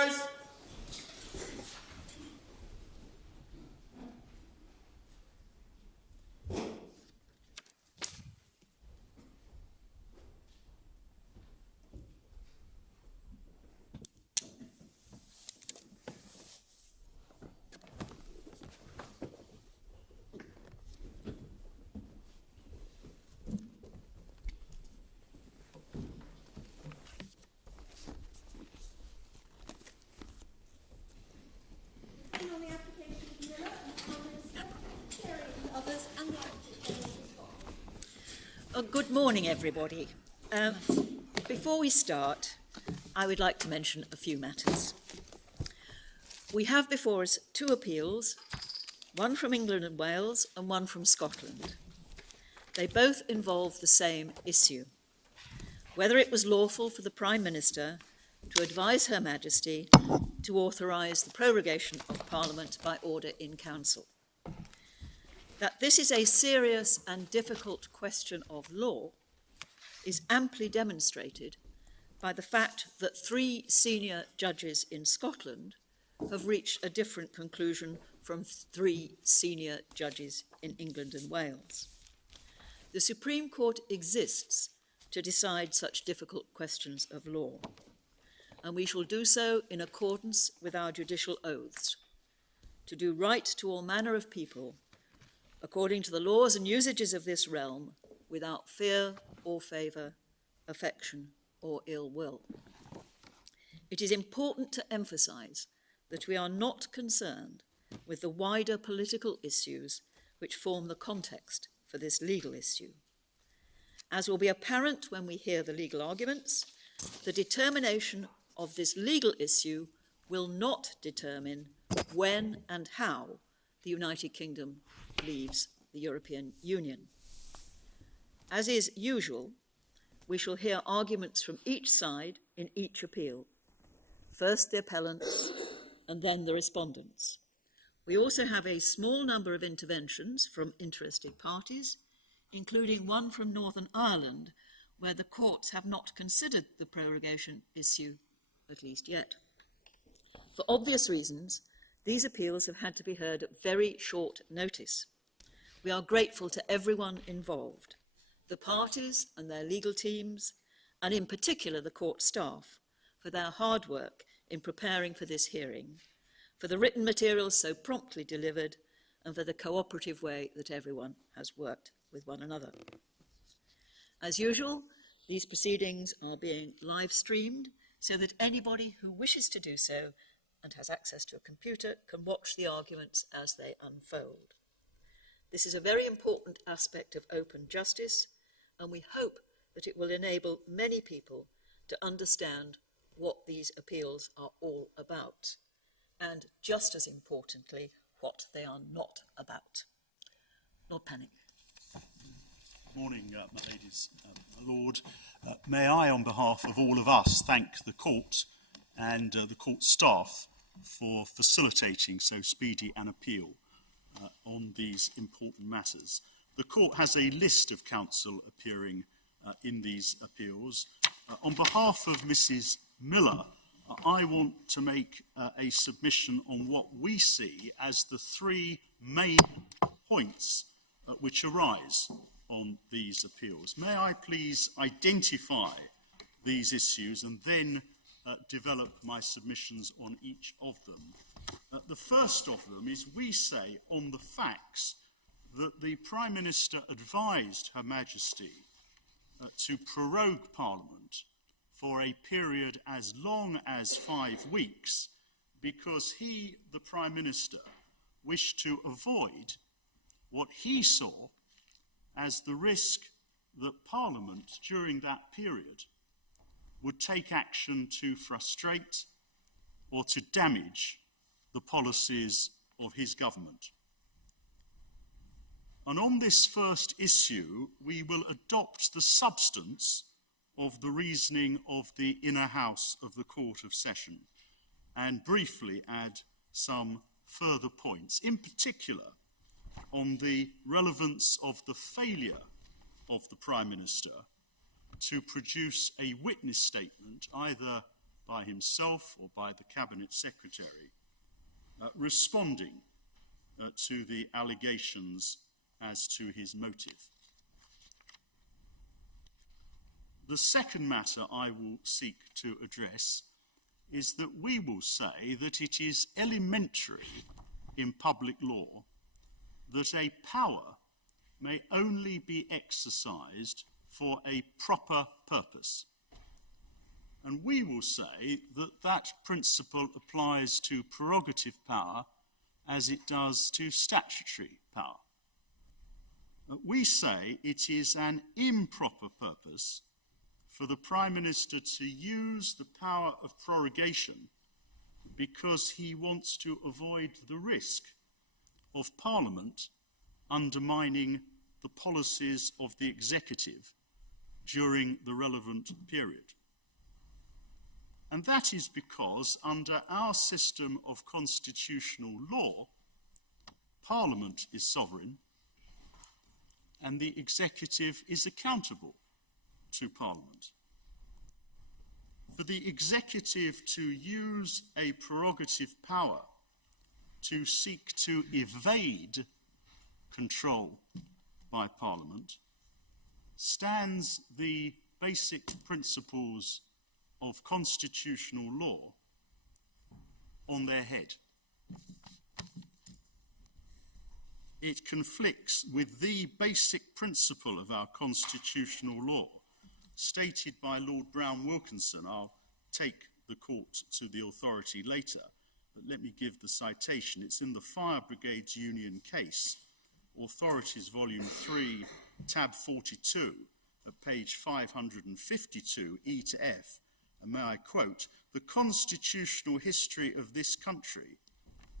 Rise. Good morning, everybody. Before we start, I would like to mention a few matters. We have before us two appeals, one from England and Wales and one from Scotland. They both involve the same issue: whether it was lawful for the Prime Minister to advise Her Majesty to authorise the prorogation of Parliament by order in Council. That this is a serious and difficult question of law is amply demonstrated by the fact that 3 senior judges in Scotland have reached a different conclusion from 3 senior judges in England and Wales. The Supreme Court exists to decide such difficult questions of law, and we shall do so in accordance with our judicial oaths, to do right to all manner of people, according to the laws and usages of this realm, without fear or favour, affection or ill will. It is important to emphasise that we are not concerned with the wider political issues which form the context for this legal issue. As will be apparent when we hear the legal arguments, the determination of this legal issue will not determine when and how the United Kingdom leaves the European Union. As is usual, we shall hear arguments from each side in each appeal. First the appellants and then the respondents. We also have a small number of interventions from interested parties, including one from Northern Ireland, where the courts have not considered the prorogation issue, at least yet. For obvious reasons, these appeals have had to be heard at very short notice. We are grateful to everyone involved, the parties and their legal teams, and in particular the court staff, for their hard work in preparing for this hearing, for the written materials so promptly delivered, and for the cooperative way that everyone has worked with one another. As usual, these proceedings are being live streamed so that anybody who wishes to do so and has access to a computer can watch the arguments as they unfold. This is a very important aspect of open justice, and we hope that it will enable many people to understand what these appeals are all about, and just as importantly, what they are not about. Lord Panic. Morning, my ladies, my lord. May I, on behalf of all of us, thank the court and the court staff for facilitating so speedy an appeal on these important matters. The court has a list of counsel appearing in these appeals. On behalf of Mrs. Miller, I want to make a submission on what we see as the 3 main points which arise on these appeals. May I please identify these issues and then develop my submissions on each of them. The first of them is we say on the facts that the Prime Minister advised Her Majesty to prorogue Parliament for a period as long as 5 weeks because he, the Prime Minister, wished to avoid what he saw as the risk that Parliament during that period would take action to frustrate or to damage the policies of his government. And on this first issue, we will adopt the substance of the reasoning of the inner house of the Court of Session and briefly add some further points, in particular on the relevance of the failure of the Prime Minister to produce a witness statement either by himself or by the Cabinet Secretary, responding to the allegations as to his motive. The second matter I will seek to address is that we will say that it is elementary in public law that a power may only be exercised for a proper purpose. And we will say that that principle applies to prerogative power as it does to statutory power. We say it is an improper purpose for the Prime Minister to use the power of prorogation because he wants to avoid the risk of Parliament undermining the policies of the executive during the relevant period. And that is because under our system of constitutional law, Parliament is sovereign and the executive is accountable to Parliament. For the executive to use a prerogative power to seek to evade control by Parliament stands the basic principles of constitutional law on their head. It conflicts with the basic principle of our constitutional law, stated by Lord Brown-Wilkinson. I'll take the court to the authority later, but let me give the citation. It's in the Fire Brigades Union case, Authorities Volume 3, tab 42, at page 552, E to F, and may I quote, "The constitutional history of this country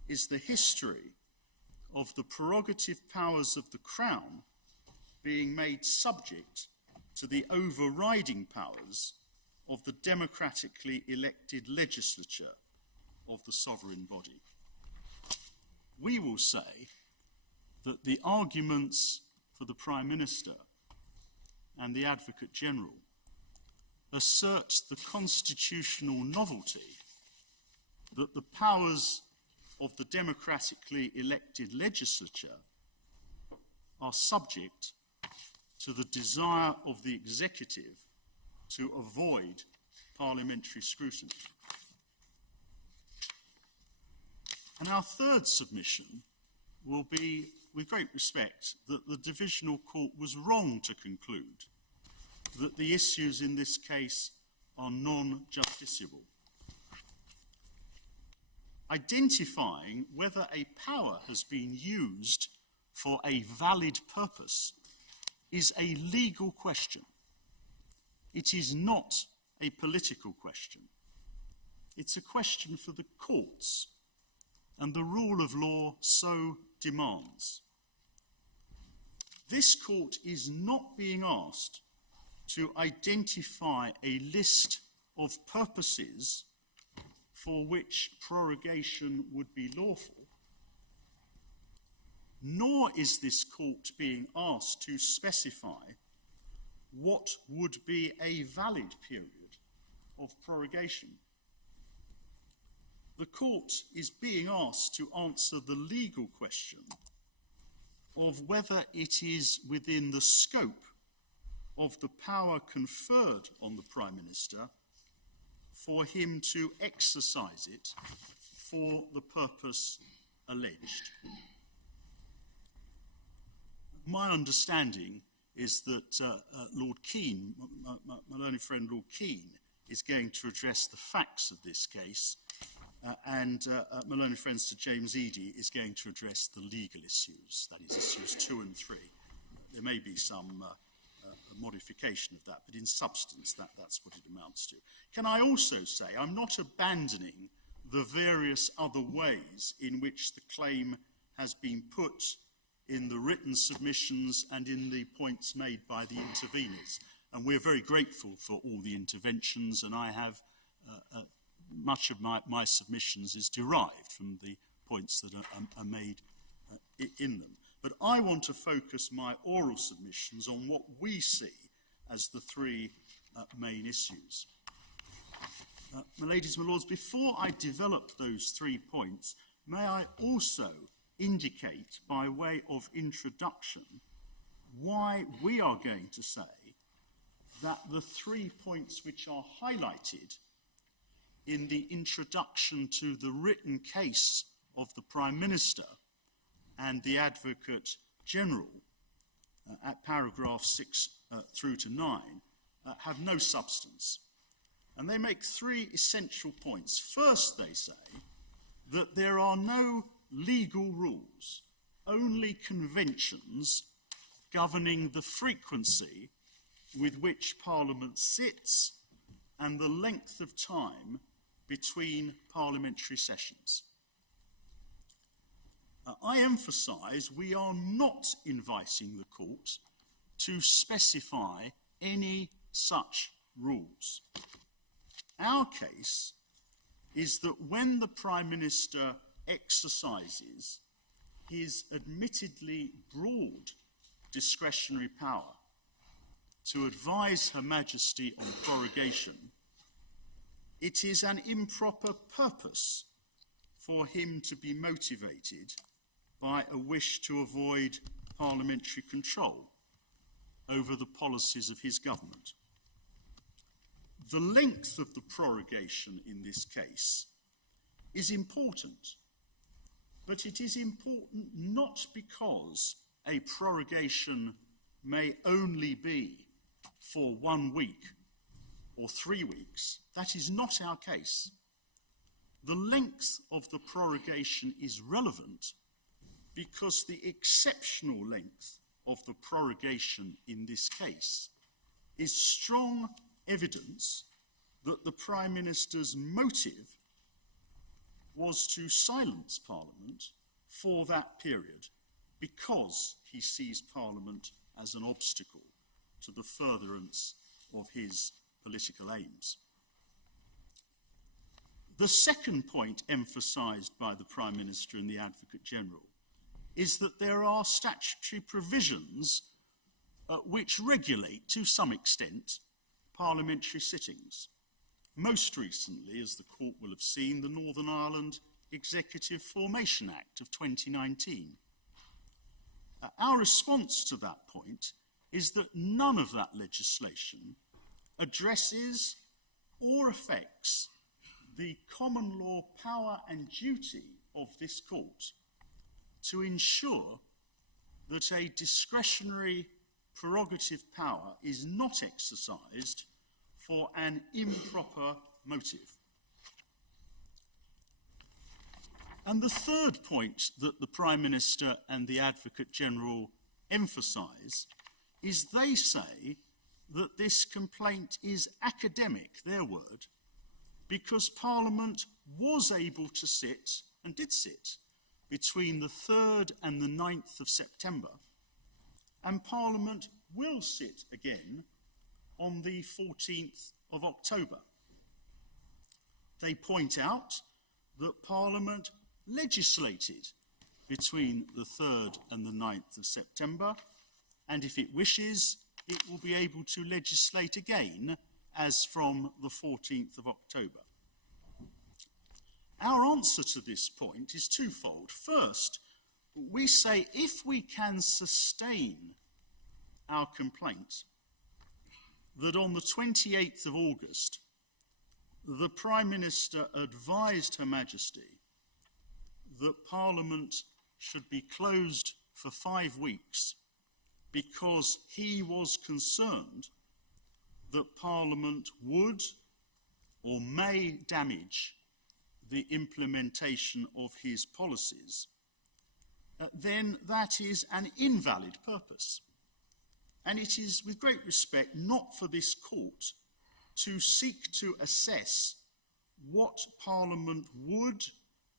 is the history of the prerogative powers of the Crown being made subject to the overriding powers of the democratically elected legislature of the sovereign body." We will say that the arguments for the Prime Minister and the Advocate General assert the constitutional novelty that the powers of the democratically elected legislature are subject to the desire of the executive to avoid parliamentary scrutiny. And our third submission will be, with great respect, that the Divisional Court was wrong to conclude that the issues in this case are non-justiciable. Identifying whether a power has been used for a valid purpose is a legal question. It is not a political question. It's a question for the courts, and the rule of law so demands. This court is not being asked to identify a list of purposes for which prorogation would be lawful, nor is this court being asked to specify what would be a valid period of prorogation. The court is being asked to answer the legal question of whether it is within the scope of the power conferred on the Prime Minister for him to exercise it for the purpose alleged. My understanding is that Lord Keane, my learned friend Lord Keane, is going to address the facts of this case, and my learned friend Sir James Eadie is going to address the legal issues, that is issues 2 and 3. There may be some modification of that, but in substance that's what it amounts to. Can I also say I'm not abandoning the various other ways in which the claim has been put in the written submissions and in the points made by the interveners. And we're very grateful for all the interventions, and I have much of my submissions is derived from the points that are made in them. But I want to focus my oral submissions on what we see as the three main issues. My ladies, my lords, before I develop those 3 points, may I also indicate, by way of introduction, why we are going to say that the 3 points which are highlighted in the introduction to the written case of the Prime Minister and the Advocate General at paragraph 6 through to 9 have no substance. And they make 3 essential points. First, they say that there are no legal rules, only conventions governing the frequency with which Parliament sits and the length of time between parliamentary sessions. I emphasise we are not inviting the court to specify any such rules. Our case is that when the Prime Minister exercises his admittedly broad discretionary power to advise Her Majesty on prorogation, it is an improper purpose for him to be motivated by a wish to avoid parliamentary control over the policies of his government. The length of the prorogation in this case is important, but it is important not because a prorogation may only be for 1 week or 3 weeks. That is not our case. The length of the prorogation is relevant because the exceptional length of the prorogation in this case is strong evidence that the Prime Minister's motive was to silence Parliament for that period because he sees Parliament as an obstacle to the furtherance of his political aims. The second point emphasised by the Prime Minister and the Advocate General is that there are statutory provisions which regulate, to some extent, parliamentary sittings. Most recently, as the Court will have seen, the Northern Ireland Executive Formation Act of 2019. Our response to that point is that none of that legislation addresses or affects the common law power and duty of this court to ensure that a discretionary prerogative power is not exercised for an improper motive. And the third point that the Prime Minister and the Advocate General emphasise is they say that this complaint is academic, their word, because Parliament was able to sit, and did sit, between the 3rd and the 9th of September, and Parliament will sit again on the 14th of October. They point out that Parliament legislated between the 3rd and the 9th of September, and if it wishes, it will be able to legislate again as from the 14th of October. Our answer to this point is twofold. First, we say if we can sustain our complaint that on the 28th of August, the Prime Minister advised Her Majesty that Parliament should be closed for 5 weeks because he was concerned that Parliament would or may damage the implementation of his policies, then that is an invalid purpose. And it is, with great respect, not for this court to seek to assess what Parliament would,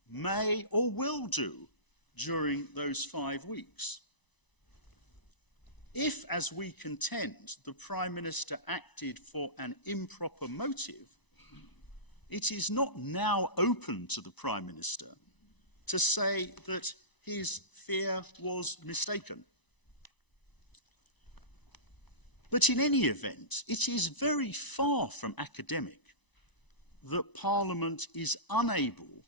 may, or will do during those 5 weeks. If, as we contend, the Prime Minister acted for an improper motive, it is not now open to the Prime Minister to say that his fear was mistaken. But in any event, it is very far from academic that Parliament is unable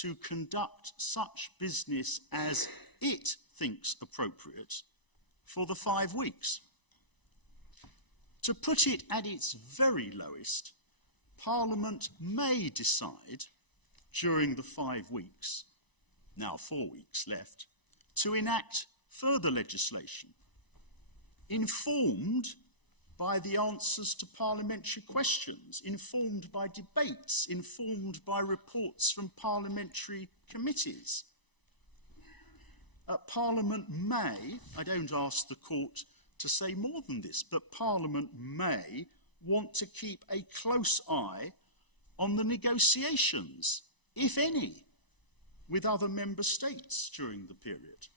to conduct such business as it thinks appropriate for the 5 weeks. To put it at its very lowest, Parliament may decide during the 5 weeks, now 4 weeks left, to enact further legislation, informed by the answers to parliamentary questions, informed by debates, informed by reports from parliamentary committees. Parliament may, I don't ask the court to say more than this, but Parliament may want to keep a close eye on the negotiations, if any, with other member states during the period.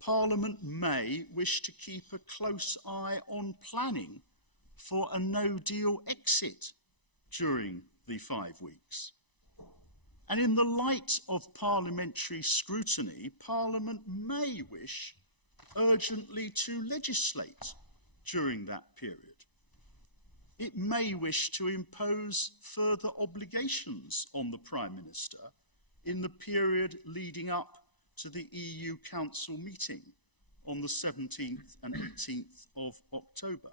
Parliament may wish to keep a close eye on planning for a no-deal exit during the 5 weeks. And in the light of parliamentary scrutiny, Parliament may wish urgently to legislate during that period. It may wish to impose further obligations on the Prime Minister in the period leading up to the EU Council meeting on the 17th and 18th of October.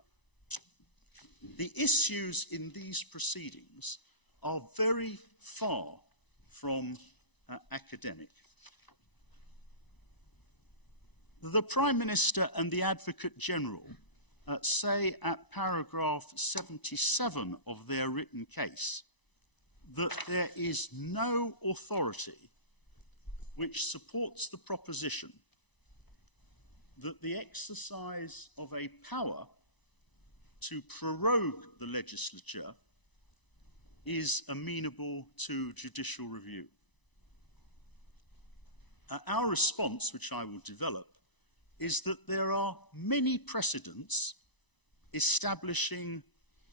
The issues in these proceedings are very far from academic. The Prime Minister and the Advocate General say at paragraph 77 of their written case that there is no authority which supports the proposition that the exercise of a power to prorogue the legislature is amenable to judicial review. Our response, which I will develop, is that there are many precedents establishing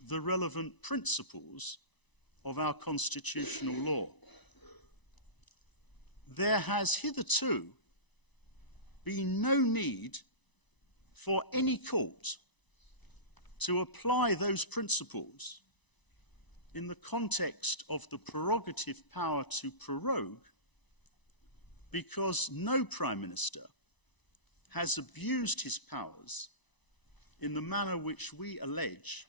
the relevant principles of our constitutional law. There has hitherto been no need for any court to apply those principles in the context of the prerogative power to prorogue, because no Prime Minister has abused his powers in the manner which we allege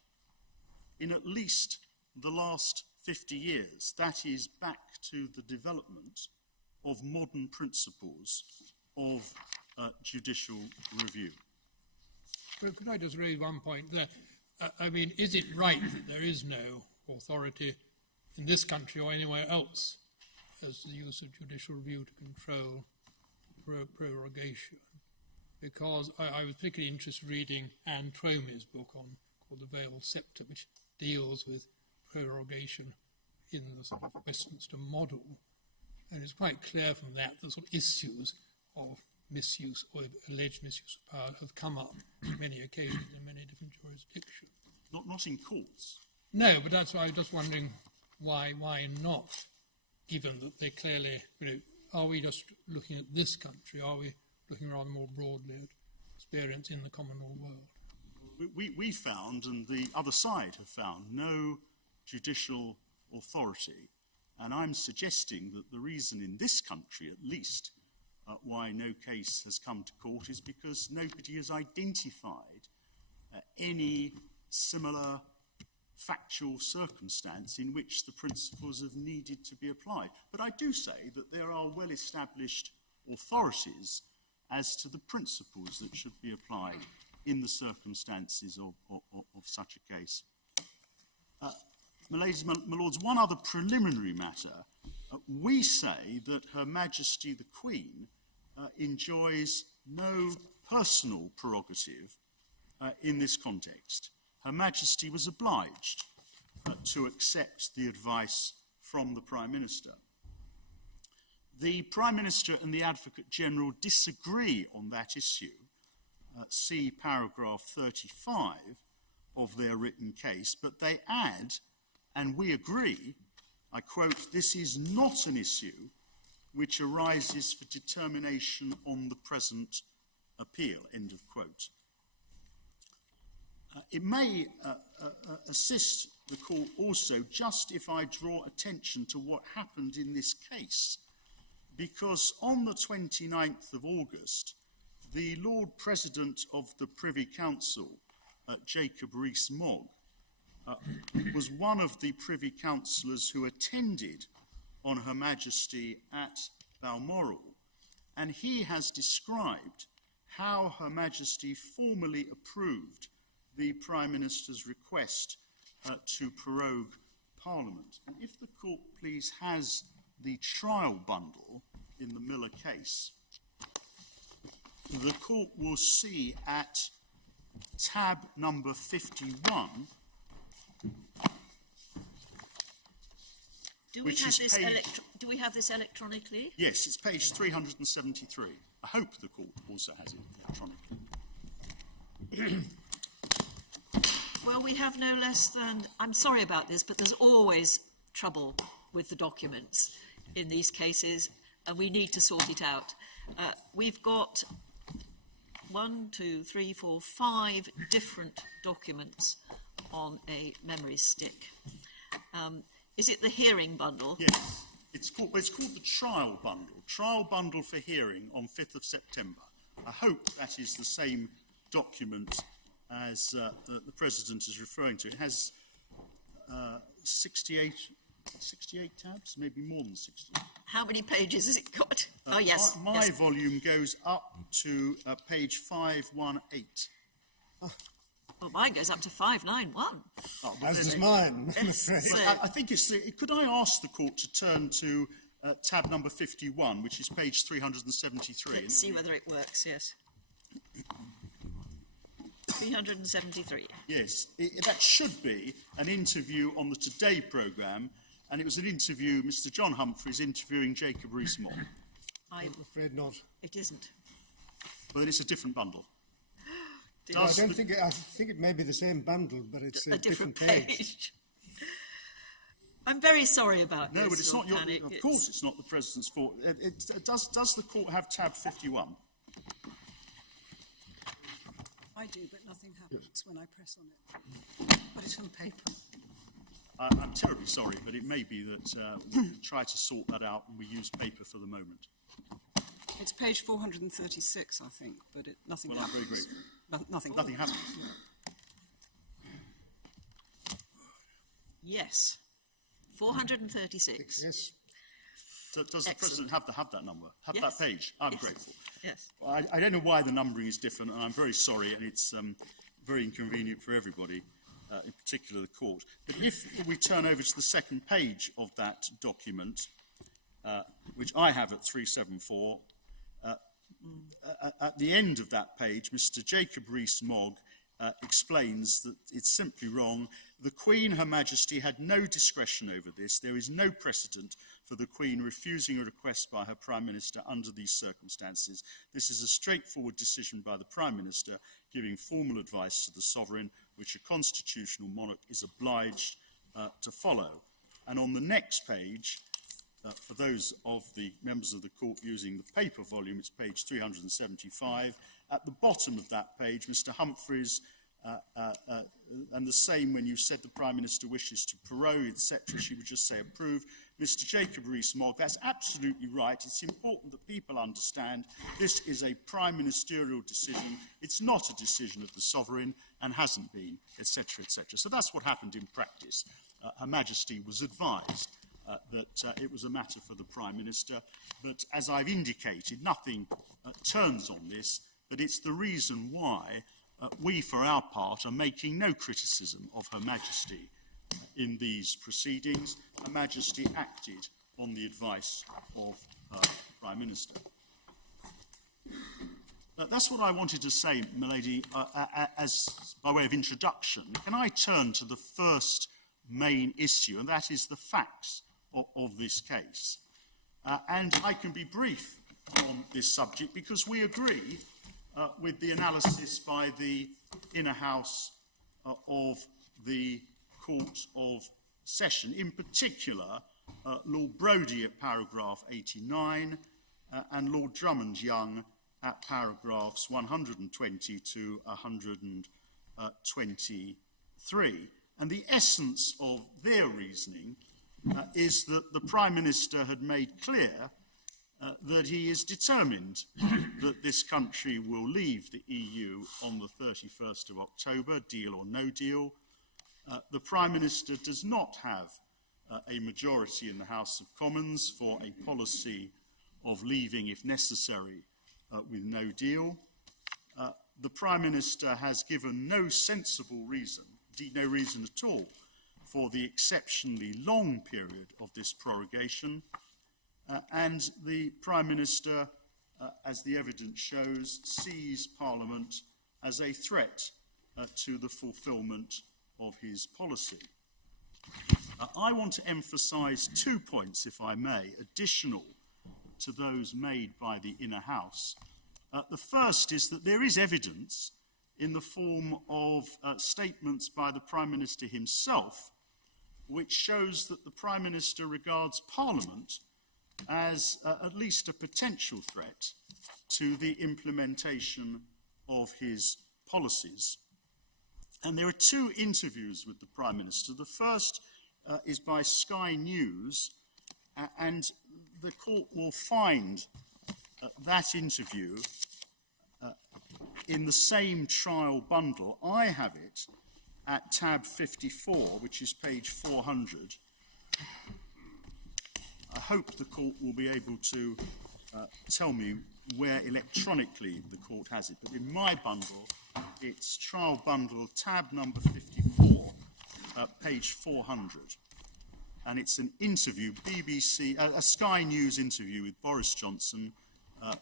in at least the last 50 years. That is, back to the development of modern principles of judicial review. Well, could I just raise one point there? I mean, is it right that there is no authority in this country or anywhere else as the use of judicial review to control prorogation? Because I was particularly interested reading Anne Tromey's book called The Veiled Sceptre, which deals with prorogation in the sort of Westminster model. And it's quite clear from that the sort of issues of misuse or alleged misuse of power have come up on many occasions in many different jurisdictions. Not in courts. No, but that's why I was just wondering why not, given that they clearly, are we just looking at this country? Are we looking rather more broadly at experience in the common law world? We found, and the other side have found, no judicial authority. And I'm suggesting that the reason in this country, at least, why no case has come to court is because nobody has identified any similar factual circumstance in which the principles have needed to be applied. But I do say that there are well-established authorities as to the principles that should be applied in the circumstances of such a case. My ladies, my lords, one other preliminary matter. We say that Her Majesty the Queen enjoys no personal prerogative in this context. Her Majesty was obliged to accept the advice from the Prime Minister. The Prime Minister and the Advocate General disagree on that issue. See paragraph 35 of their written case, but they add, and we agree, I quote, "This is not an issue which arises for determination on the present appeal," end of quote. It may assist the court also, just if I draw attention to what happened in this case, because on the 29th of August, the Lord President of the Privy Council, Jacob Rees-Mogg, was one of the Privy Councillors who attended on Her Majesty at Balmoral, and he has described how Her Majesty formally approved the Prime Minister's request to prorogue Parliament. And if the court, please, has the trial bundle in the Miller case, the court will see at tab number 51, Do we have this electronically? Yes, it's page 373. I hope the court also has it electronically. Well, we have no less than, I'm sorry about this, but there's always trouble with the documents in these cases, and we need to sort it out. We've got 5 different documents on a memory stick. Is it the hearing bundle? Yes, it's called the trial bundle for hearing on 5th of September. I hope that is the same document as the President is referring to. It has 68 tabs, maybe more than 60. How many pages has it got? Oh, yes. My volume goes up to page 518. Well, mine goes up to 591. As does mine, I'm afraid. I think it's... could I ask the court to turn to tab number 51, which is page 373? Let's see whether it works, yes. 373. Yes, that should be an interview on the Today programme, and it was an interview, Mr John Humphreys interviewing Jacob Rees-Mogg. I'm afraid not. It isn't. Well, then it's a different bundle. I think it may be the same bundle, but it's a different page. I'm very sorry about this. No, but it's not your... Panic. Of course it's not the President's fault. Does the court have tab 51? I do, but nothing happens when I press on it. But it's on paper. I'm terribly sorry, but it may be that we try to sort that out and we use paper for the moment. It's page 436, I think, but nothing Well, I'm happens. very grateful. Nothing happens. Yes. 436. Yes. Does the President have that number? Yes. That page? I'm Yes. grateful. Yes. I don't know why the numbering is different, and I'm very sorry, and it's very inconvenient for everybody, in particular the court. But if we turn over to the second page of that document, which I have at 374, at the end of that page, Mr Jacob Rees-Mogg explains that it's simply wrong. The Queen, Her Majesty, had no discretion over this. There is no precedent for the Queen refusing a request by her Prime Minister under these circumstances. This is a straightforward decision by the Prime Minister giving formal advice to the Sovereign, which a constitutional monarch is obliged to follow. And on the next page, for those of the members of the court using the paper volume, it's page 375. At the bottom of that page, Mr Humphreys, and the same when you said the Prime Minister wishes to prorogue, etc., she would just say approved. Mr Jacob Rees-Mogg, that's absolutely right. It's important that people understand this is a prime ministerial decision. It's not a decision of the Sovereign and hasn't been, etc., etc. So that's what happened in practice. Her Majesty was advised that it was a matter for the Prime Minister, but as I've indicated, nothing turns on this, but it's the reason why we, for our part, are making no criticism of Her Majesty in these proceedings. Her Majesty acted on the advice of her Prime Minister. That's what I wanted to say, my lady, as by way of introduction. Can I turn to the first main issue, and that is the facts of this case. And I can be brief on this subject because we agree with the analysis by the Inner House of the Court of Session, in particular Lord Brodie at paragraph 89 and Lord Drummond-Young at paragraphs 120 to 123. And the essence of their reasoning is that the Prime Minister had made clear that he is determined that this country will leave the EU on the 31st of October, deal or no deal. The Prime Minister does not have a majority in the House of Commons for a policy of leaving, if necessary, with no deal. The Prime Minister has given no sensible reason, indeed no reason at all, for the exceptionally long period of this prorogation. And the Prime Minister, as the evidence shows, sees Parliament as a threat to the fulfilment of his policy. I want to emphasise 2 points, if I may, additional to those made by the Inner House. The first is that there is evidence in the form of statements by the Prime Minister himself, which shows that the Prime Minister regards Parliament as at least a potential threat to the implementation of his policies. And there are 2 interviews with the Prime Minister. The first is by Sky News, and the court will find that interview in the same trial bundle. I have it at tab 54, which is page 400. I hope the court will be able to tell me where electronically the court has it, but in my bundle, it's trial bundle tab number 54, page 400. And it's an interview, BBC, a Sky News interview with Boris Johnson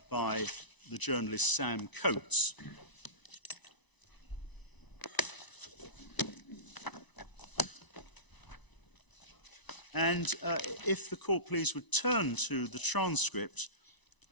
by the journalist Sam Coates. And if the court, please, would turn to the transcript,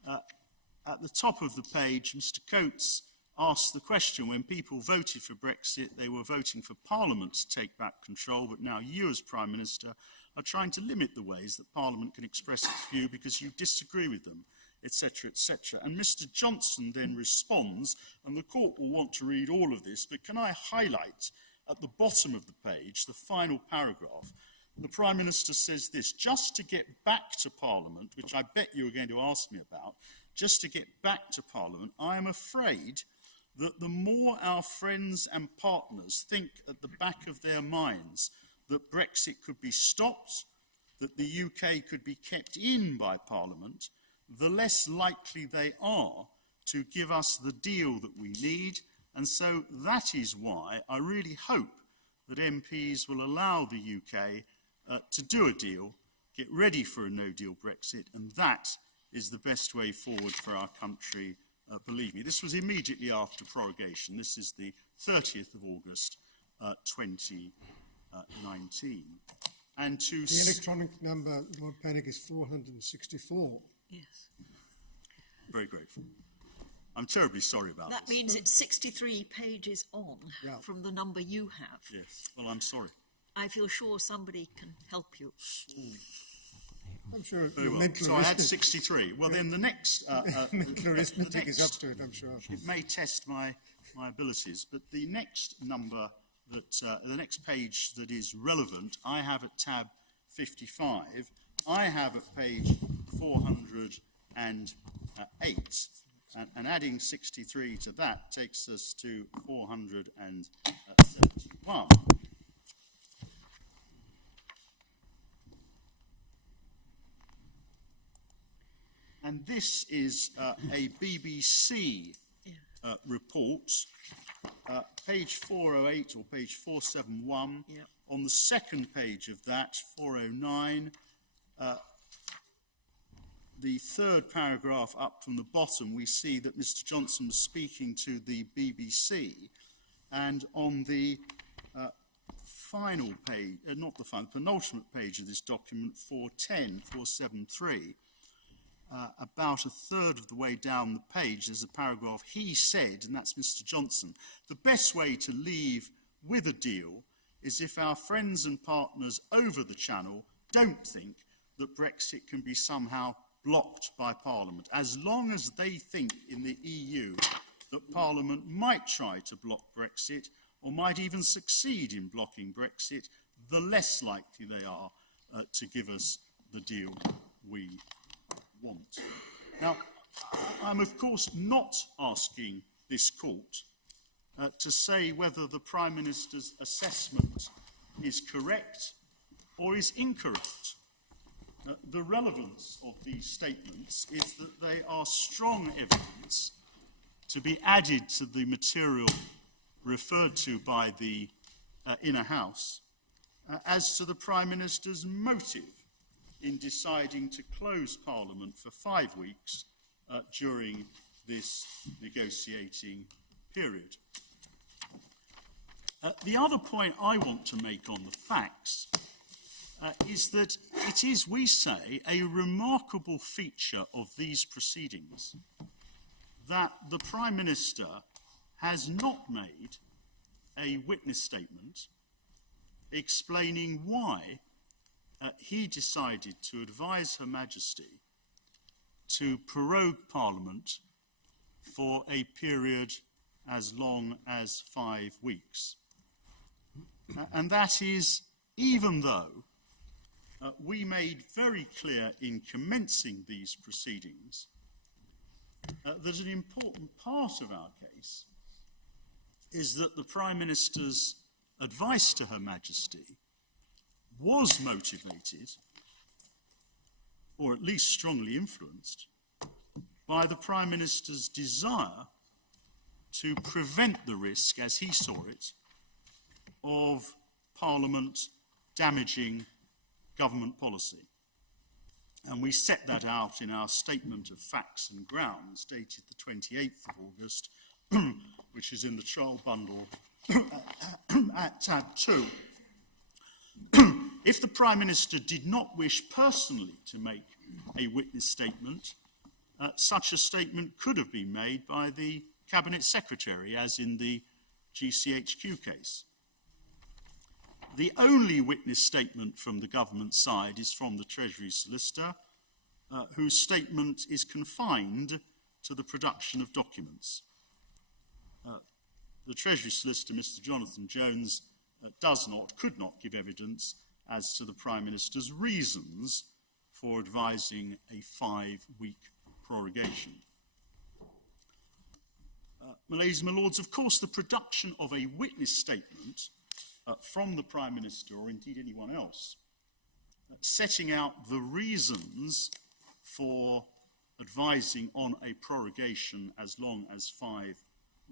at the top of the page, Mr. Coates asked the question, when people voted for Brexit, they were voting for Parliament to take back control, but now you, as Prime Minister, are trying to limit the ways that Parliament can express its view because you disagree with them, etc., etc. And Mr. Johnson then responds, and the court will want to read all of this, but can I highlight at the bottom of the page, the final paragraph? The Prime Minister says this: just to get back to Parliament, which I bet you are going to ask me about, just to get back to Parliament, I am afraid that the more our friends and partners think at the back of their minds that Brexit could be stopped, that the UK could be kept in by Parliament, the less likely they are to give us the deal that we need. And so that is why I really hope that MPs will allow the UK to do a deal, get ready for a no-deal Brexit, and that is the best way forward for our country, believe me. This was immediately after prorogation. This is the 30th of August, 2019. And to the electronic number, Lord Panic, is 464. Yes. Very grateful. I'm terribly sorry about that. That means it's 63 pages on from the number you have. Yes. Well, I'm sorry. I feel sure somebody can help you. I'm sure. Well. So I had 63. Well, then the next... mental arithmetic is up to it, I'm sure. It may test my abilities, but the next number, the next page that is relevant, I have at tab 55. I have at page 408. And adding 63 to that takes us to 471. And this is a BBC report, page 408 or page 471. Yep. On the second page of that, 409, the third paragraph up from the bottom, we see that Mr. Johnson was speaking to the BBC. And on the final page, not the final, penultimate page of this document, 473, about a third of the way down the page, there's a paragraph, he said, and that's Mr. Johnson, the best way to leave with a deal is if our friends and partners over the channel don't think that Brexit can be somehow blocked by Parliament. As long as they think in the EU that Parliament might try to block Brexit or might even succeed in blocking Brexit, the less likely they are to give us the deal we want. Now, I'm of course not asking this court to say whether the Prime Minister's assessment is correct or is incorrect. The relevance of these statements is that they are strong evidence to be added to the material referred to by the Inner House as to the Prime Minister's motive in deciding to close Parliament for 5 weeks during this negotiating period. The other point I want to make on the facts is that it is, we say, a remarkable feature of these proceedings that the Prime Minister has not made a witness statement explaining why he decided to advise Her Majesty to prorogue Parliament for a period as long as 5 weeks. And that is even though we made very clear in commencing these proceedings that an important part of our case is that the Prime Minister's advice to Her Majesty was motivated, or at least strongly influenced, by the Prime Minister's desire to prevent the risk, as he saw it, of Parliament damaging government policy. And we set that out in our Statement of Facts and Grounds, dated the 28th of August, which is in the trial bundle at tab 2. If the Prime Minister did not wish personally to make a witness statement, such a statement could have been made by the Cabinet Secretary, as in the GCHQ case. The only witness statement from the government side is from the Treasury Solicitor, whose statement is confined to the production of documents. The Treasury Solicitor, Mr. Jonathan Jones, could not give evidence as to the Prime Minister's reasons for advising a 5-week prorogation. My ladies and my lords, of course, the production of a witness statement from the Prime Minister, or indeed anyone else, setting out the reasons for advising on a prorogation as long as 5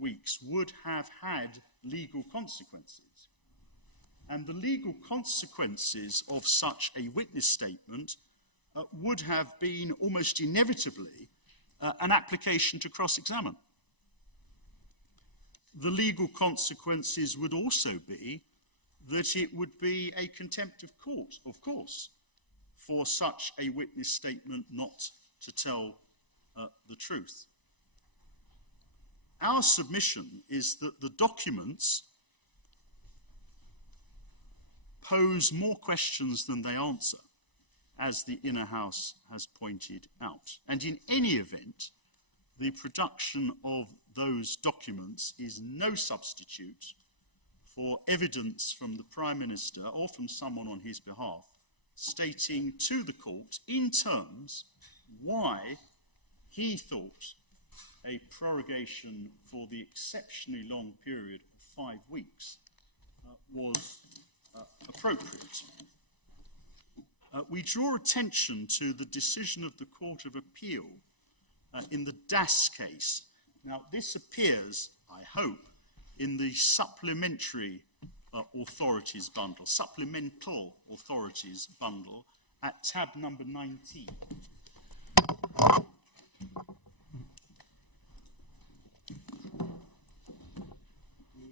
weeks would have had legal consequences. And the legal consequences of such a witness statement would have been almost inevitably an application to cross-examine. The legal consequences would also be that it would be a contempt of court, of course, for such a witness statement not to tell the truth. Our submission is that the documents pose more questions than they answer, as the Inner House has pointed out. And in any event, the production of those documents is no substitute for evidence from the Prime Minister or from someone on his behalf stating to the court in terms why he thought a prorogation for the exceptionally long period of 5 weeks was appropriate. We draw attention to the decision of the Court of Appeal in the Das case. Now, this appears, I hope, in the supplementary authorities bundle, supplemental authorities bundle at tab number 19.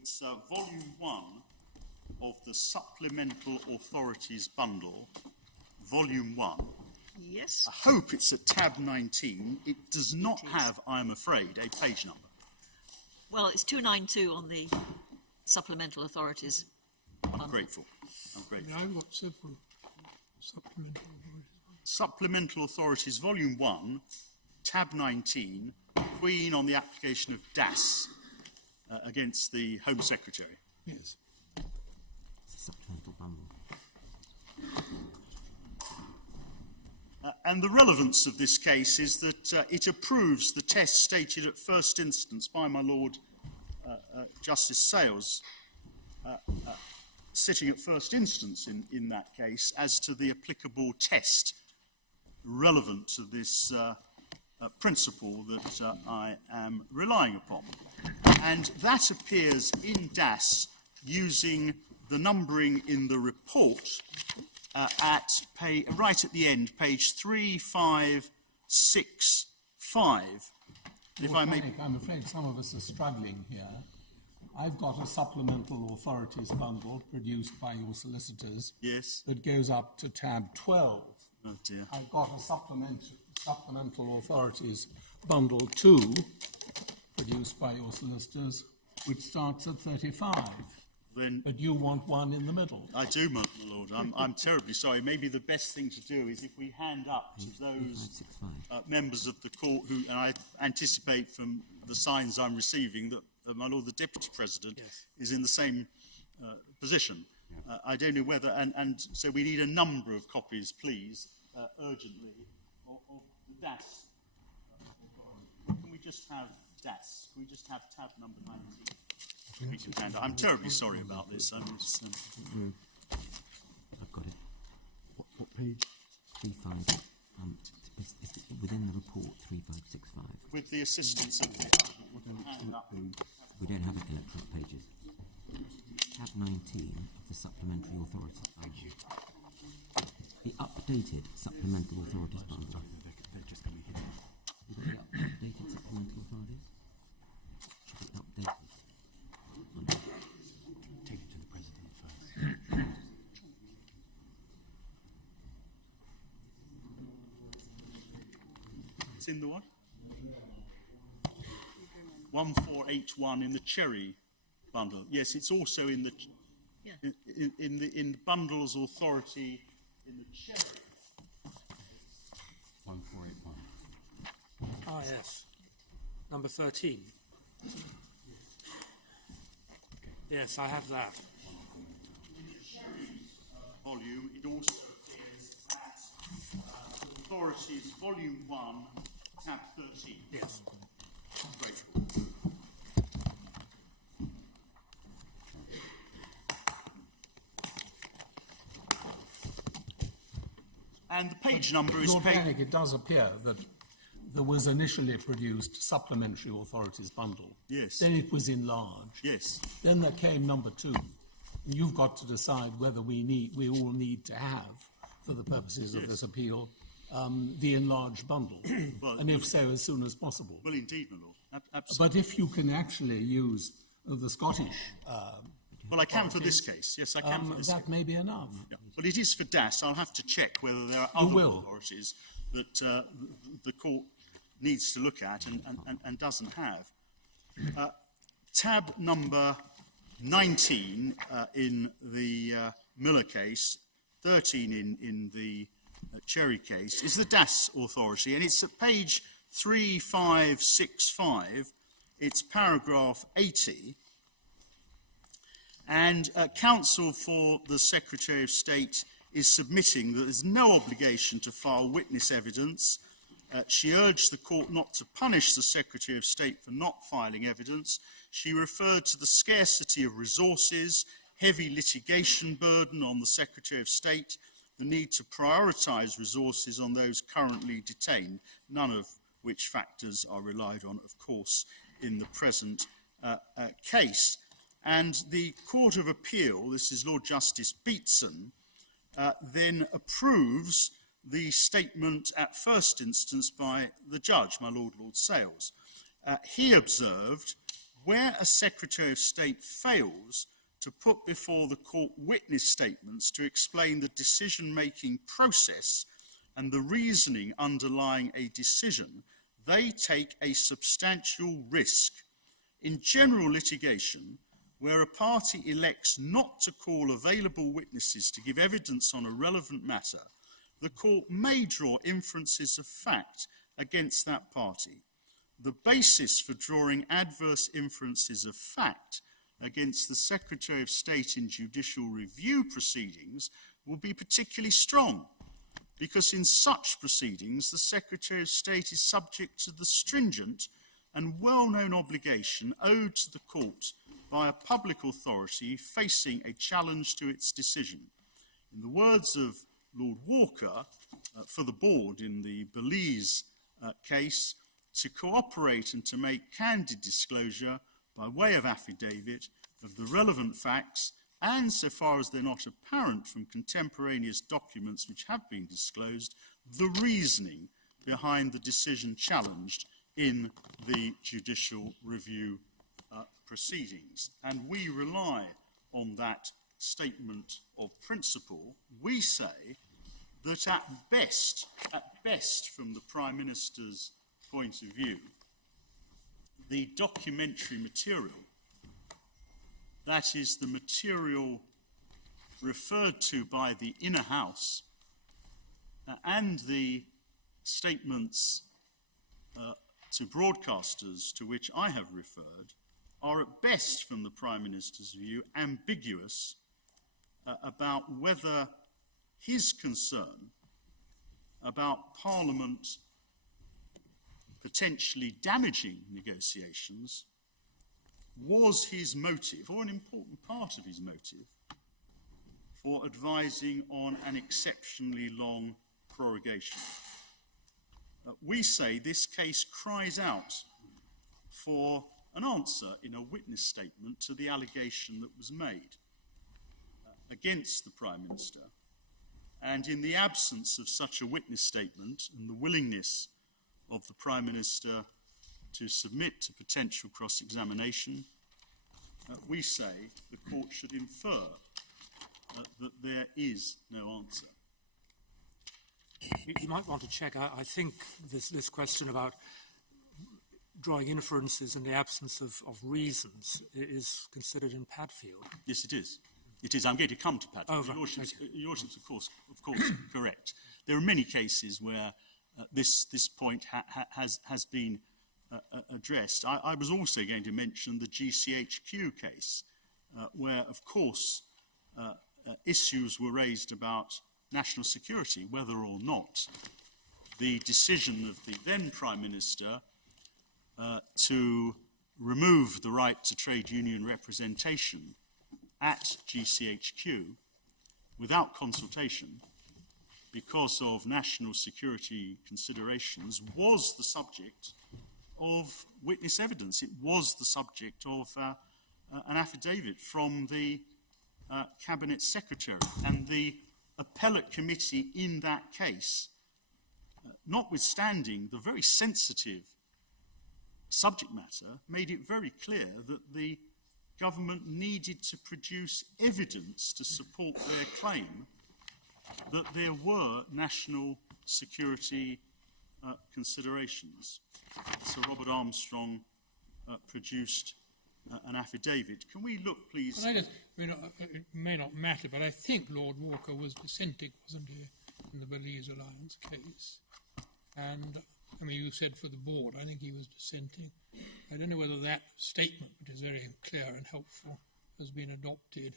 It's volume 1 of the supplemental authorities bundle, volume 1. Yes. I hope it's at tab 19. It does not have, I'm afraid, a page number. Well, it's 292 on the supplemental authorities. I'm grateful. I'm grateful. I've got several supplemental authorities. Supplemental Authorities, Volume 1, tab 19, Queen on the application of Das against the Home Secretary. Yes. It's a supplemental bundle. And the relevance of this case is that it approves the test stated at first instance by my Lord Justice Sales, sitting at first instance in that case, as to the applicable test relevant to this principle that I am relying upon. And that appears in DAS using the numbering in the report right at the end, page 3565. If I may... I'm afraid some of us are struggling here. I've got a supplemental authorities bundle produced by your solicitors. Yes. That goes up to tab 12. Oh dear. I've got a supplemental authorities bundle 2 produced by your solicitors, which starts at 35. Then but you want one in the middle. I do, my Lord. I'm terribly sorry. Maybe the best thing to do is if we hand up to those members of the court who, and I anticipate from the signs I'm receiving that my Lord the Deputy President is in the same position. I don't know whether, and so we need a number of copies, please, urgently, of the DAS. Can we just have DAS? Can we just have tab number 19? I'm terribly sorry about this. I've got it. What page? 35. It's within the report, 3565. With the assistance of the we don't have electronic pages. Tab 19 of the supplementary authorities bundle. The updated supplemental authorities bundle. They're just coming here. You've got the updated supplemental authorities? Should be updated. Take it to the President first. It's in the what? 1481 in the cherry bundle. Yes, it's also in the in bundles authority in the cherry. 1481. Ah, yes. Number 13. Yes, I have that. Volume. It also appears at Authorities, Volume 1, tab 13. Yes. Grateful. And the page number is Lord Panic, it does appear that there was initially produced supplementary authorities bundle. Yes. Then it was enlarged. Yes. Then there came number 2. And you've got to decide whether we all need to have, for the purposes of this appeal, the enlarged bundle. Well, and if so, as soon as possible. Well, indeed, my Lord. Absolutely. But if you can actually use the Scottish... well, I can for this case. Yes, I can for this that case. may be enough. Yeah. But it is for DAS. I'll have to check whether there are other authorities that the court needs to look at and doesn't have. Tab number 19 in the Miller case, 13 in the Cherry case, is the DAS authority, and it's at page 3565. It's paragraph 80. And counsel for the Secretary of State is submitting that there's no obligation to file witness evidence. She urged the court not to punish the Secretary of State for not filing evidence. She referred to the scarcity of resources, heavy litigation burden on the Secretary of State, the need to prioritise resources on those currently detained, none of which factors are relied on, of course, in the present case. And the Court of Appeal, this is Lord Justice Beatson, then approves the statement at first instance by the judge, my Lord Sales. He observed, where a Secretary of State fails to put before the court witness statements to explain the decision-making process and the reasoning underlying a decision, they take a substantial risk. In general litigation, where a party elects not to call available witnesses to give evidence on a relevant matter, the court may draw inferences of fact against that party. The basis for drawing adverse inferences of fact against the Secretary of State in judicial review proceedings will be particularly strong, because in such proceedings the Secretary of State is subject to the stringent and well-known obligation owed to the court by a public authority facing a challenge to its decision. In the words of Lord Walker for the board in the Belize case, to cooperate and to make candid disclosure by way of affidavit of the relevant facts, and so far as they're not apparent from contemporaneous documents which have been disclosed, the reasoning behind the decision challenged in the judicial review proceedings. And we rely on that statement of principle. We say that at best from the Prime Minister's point of view, the documentary material, that is the material referred to by the Inner House and the statements to broadcasters to which I have referred, are at best from the Prime Minister's view ambiguous about whether his concern about Parliament potentially damaging negotiations was his motive, or an important part of his motive, for advising on an exceptionally long prorogation. We say this case cries out for an answer in a witness statement to the allegation that was made against the Prime Minister, and in the absence of such a witness statement and the willingness of the Prime Minister to submit to potential cross-examination, we say the court should infer that there is no answer. You might want to check. I think this question about drawing inferences in the absence of reasons is considered in Padfield. Yes, it is. It is. I'm going to come to Padfield. Oh, right. Your Lordship's, of course, correct. There are many cases where this point has been addressed. I was also going to mention the GCHQ case, where, of course, issues were raised about national security, whether or not the decision of the then Prime Minister to remove the right to trade union representation at GCHQ without consultation because of national security considerations was the subject of witness evidence. It was the subject of an affidavit from the Cabinet Secretary, and the appellate committee in that case, notwithstanding the very sensitive subject matter, made it very clear that the government needed to produce evidence to support their claim that there were national security considerations. Sir Robert Armstrong produced an affidavit. Can we look, please? It may not matter, but I think Lord Walker was dissenting, wasn't he, in the Belize Alliance case? And, I mean, you said for the board, I think he was dissenting. I don't know whether that statement, which is very clear and helpful, has been adopted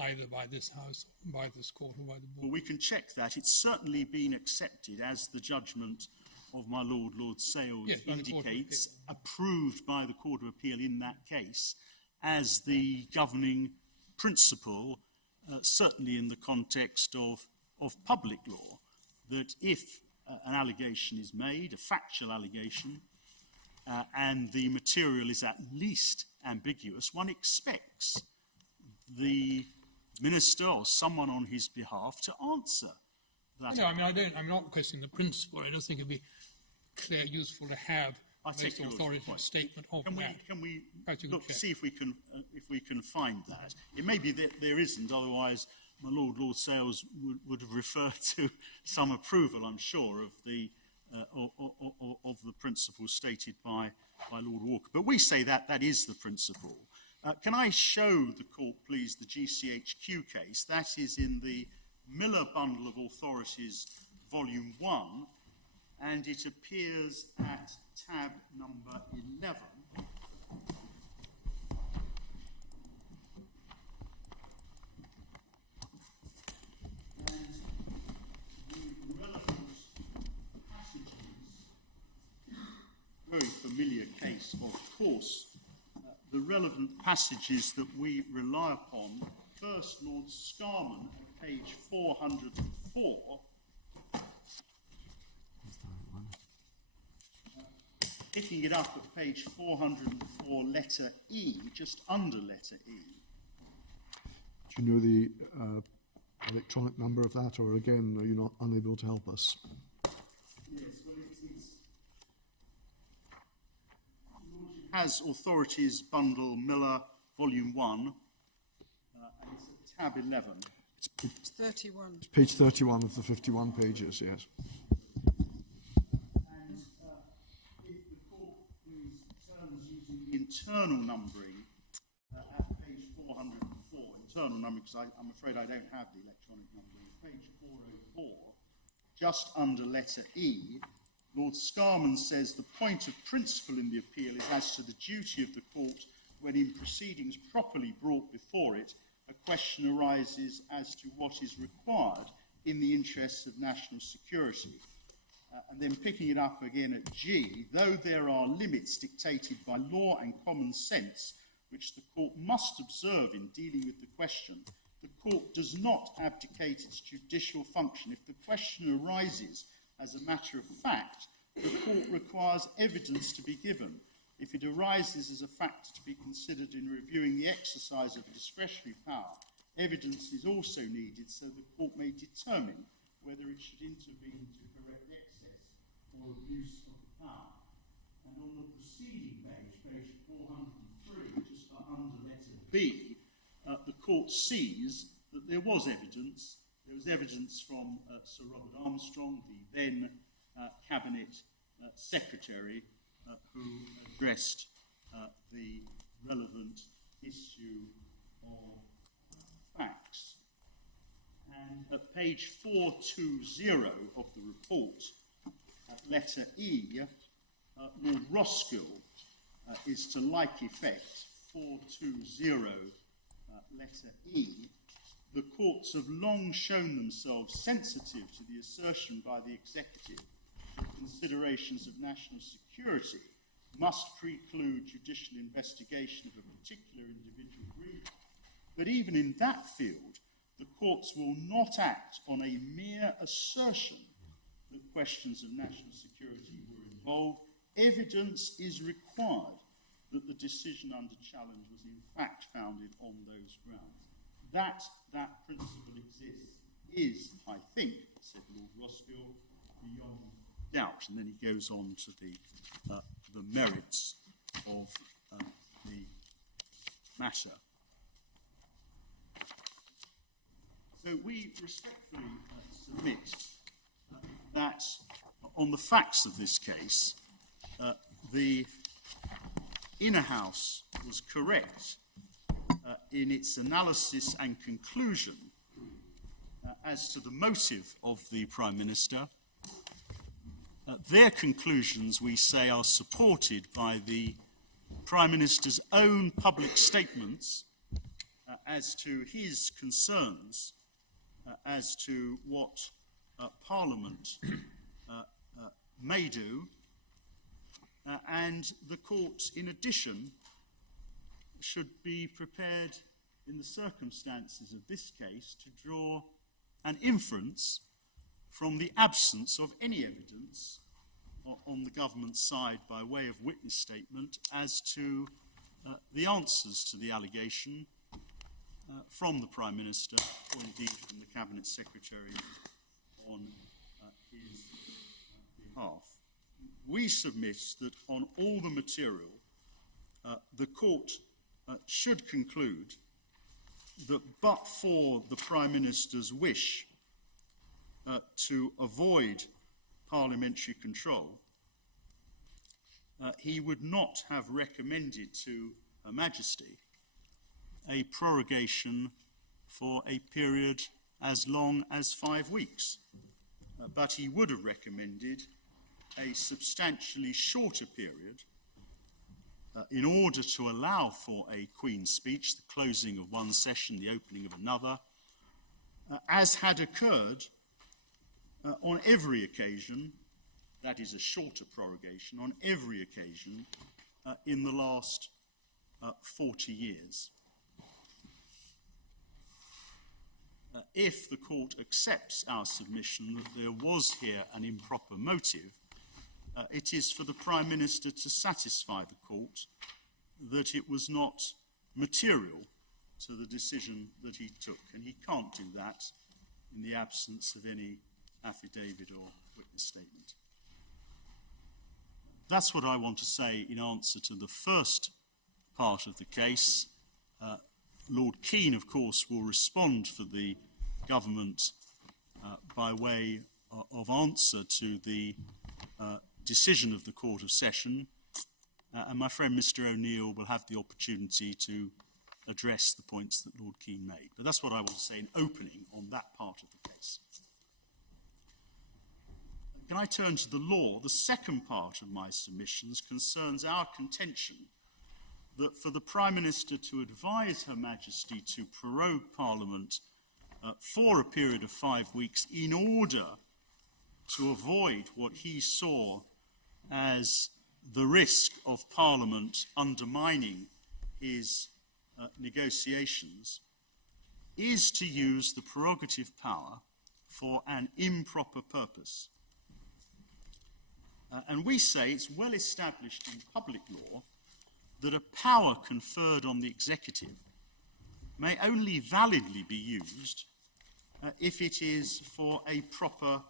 either by this House, by this court, or by the board. Well, we can check that. It's certainly been accepted as the judgment of my Lord Sales indicates, approved by the Court of Appeal in that case as the governing principle, certainly in the context of public law, that if an allegation is made, a factual allegation, and the material is at least ambiguous, one expects the minister or someone on his behalf to answer that. No, I mean, I'm not questioning the principle. I just think it'd be clear, useful to have a most authoritative statement of that. Can we look, see if we can find that? It may be that there isn't, otherwise my Lord Sales would have referred to some approval, I'm sure, of the principle stated by Lord Walker. But we say that that is the principle. Can I show the court, please, the GCHQ case? That is in the Miller Bundle of Authorities, Volume 1, and it appears at tab number 11. course, the relevant passages that we rely upon, first Lord Scarman at page 404, picking it up at page 404, letter E, just under letter E. Do you know the electronic number of that, or again, are you not unable to help us? Yes, well, it has Authorities Bundle Miller, Volume 1, and it's at tab 11. It's 31. It's page 31 of the 51 pages, yes. And if the court returns using the internal numbering at page 404, internal numbering, because I'm afraid I don't have the electronic numbering, page 404, just under letter E, Lord Scarman says the point of principle in the appeal is as to the duty of the court when in proceedings properly brought before it, a question arises as to what is required in the interests of national security. And then picking it up again at G, though there are limits dictated by law and common sense, which the court must observe in dealing with the question, the court does not abdicate its judicial function. If the question arises as a matter of fact, the court requires evidence to be given. If it arises as a factor to be considered in reviewing the exercise of discretionary power, evidence is also needed so the court may determine whether it should intervene to correct excess or abuse of the power. And on the preceding page, page 403, just under letter B, the court sees that there was evidence. There was evidence from Sir Robert Armstrong, the then Cabinet Secretary, who addressed the relevant issue of facts. And at page 420 of the report, at letter E, Lord Roskill is to like effect, 420 letter E. The courts have long shown themselves sensitive to the assertion by the executive that considerations of national security must preclude judicial investigation of a particular individual grievance. But even in that field, the courts will not act on a mere assertion that questions of national security were involved. Evidence is required that the decision under challenge was in fact founded on those grounds. That principle exists is, I think, said Lord Roskill, beyond doubt. And then he goes on to the merits of the matter. So we respectfully submit that on the facts of this case, the Inner House was correct in its analysis and conclusion as to the motive of the Prime Minister. Their conclusions, we say, are supported by the Prime Minister's own public statements as to his concerns as to what Parliament may do, and the court, in addition, should be prepared in the circumstances of this case to draw an inference from the absence of any evidence on the government side by way of witness statement as to the answers to the allegation from the Prime Minister, or indeed from the Cabinet Secretary on his behalf. We submit that on all the material, the court should conclude that but for the Prime Minister's wish to avoid parliamentary control, he would not have recommended to Her Majesty a prorogation for a period as long as 5 weeks. But he would have recommended a substantially shorter period in order to allow for a Queen's speech, the closing of one session, the opening of another, as had occurred on every occasion, that is a shorter prorogation, on every occasion in the last 40 years. If the court accepts our submission that there was here an improper motive, it is for the Prime Minister to satisfy the court that it was not material to the decision that he took, and he can't do that in the absence of any affidavit or witness statement. That's what I want to say in answer to the first part of the case. Lord Keane, of course, will respond for the government by way of answer to the decision of the Court of Session, and my friend Mr. O'Neill will have the opportunity to address the points that Lord Keane made. But that's what I want to say in opening on that part of the case. Can I turn to the law? The second part of my submissions concerns our contention that for the Prime Minister to advise Her Majesty to prorogue Parliament for a period of 5 weeks in order to avoid what he saw as the risk of Parliament undermining his negotiations is to use the prerogative power for an improper purpose. And we say it's well established in public law that a power conferred on the executive may only validly be used if it is for a proper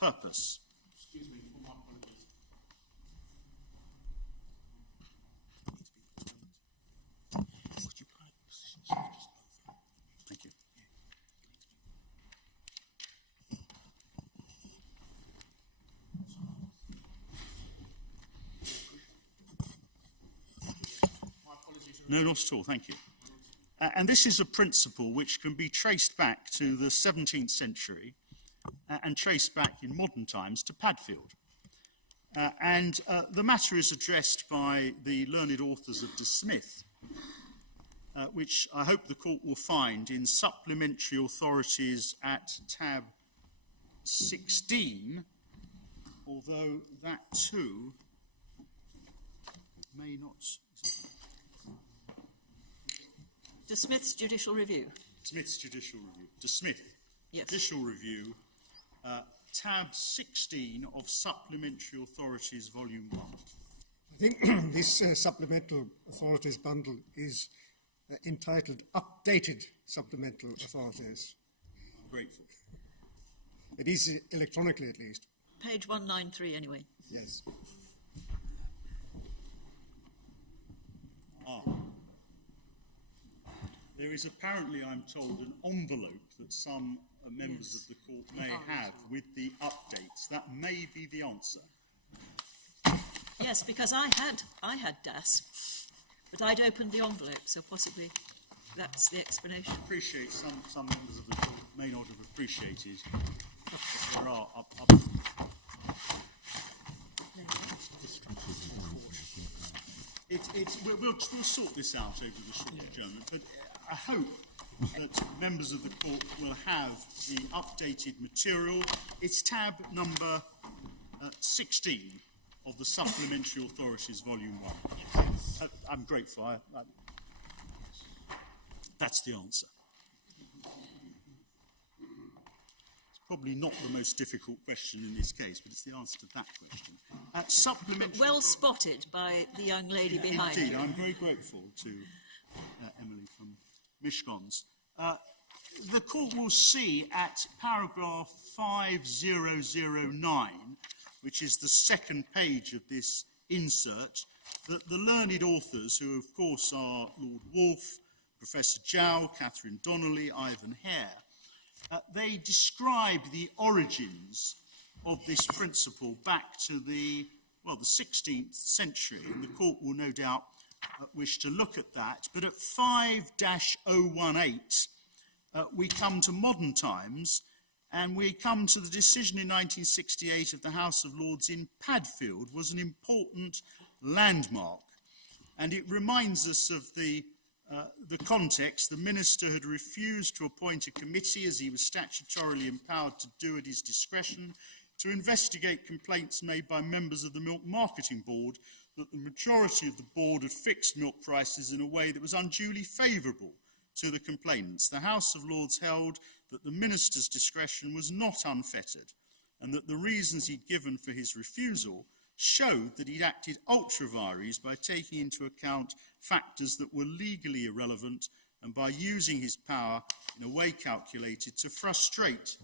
purpose. Excuse me for my apologies. Thank you. No, not at all, thank you. And this is a principle which can be traced back to the 17th century and traced back in modern times to Padfield. The matter is addressed by the learned authors of De Smith, which I hope the court will find in supplementary authorities at tab 16, although that too may not... De Smith's Judicial Review. Smith's Judicial Review. De Smith. Yes. Judicial Review, tab 16 of Supplementary Authorities, Volume 1. I think this supplemental authorities bundle is entitled Updated Supplemental Authorities. I'm grateful. It is electronically, at least. Page 193, anyway. Yes. There is apparently, I'm told, an envelope that some members of the court may have with the updates. That may be the answer. Yes, because I had DAS, but I'd opened the envelope, so possibly that's the explanation. I appreciate some members of the court may not have appreciated that there are We'll sort this out over the short adjournment, but I hope that members of the court will have the updated material. It's tab number 16 of the Supplementary Authorities, Volume 1. I'm grateful. That's the answer. It's probably not the most difficult question in this case, but it's the answer to that question. Supplementary well spotted by the young lady behind Indeed, you. I'm very grateful to Emily from Mishkons. The court will see at paragraph 5009, which is the second page of this insert, that the learned authors, who of course are Lord Wolfe, Professor Jow, Catherine Donnelly, Ivan Hare, they describe the origins of this principle back to the 16th century, and the court will no doubt wish to look at that. But at 5-018, we come to modern times, and we come to the decision in 1968 of the House of Lords in Padfield was an important landmark. And it reminds us of the context. The minister had refused to appoint a committee, as he was statutorily empowered to do at his discretion, to investigate complaints made by members of the Milk Marketing Board that the majority of the board had fixed milk prices in a way that was unduly favourable to the complainants. The House of Lords held that the minister's discretion was not unfettered, and that the reasons he'd given for his refusal showed that he'd acted ultra vires by taking into account factors that were legally irrelevant and by using his power in a way calculated to frustrate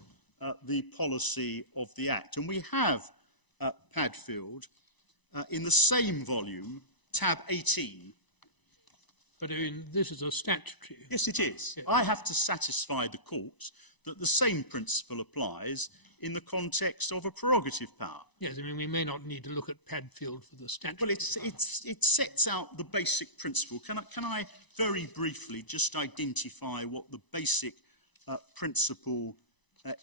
the policy of the Act. And we have, Padfield, in the same volume, tab 18. But I mean, this is a statutory. Yes, it is. Yeah. I have to satisfy the court that the same principle applies in the context of a prerogative power. Yes, I mean, we may not need to look at Padfield for the statute. Well, it sets out the basic principle. Can I very briefly just identify what the basic principle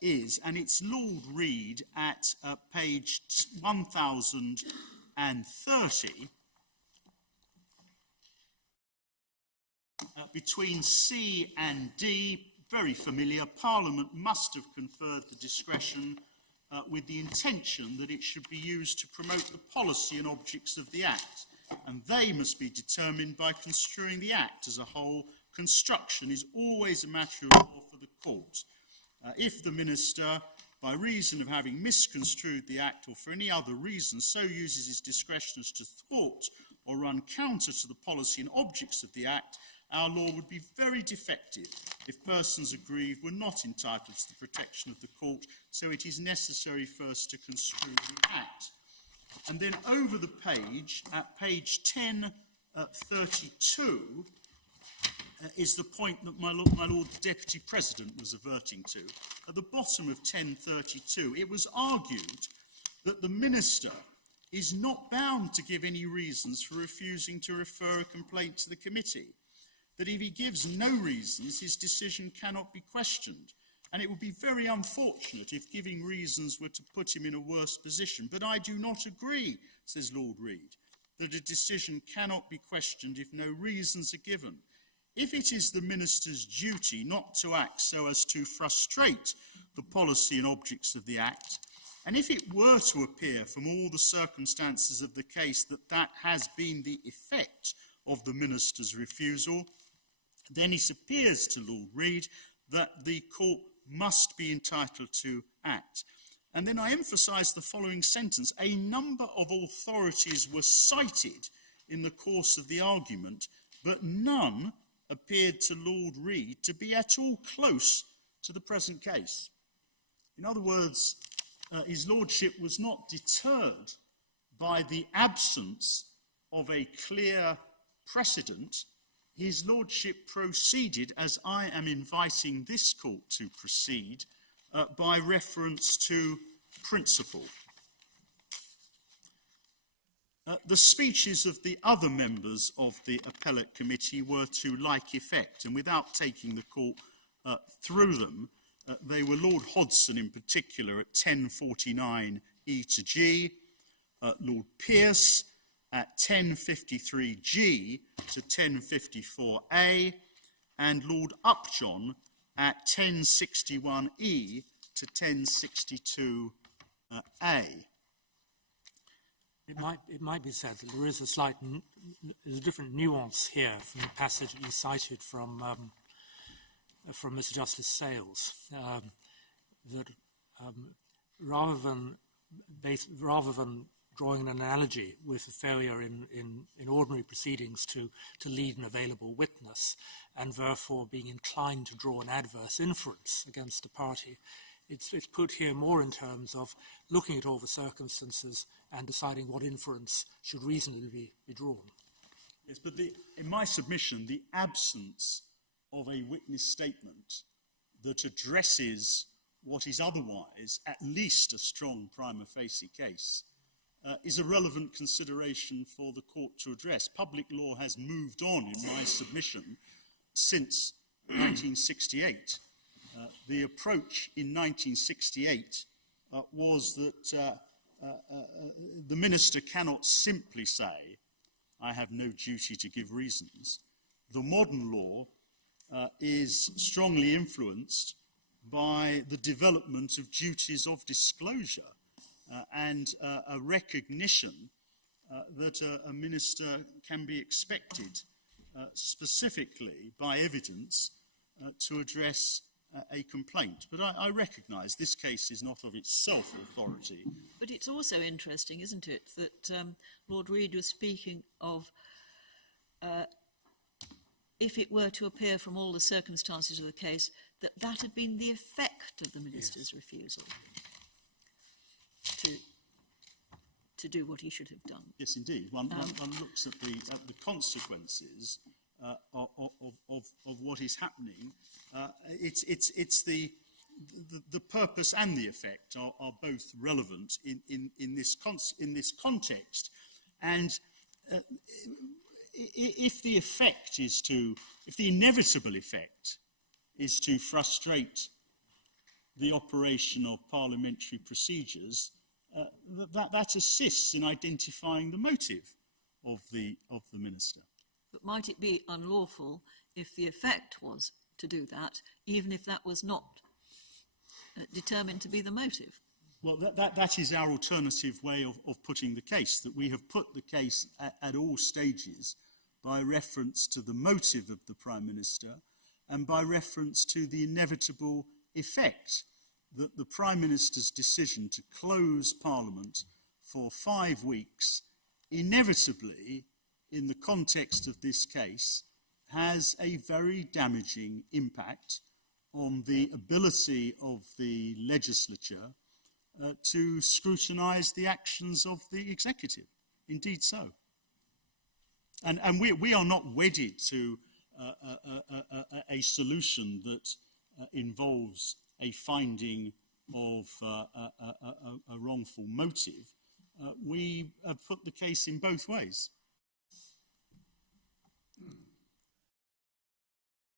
is? And it's Lord Reid at page 1030, between C and D, very familiar. Parliament must have conferred the discretion with the intention that it should be used to promote the policy and objects of the Act, and they must be determined by construing the Act as a whole. Construction is always a matter of law for the court. If the minister, by reason of having misconstrued the Act or for any other reason, so uses his discretion as to thwart or run counter to the policy and objects of the Act, our law would be very defective if persons aggrieved were not entitled to the protection of the court, so it is necessary first to construe the Act. And then over the page, at page 1032, is the point that my Lord Deputy President was averting to. At the bottom of 1032, it was argued that the Minister is not bound to give any reasons for refusing to refer a complaint to the committee, that if he gives no reasons, his decision cannot be questioned, and it would be very unfortunate if giving reasons were to put him in a worse position. But I do not agree, says Lord Reid, that a decision cannot be questioned if no reasons are given. If it is the Minister's duty not to act so as to frustrate the policy and objects of the Act, and if it were to appear from all the circumstances of the case that that has been the effect of the Minister's refusal, then it appears to Lord Reid that the court must be entitled to act. And then I emphasise the following sentence. A number of authorities were cited in the course of the argument, but none appeared to Lord Reid to be at all close to the present case. In other words, his lordship was not deterred by the absence of a clear precedent. His lordship proceeded, as I am inviting this court to proceed, by reference to principle. The speeches of the other members of the appellate committee were to like effect, and without taking the court through them, they were Lord Hodson in particular at 1049 E to G, Lord Pearce at 1053G to 1054A, and Lord Upjohn at 1061E to 1062A. It might be said that there is there's a different nuance here from the passage that you cited from Mr. Justice Sales, that rather than drawing an analogy with a failure in ordinary proceedings to lead an available witness, and therefore being inclined to draw an adverse inference against a party, it's put here more in terms of looking at all the circumstances and deciding what inference should reasonably be drawn. Yes, but in my submission, the absence of a witness statement that addresses what is otherwise at least a strong prima facie case is a relevant consideration for the court to address. Public law has moved on in my submission since 1968. The approach in 1968 was that the minister cannot simply say, I have no duty to give reasons. The modern law is strongly influenced by the development of duties of disclosure and a recognition that a minister can be expected specifically by evidence to address a complaint. But I recognise this case is not of itself authority. But it's also interesting, isn't it, that Lord Reid was speaking of if it were to appear from all the circumstances of the case that had been the effect of the minister's refusal to do what he should have done. Yes, indeed. One looks at the consequences of what is happening. It's the purpose and the effect are both relevant in this context. And if the inevitable effect is to frustrate the operation of parliamentary procedures, that assists in identifying the motive of the minister. But might it be unlawful if the effect was to do that, even if that was not determined to be the motive? Well, that is our alternative way of putting the case, that we have put the case at all stages by reference to the motive of the Prime Minister and by reference to the inevitable effect that the Prime Minister's decision to close Parliament for 5 weeks inevitably, in the context of this case, has a very damaging impact on the ability of the legislature to scrutinise the actions of the executive. Indeed so. And we are not wedded to a solution that involves a finding of a wrongful motive. We have put the case in both ways.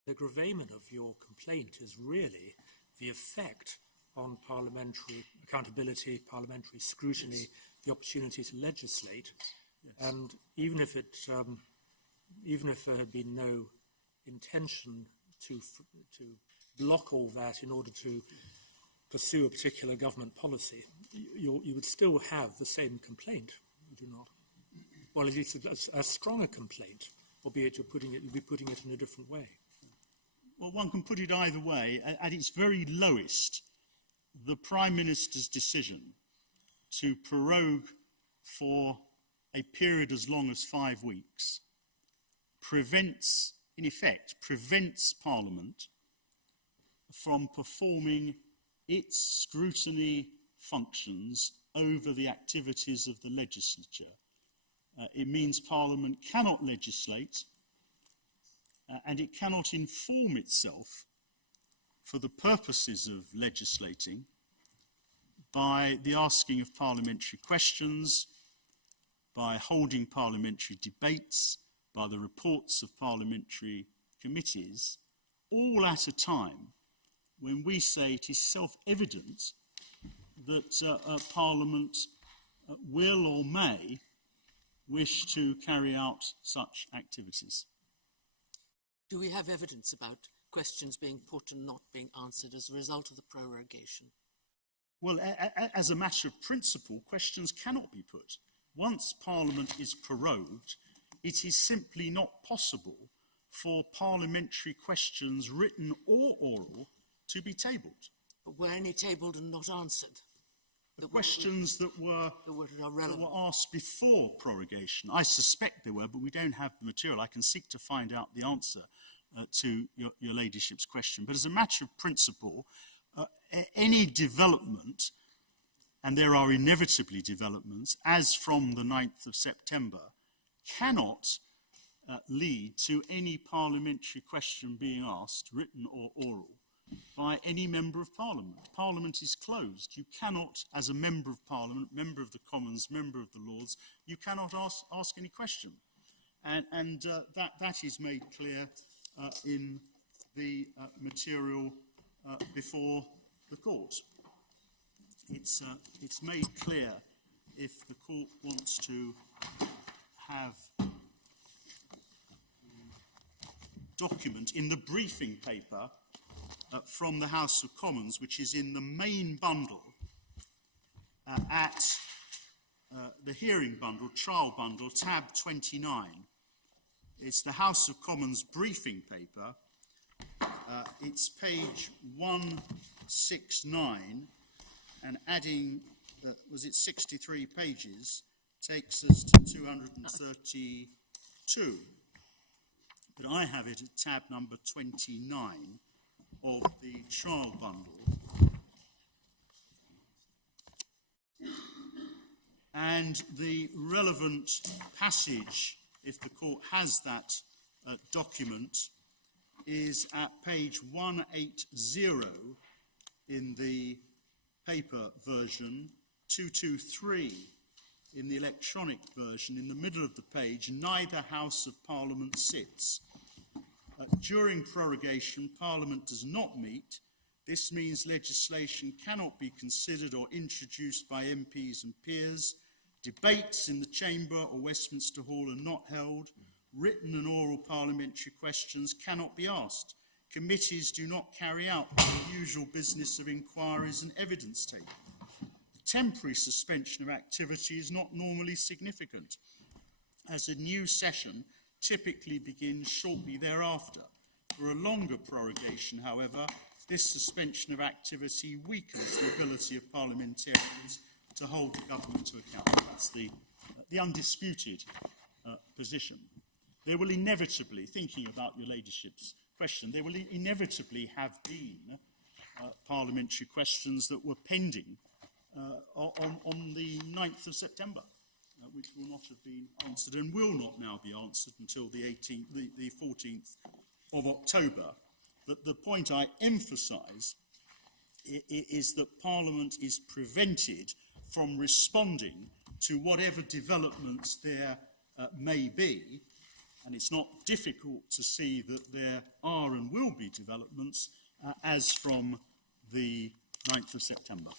The gravamen of your complaint is really the effect on parliamentary accountability, parliamentary scrutiny, the opportunity to legislate. Yes. And even if there had been no intention to block all that in order to pursue a particular government policy, you would still have the same complaint, would you not? Well, at least a stronger complaint, albeit you'd be putting it in a different way. Well, one can put it either way. At its very lowest, the Prime Minister's decision to prorogue for a period as long as 5 weeks prevents Parliament from performing its scrutiny functions over the activities of the legislature. It means Parliament cannot legislate and it cannot inform itself for the purposes of legislating by the asking of parliamentary questions, by holding parliamentary debates, by the reports of parliamentary committees, all at a time when we say it is self-evident that Parliament will or may wish to carry out such activities. Do we have evidence about questions being put and not being answered as a result of the prorogation? Well, as a matter of principle, questions cannot be put. Once Parliament is prorogued, it is simply not possible for parliamentary questions, written or oral, to be tabled. But were any tabled and not answered? The questions that were asked before prorogation, I suspect there were, but we don't have the material. I can seek to find out the answer to your ladyship's question. But as a matter of principle, any development, and there are inevitably developments, as from the 9th of September, cannot lead to any parliamentary question being asked, written or oral, by any member of Parliament. Parliament is closed. You cannot, as a member of Parliament, member of the Commons, member of the Lords, you cannot ask any question. And that is made clear in the material before the court. It's made clear, if the court wants to have document in the briefing paper from the House of Commons, which is in the main bundle at the hearing bundle, trial bundle, tab 29. It's the House of Commons briefing paper. It's page 169, and adding, was it 63 pages, takes us to 232. But I have it at tab number 29 of the trial bundle. And the relevant passage, if the court has that document, is at page 180 in the paper version, 223 in the electronic version. In the middle of the page, neither House of Parliament sits. During prorogation, Parliament does not meet. This means legislation cannot be considered or introduced by MPs and peers. Debates in the Chamber or Westminster Hall are not held. Written and oral parliamentary questions cannot be asked. Committees do not carry out the usual business of inquiries and evidence taking. The temporary suspension of activity is not normally significant, as a new session typically begins shortly thereafter. For a longer prorogation, however, this suspension of activity weakens the ability of parliamentarians to hold the government to account. That's the undisputed position. There will inevitably, thinking about your ladyship's question, there will inevitably have been parliamentary questions that were pending on the 9th of September, which will not have been answered and will not now be answered until the 14th of October. But the point I emphasise is that Parliament is prevented from responding to whatever developments there may be, and it's not difficult to see that there are and will be developments as from the 9th of September.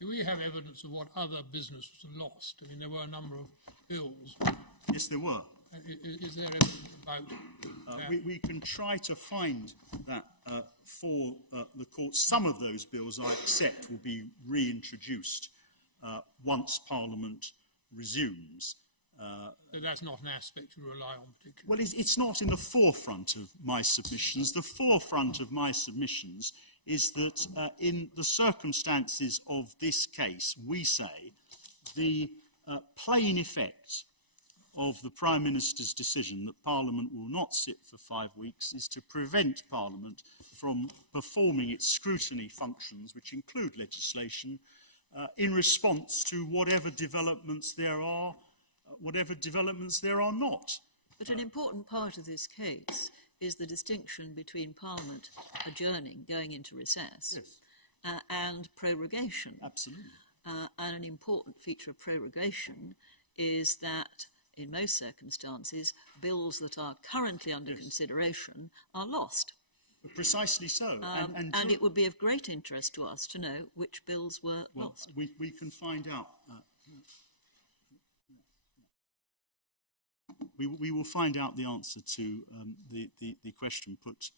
Do we have evidence of what other business was lost? I mean, there were a number of bills. Yes, there were. Is there evidence about we can try to find that for the court. Some of those bills, I accept, will be reintroduced once Parliament resumes. So that's not an aspect you rely on particularly? Well, it's not in the forefront of my submissions. The forefront of my submissions is that in the circumstances of this case, we say the plain effect of the Prime Minister's decision that Parliament will not sit for 5 weeks is to prevent Parliament from performing its scrutiny functions, which include legislation, in response to whatever developments there are not. But an important part of this case is the distinction between Parliament adjourning, going into recess, Yes. And prorogation. Absolutely. And an important feature of prorogation is that in most circumstances, bills that are currently under consideration are lost. Precisely so. And it would be of great interest to us to know which bills were lost. We can find out. We will find out the answer to the question put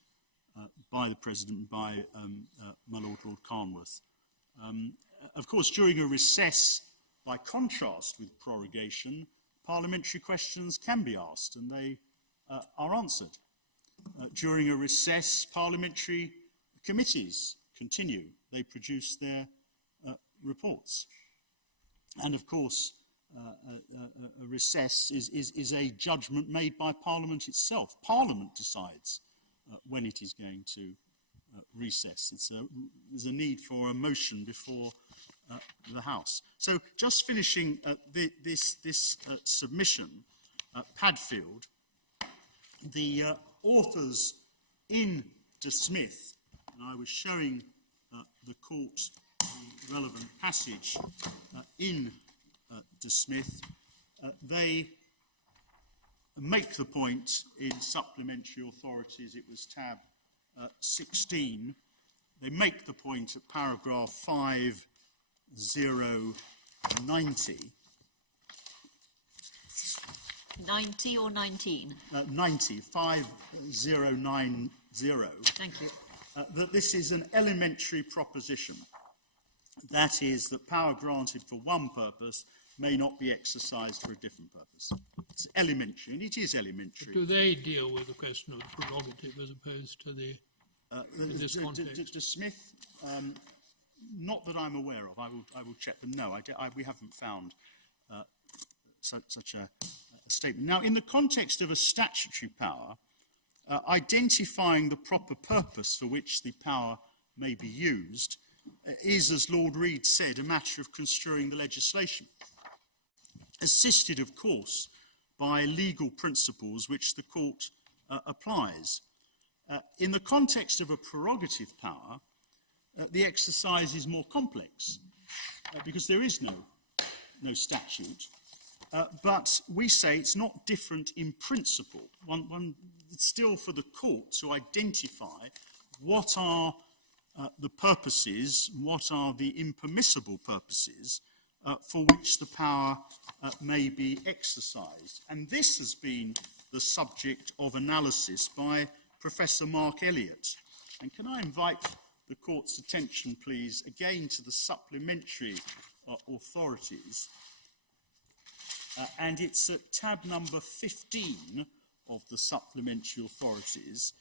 by the President and by my Lord Carnworth. Of course, during a recess, by contrast with prorogation, parliamentary questions can be asked and they are answered. During a recess, parliamentary committees continue. They produce their reports. And of course, a recess is a judgment made by Parliament itself. Parliament decides when it is going to recess. There's a need for a motion before the House. So just finishing this submission, Padfield, the authors in De Smith, and I was showing the court the relevant passage in De Smith, they make the point in supplementary authorities, it was tab 16, they make the point at paragraph 5090. 90 or 19? 90, 5090. Thank you. That this is an elementary proposition. That is, that power granted for one purpose may not be exercised for a different purpose. It's elementary, and it is elementary. Do they deal with the question of the prerogative as opposed to the in this context? Smith, not that I'm aware of. I will check, but no, we haven't found such a statement. Now, in the context of a statutory power, identifying the proper purpose for which the power may be used is, as Lord Reid said, a matter of construing the legislation, assisted, of course, by legal principles which the court applies. In the context of a prerogative power, the exercise is more complex because there is no statute. But we say it's not different in principle. It's still for the court to identify what are the purposes, what are the impermissible purposes for which the power may be exercised. And this has been the subject of analysis by Professor Mark Elliott. And can I invite the court's attention, please, again to the supplementary authorities. And it's at tab number 15 of the supplementary authorities,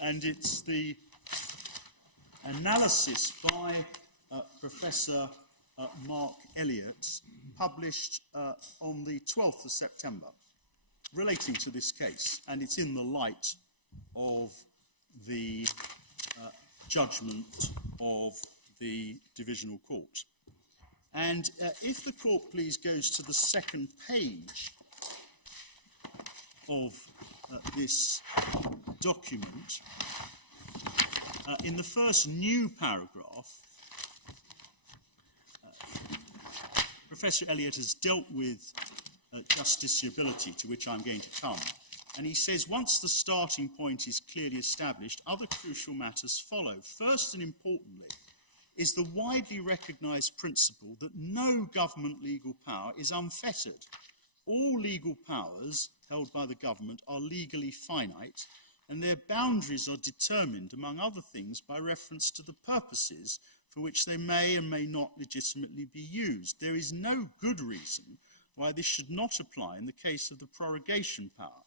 and it's the analysis by Professor Mark Elliott, published on the 12th of September, relating to this case, and it's in the light of the judgment of the Divisional Court. And if the court, please, goes to the second page of this document, in the first new paragraph, Professor Elliott has dealt with justiciability, to which I'm going to come. And he says, once the starting point is clearly established, other crucial matters follow. First and importantly, is the widely recognised principle that no government legal power is unfettered. All legal powers held by the government are legally finite, and their boundaries are determined, among other things, by reference to the purposes for which they may and may not legitimately be used. There is no good reason why this should not apply in the case of the prorogation power,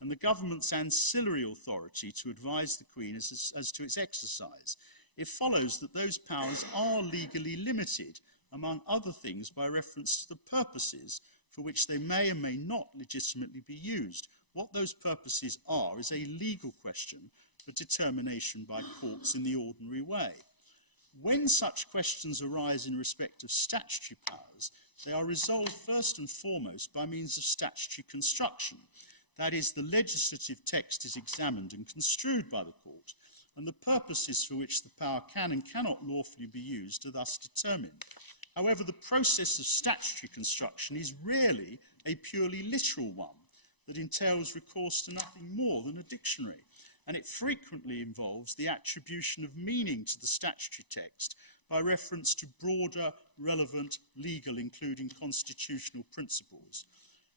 and the government's ancillary authority to advise the Queen as to its exercise. It follows that those powers are legally limited, among other things, by reference to the purposes for which they may and may not legitimately be used. What those purposes are is a legal question for determination by courts in the ordinary way. When such questions arise in respect of statutory powers, they are resolved first and foremost by means of statutory construction. That is, the legislative text is examined and construed by the court, and the purposes for which the power can and cannot lawfully be used are thus determined. However, the process of statutory construction is rarely a purely literal one that entails recourse to nothing more than a dictionary, and it frequently involves the attribution of meaning to the statutory text by reference to broader, relevant, legal, including constitutional principles.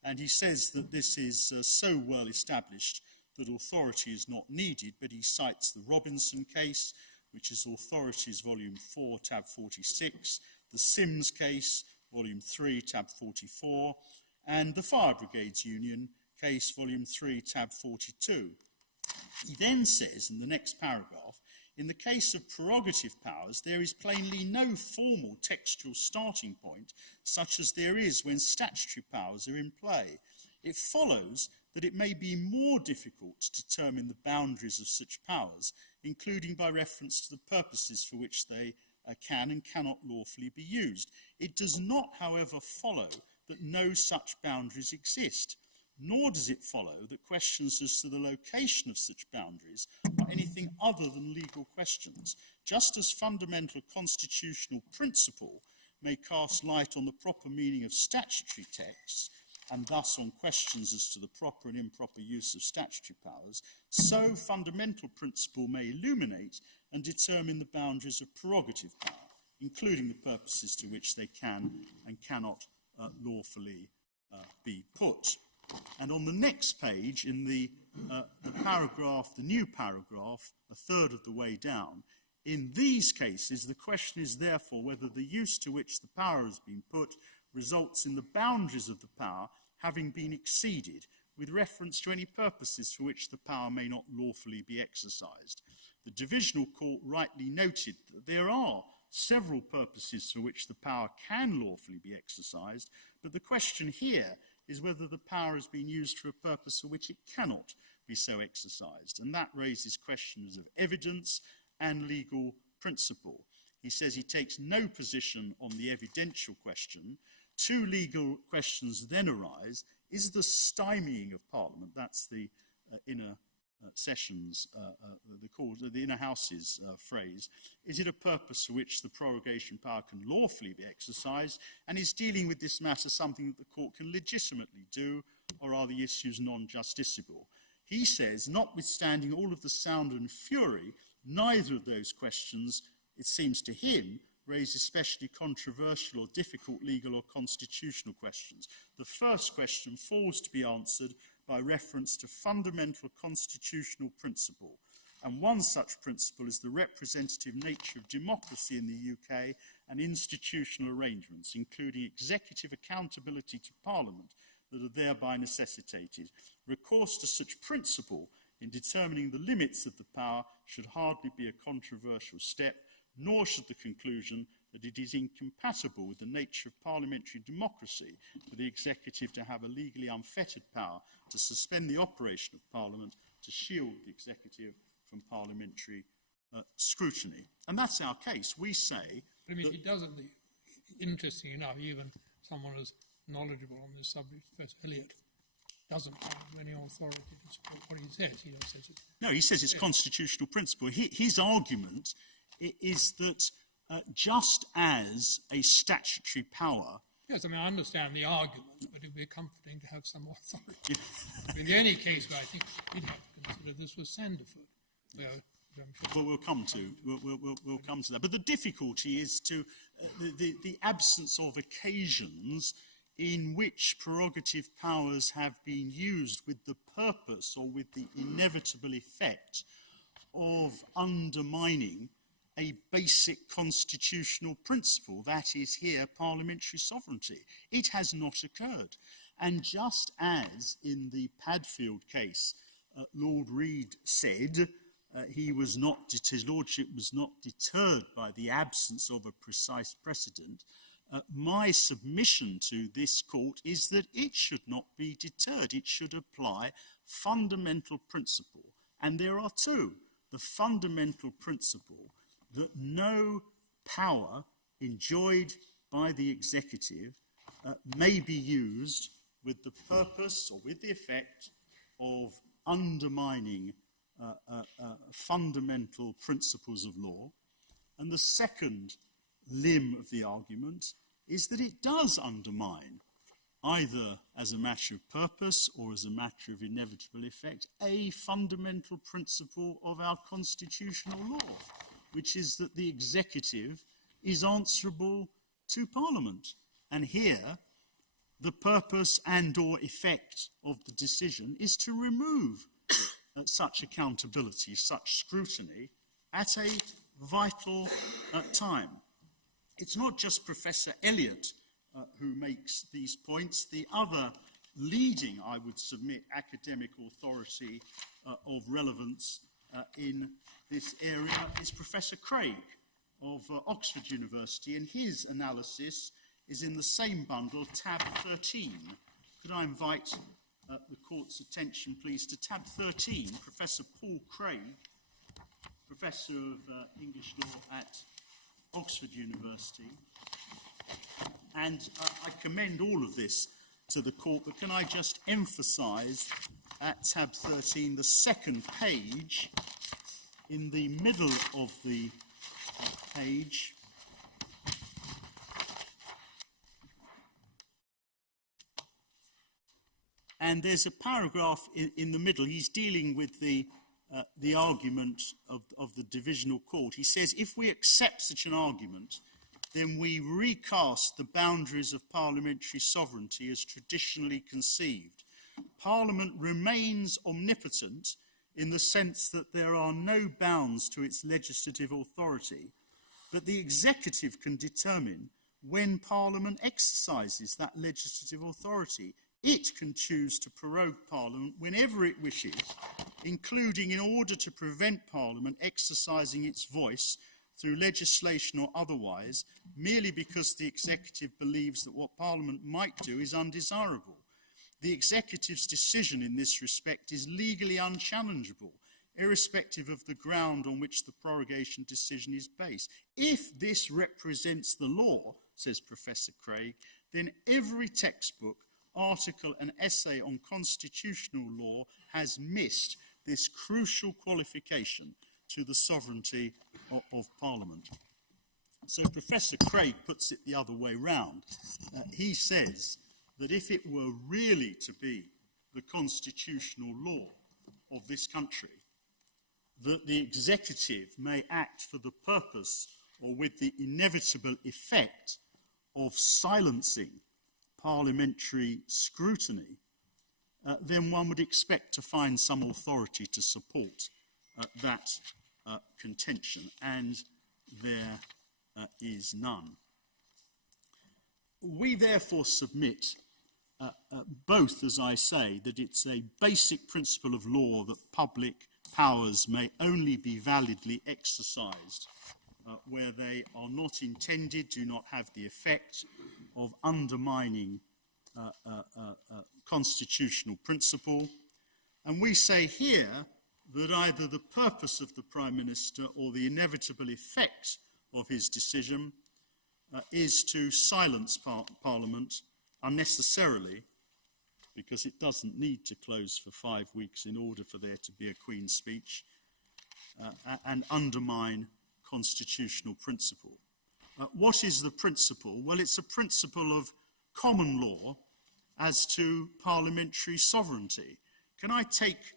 And he says that this is so well established that authority is not needed, but he cites the Robinson case, which is Authorities, Volume 4, tab 46, the Sims case, Volume 3, tab 44, and the Fire Brigades Union case, Volume 3, tab 42. He then says, in the next paragraph, in the case of prerogative powers, there is plainly no formal textual starting point, such as there is when statutory powers are in play. It follows that it may be more difficult to determine the boundaries of such powers, including by reference to the purposes for which they can and cannot lawfully be used. It does not, however, follow that no such boundaries exist, nor does it follow that questions as to the location of such boundaries are anything other than legal questions. Just as fundamental constitutional principle may cast light on the proper meaning of statutory texts, and thus on questions as to the proper and improper use of statutory powers, so fundamental principle may illuminate and determine the boundaries of prerogative power, including the purposes to which they can and cannot lawfully be put. And on the next page, in the paragraph, the new paragraph, a third of the way down, in these cases, the question is therefore whether the use to which the power has been put results in the boundaries of the power having been exceeded with reference to any purposes for which the power may not lawfully be exercised. The Divisional Court rightly noted that there are several purposes for which the power can lawfully be exercised, but the question here is whether the power has been used for a purpose for which it cannot be so exercised, and that raises questions of evidence and legal principle. He says he takes no position on the evidential question. Two legal questions then arise. Is the stymieing of Parliament, that's the inner sessions, the inner house's phrase, is it a purpose for which the prorogation power can lawfully be exercised, and is dealing with this matter something that the court can legitimately do, or are the issues non-justiciable? He says, notwithstanding all of the sound and fury, neither of those questions, it seems to him, raise especially controversial or difficult legal or constitutional questions. The first question falls to be answered by reference to fundamental constitutional principle, and one such principle is the representative nature of democracy in the UK and institutional arrangements, including executive accountability to Parliament, that are thereby necessitated. Recourse to such principle in determining the limits of the power should hardly be a controversial step, nor should the conclusion that it is incompatible with the nature of parliamentary democracy for the executive to have a legally unfettered power to suspend the operation of Parliament to shield the executive from parliamentary scrutiny. And that's our case. We say... I mean, it doesn't... Interesting enough, even someone as knowledgeable on this subject, Professor Elliott, doesn't have any authority to support what he says. He just says it. No, he says it's constitutional principle. His argument is that just as a statutory power... Yes, I mean, I understand the argument, but it would be comforting to have some authority. I mean, the only case where I think we'd have to consider this was Sanderford. Well, we'll come to that. But the difficulty is to the absence of occasions in which prerogative powers have been used with the purpose or with the inevitable effect of undermining a basic constitutional principle, that is here parliamentary sovereignty. It has not occurred. And just as in the Padfield case, Lord Reid said his lordship was not deterred by the absence of a precise precedent, my submission to this court is that it should not be deterred. It should apply fundamental principle. And there are two. The fundamental principle that no power enjoyed by the executive may be used with the purpose or with the effect of undermining fundamental principles of law. And the second limb of the argument is that it does undermine, either as a matter of purpose or as a matter of inevitable effect, a fundamental principle of our constitutional law, which is that the executive is answerable to Parliament. And here, the purpose and or effect of the decision is to remove such accountability, such scrutiny, at a vital time. It's not just Professor Elliott who makes these points. The other leading, I would submit, academic authority of relevance in this area is Professor Craig of Oxford University, and his analysis is in the same bundle, tab 13. Could I invite the court's attention, please, to tab 13, Professor Paul Craig, Professor of English Law at Oxford University. And I commend all of this to the court, but can I just emphasise at tab 13, the second page, in the middle of the page, and there's a paragraph in the middle. He's dealing with the argument of the divisional court. He says, if we accept such an argument, then we recast the boundaries of parliamentary sovereignty as traditionally conceived. Parliament remains omnipotent in the sense that there are no bounds to its legislative authority, but the executive can determine when Parliament exercises that legislative authority. It can choose to prorogue Parliament whenever it wishes, including in order to prevent Parliament exercising its voice through legislation or otherwise, merely because the executive believes that what Parliament might do is undesirable. The executive's decision in this respect is legally unchallengeable, irrespective of the ground on which the prorogation decision is based. If this represents the law, says Professor Craig, then every textbook, article and essay on constitutional law has missed this crucial qualification to the sovereignty of Parliament. So Professor Craig puts it the other way round. He says that if it were really to be the constitutional law of this country, that the executive may act for the purpose or with the inevitable effect of silencing parliamentary scrutiny, then one would expect to find some authority to support that contention, and there is none. We therefore submit both, as I say, that it's a basic principle of law that public powers may only be validly exercised where they are not intended, do not have the effect of undermining constitutional principle. And we say here that either the purpose of the Prime Minister or the inevitable effect of his decision is to silence Parliament unnecessarily, because it doesn't need to close for 5 weeks in order for there to be a Queen's speech, and undermine constitutional principle. What is the principle? Well, it's a principle of common law as to parliamentary sovereignty. Can I take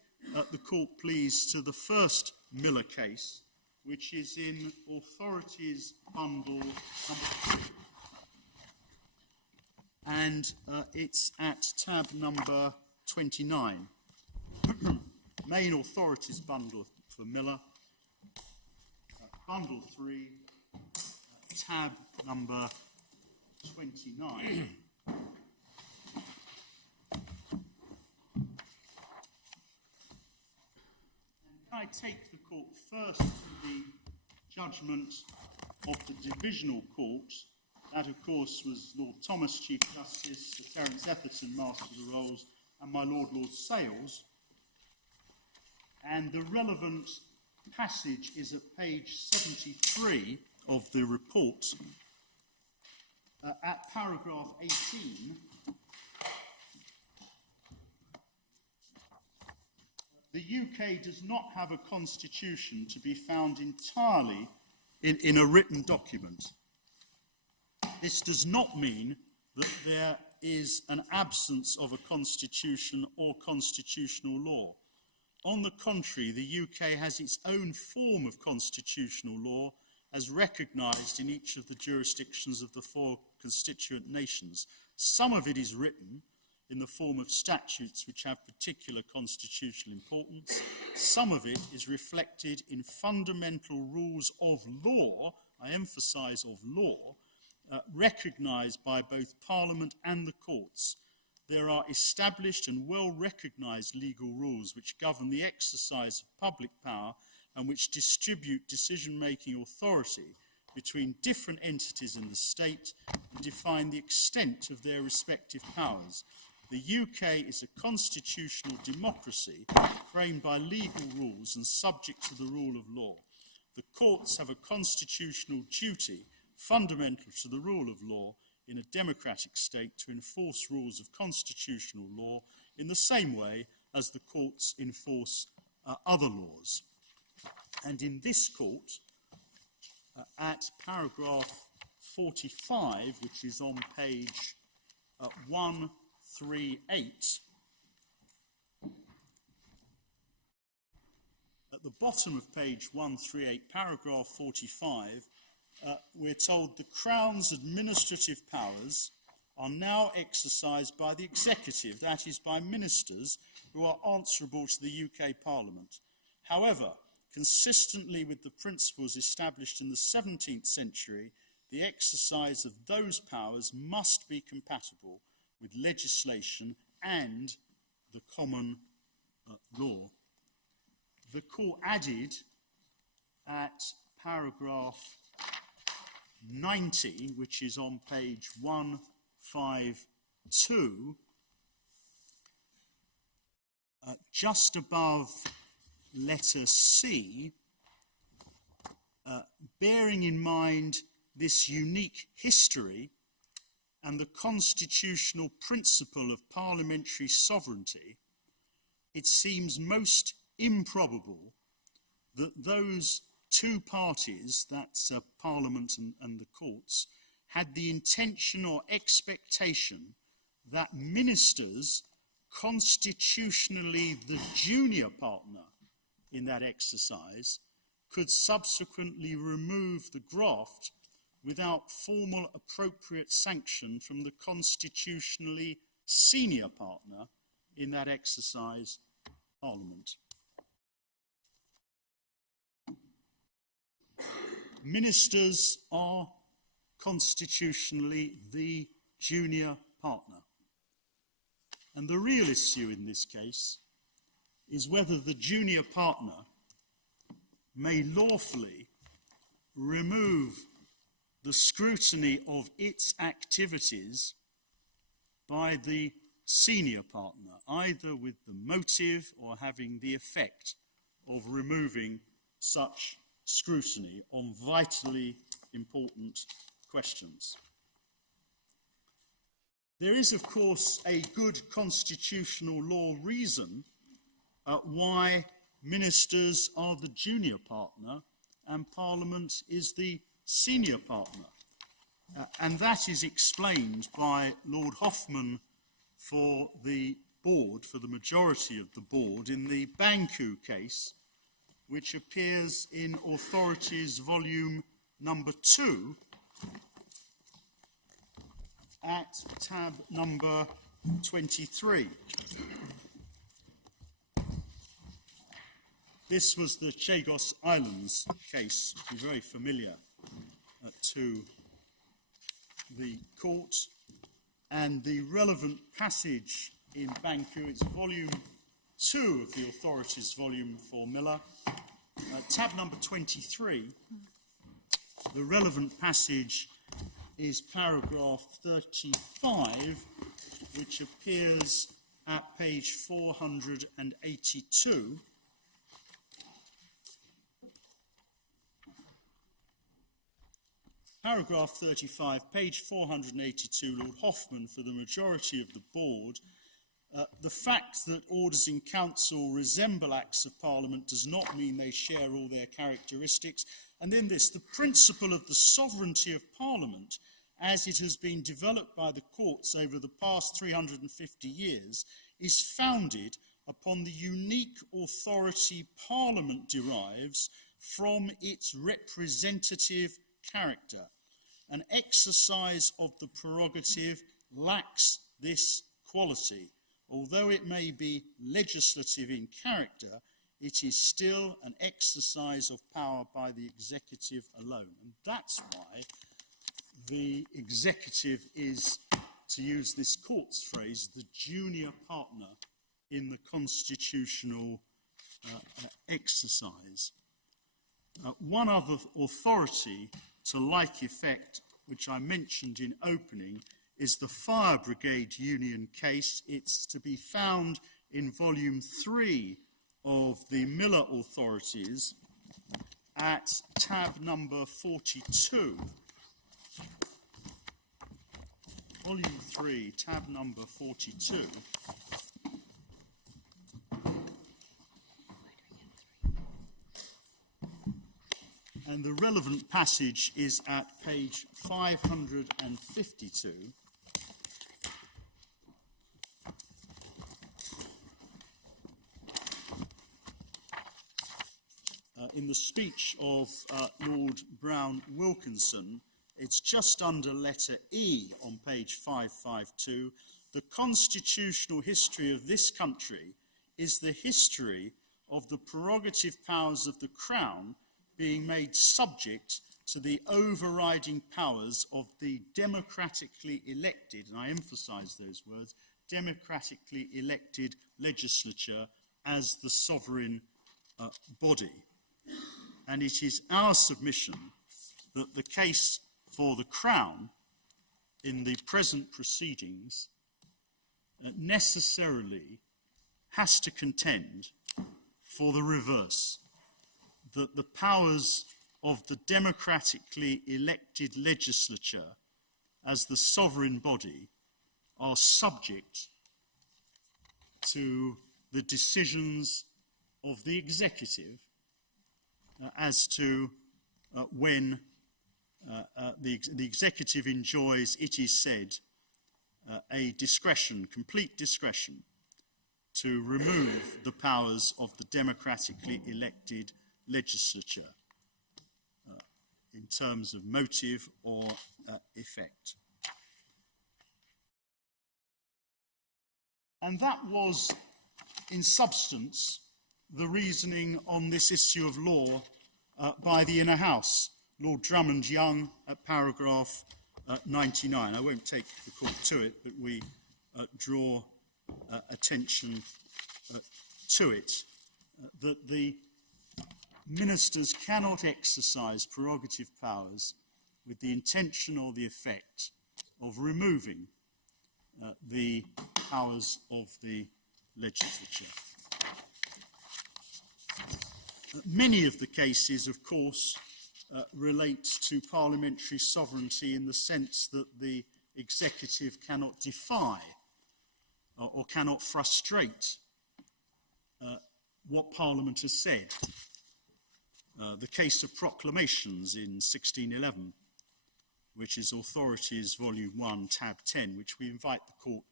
the court, please, to the first Miller case, which is in Authorities Bundle number 2. And it's at tab number 29. Main Authorities Bundle for Miller. Bundle 3, tab number 29. I take the court first to the judgment of the Divisional Court. That, of course, was Lord Thomas, Chief Justice, Sir Terence Etherton, Master of the Rolls, and my Lord Sales. And the relevant passage is at page 73 of the report, at paragraph 18. The UK does not have a constitution to be found entirely in a written document. This does not mean that there is an absence of a constitution or constitutional law. On the contrary, the UK has its own form of constitutional law as recognised in each of the jurisdictions of the 4 constituent nations. Some of it is written in the form of statutes which have particular constitutional importance. Some of it is reflected in fundamental rules of law, I emphasise of law, recognised by both Parliament and the courts. There are established and well-recognised legal rules which govern the exercise of public power and which distribute decision-making authority between different entities in the state and define the extent of their respective powers. The UK is a constitutional democracy framed by legal rules and subject to the rule of law. The courts have a constitutional duty fundamental to the rule of law in a democratic state to enforce rules of constitutional law in the same way as the courts enforce other laws. And in this court, at paragraph 45, which is on page 138, at the bottom of page 138, paragraph 45, we're told the Crown's administrative powers are now exercised by the executive, that is, by ministers who are answerable to the UK Parliament. However, consistently with the principles established in the 17th century, the exercise of those powers must be compatible with legislation and the common law. The court added at paragraph 90, which is on page 152, just above letter C, bearing in mind this unique history and the constitutional principle of parliamentary sovereignty, it seems most improbable that those two parties, that's Parliament and the courts, had the intention or expectation that ministers, constitutionally the junior partner in that exercise, could subsequently remove the graft without formal appropriate sanction from the constitutionally senior partner in that exercise, Parliament. Ministers are constitutionally the junior partner. And the real issue in this case is whether the junior partner may lawfully remove the scrutiny of its activities by the senior partner, either with the motive or having the effect of removing such scrutiny on vitally important questions. There is, of course, a good constitutional law reason why ministers are the junior partner and Parliament is the senior partner. And that is explained by Lord Hoffman for the board, for the majority of the board, in the Banku case, which appears in Authorities Volume number 2 at tab number 23. This was the Chagos Islands case, which is very familiar to the court, and the relevant passage in Banku, it's volume 2 of the Authorities volume for Miller, tab number 23. The relevant passage is paragraph 35, which appears at page 482. Paragraph 35, page 482, Lord Hoffman, for the majority of the board, the fact that orders in council resemble acts of parliament does not mean they share all their characteristics. And then this, the principle of the sovereignty of parliament, as it has been developed by the courts over the past 350 years, is founded upon the unique authority parliament derives from its representative character. An exercise of the prerogative lacks this quality. Although it may be legislative in character, it is still an exercise of power by the executive alone. And that's why the executive is, to use this court's phrase, the junior partner in the constitutional exercise. One other authority to like effect, which I mentioned in opening, is the Fire Brigade Union case. It's to be found in volume 3 of the Miller Authorities at tab number 42. Volume 3, tab number 42. And the relevant passage is at page 552. In the speech of Lord Brown Wilkinson, it's just under letter E on page 552. The constitutional history of this country is the history of the prerogative powers of the Crown being made subject to the overriding powers of the democratically elected, and I emphasise those words, democratically elected legislature as the sovereign body. And it is our submission that the case for the Crown in the present proceedings necessarily has to contend for the reverse, that the powers of the democratically elected legislature as the sovereign body are subject to the decisions of the executive as to when the executive enjoys, it is said, a discretion, complete discretion, to remove the powers of the democratically elected legislature in terms of motive or effect. And that was, in substance, the reasoning on this issue of law by the Inner House, Lord Drummond Young at paragraph 99. I won't take the court to it, but we draw attention to it, that the ministers cannot exercise prerogative powers with the intention or the effect of removing the powers of the legislature. Many of the cases, of course, relate to parliamentary sovereignty in the sense that the executive cannot defy or cannot frustrate what Parliament has said. The case of proclamations in 1611, which is Authorities Volume 1, Tab 10, which we invite the court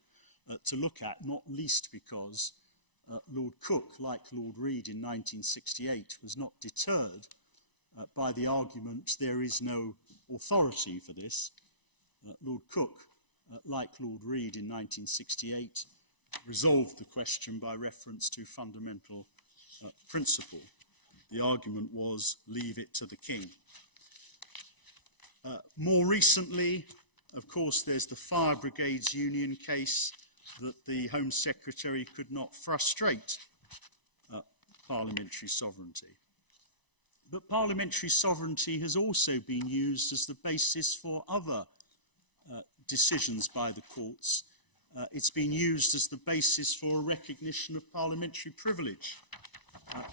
to look at, not least because Lord Coke, like Lord Reid in 1968, was not deterred by the argument there is no authority for this. Lord Coke, like Lord Reid in 1968, resolved the question by reference to fundamental principle. The argument was, leave it to the king. More recently, of course, there's the Fire Brigades Union case that the Home Secretary could not frustrate parliamentary sovereignty. But parliamentary sovereignty has also been used as the basis for other decisions by the courts. It's been used as the basis for a recognition of parliamentary privilege.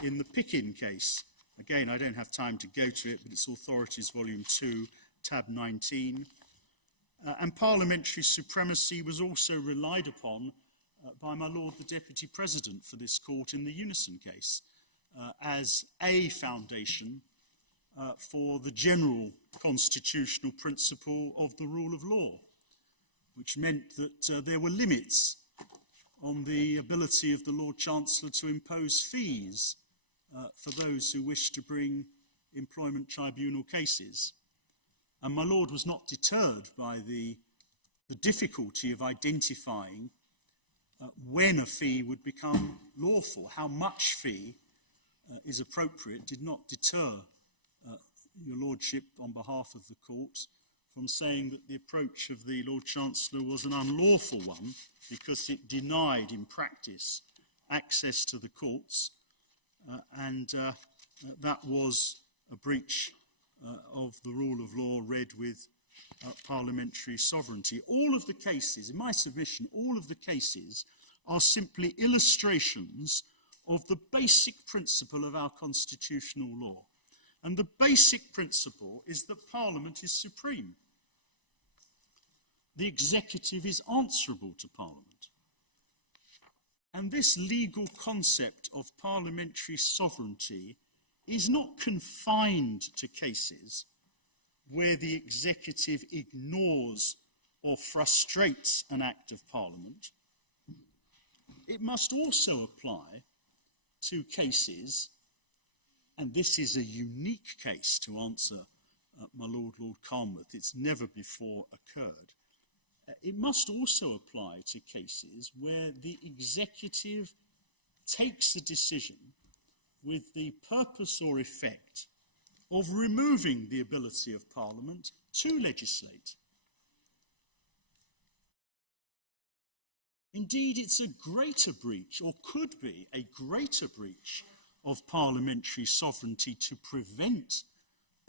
In the Pickin case, again, I don't have time to go to it, but it's Authorities Volume 2, Tab 19. And parliamentary supremacy was also relied upon by my Lord the Deputy President for this court in the Unison case as a foundation for the general constitutional principle of the rule of law, which meant that there were limits on the ability of the Lord Chancellor to impose fees for those who wished to bring employment tribunal cases. And my Lord was not deterred by the difficulty of identifying when a fee would become lawful. How much fee is appropriate did not deter your Lordship on behalf of the court from saying that the approach of the Lord Chancellor was an unlawful one because it denied in practice access to the courts and that was a breach of the rule of law read with parliamentary sovereignty. All of the cases, in my submission, all of the cases are simply illustrations of the basic principle of our constitutional law. And the basic principle is that Parliament is supreme. The executive is answerable to Parliament. And this legal concept of parliamentary sovereignty is not confined to cases where the executive ignores or frustrates an act of Parliament. It must also apply to cases, and this is a unique case to answer my Lord Carnwath, it's never before occurred. It must also apply to cases where the executive takes a decision with the purpose or effect of removing the ability of Parliament to legislate. Indeed, it's a greater breach, or could be a greater breach, of parliamentary sovereignty to prevent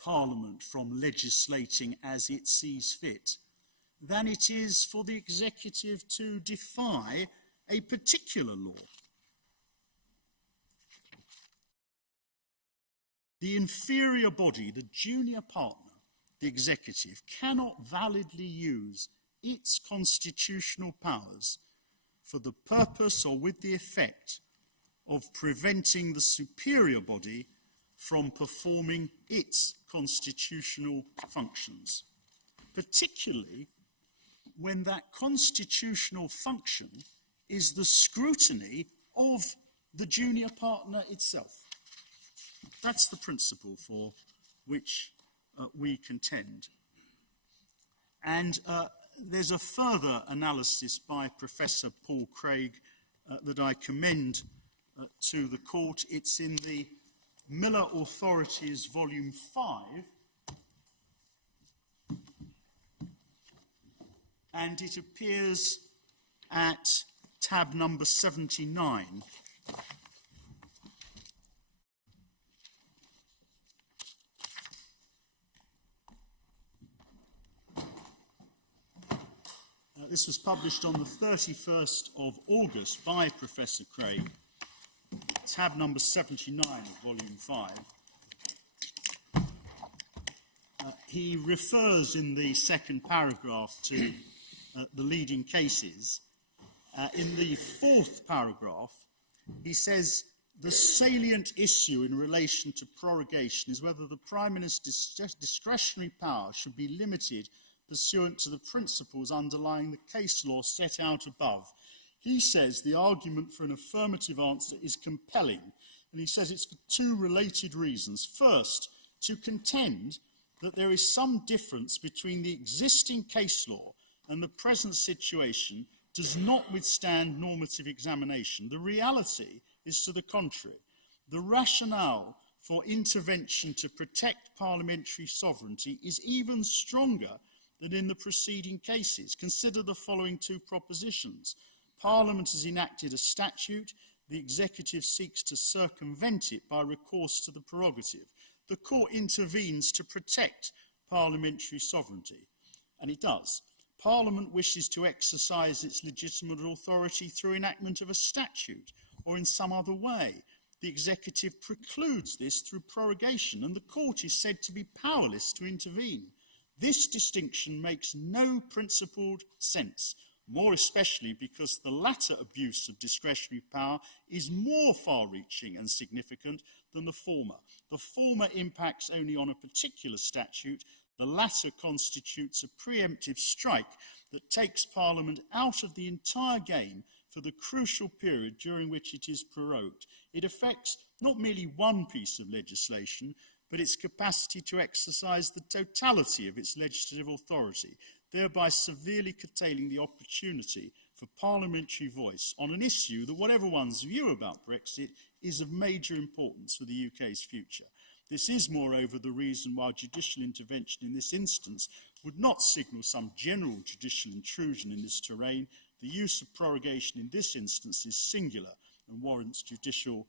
Parliament from legislating as it sees fit than it is for the executive to defy a particular law. The inferior body, the junior partner, the executive, cannot validly use its constitutional powers for the purpose or with the effect of preventing the superior body from performing its constitutional functions, particularly when that constitutional function is the scrutiny of the junior partner itself. That's the principle for which we contend. And there's a further analysis by Professor Paul Craig that I commend to the court. It's in the Miller Authorities, Volume 5, and it appears at tab number 79. This was published on the 31st of August by Professor Craig, tab number 79 of Volume 5. He refers in the second paragraph to the leading cases. In the fourth paragraph, he says, the salient issue in relation to prorogation is whether the Prime Minister's discretionary power should be limited pursuant to the principles underlying the case law set out above. He says the argument for an affirmative answer is compelling, and he says it's for two related reasons. First, to contend that there is some difference between the existing case law and the present situation does not withstand normative examination. The reality is to the contrary. The rationale for intervention to protect parliamentary sovereignty is even stronger than in the preceding cases. Consider the following two propositions. Parliament has enacted a statute, the executive seeks to circumvent it by recourse to the prerogative. The court intervenes to protect parliamentary sovereignty, and it does. Parliament wishes to exercise its legitimate authority through enactment of a statute or in some other way. The executive precludes this through prorogation, and the court is said to be powerless to intervene. This distinction makes no principled sense, more especially because the latter abuse of discretionary power is more far-reaching and significant than the former. The former impacts only on a particular statute. The latter constitutes a preemptive strike that takes Parliament out of the entire game for the crucial period during which it is prorogued. It affects not merely one piece of legislation, but its capacity to exercise the totality of its legislative authority, thereby severely curtailing the opportunity for parliamentary voice on an issue that, whatever one's view about Brexit, is of major importance for the UK's future. This is, moreover, the reason why judicial intervention in this instance would not signal some general judicial intrusion in this terrain. The use of prorogation in this instance is singular and warrants judicial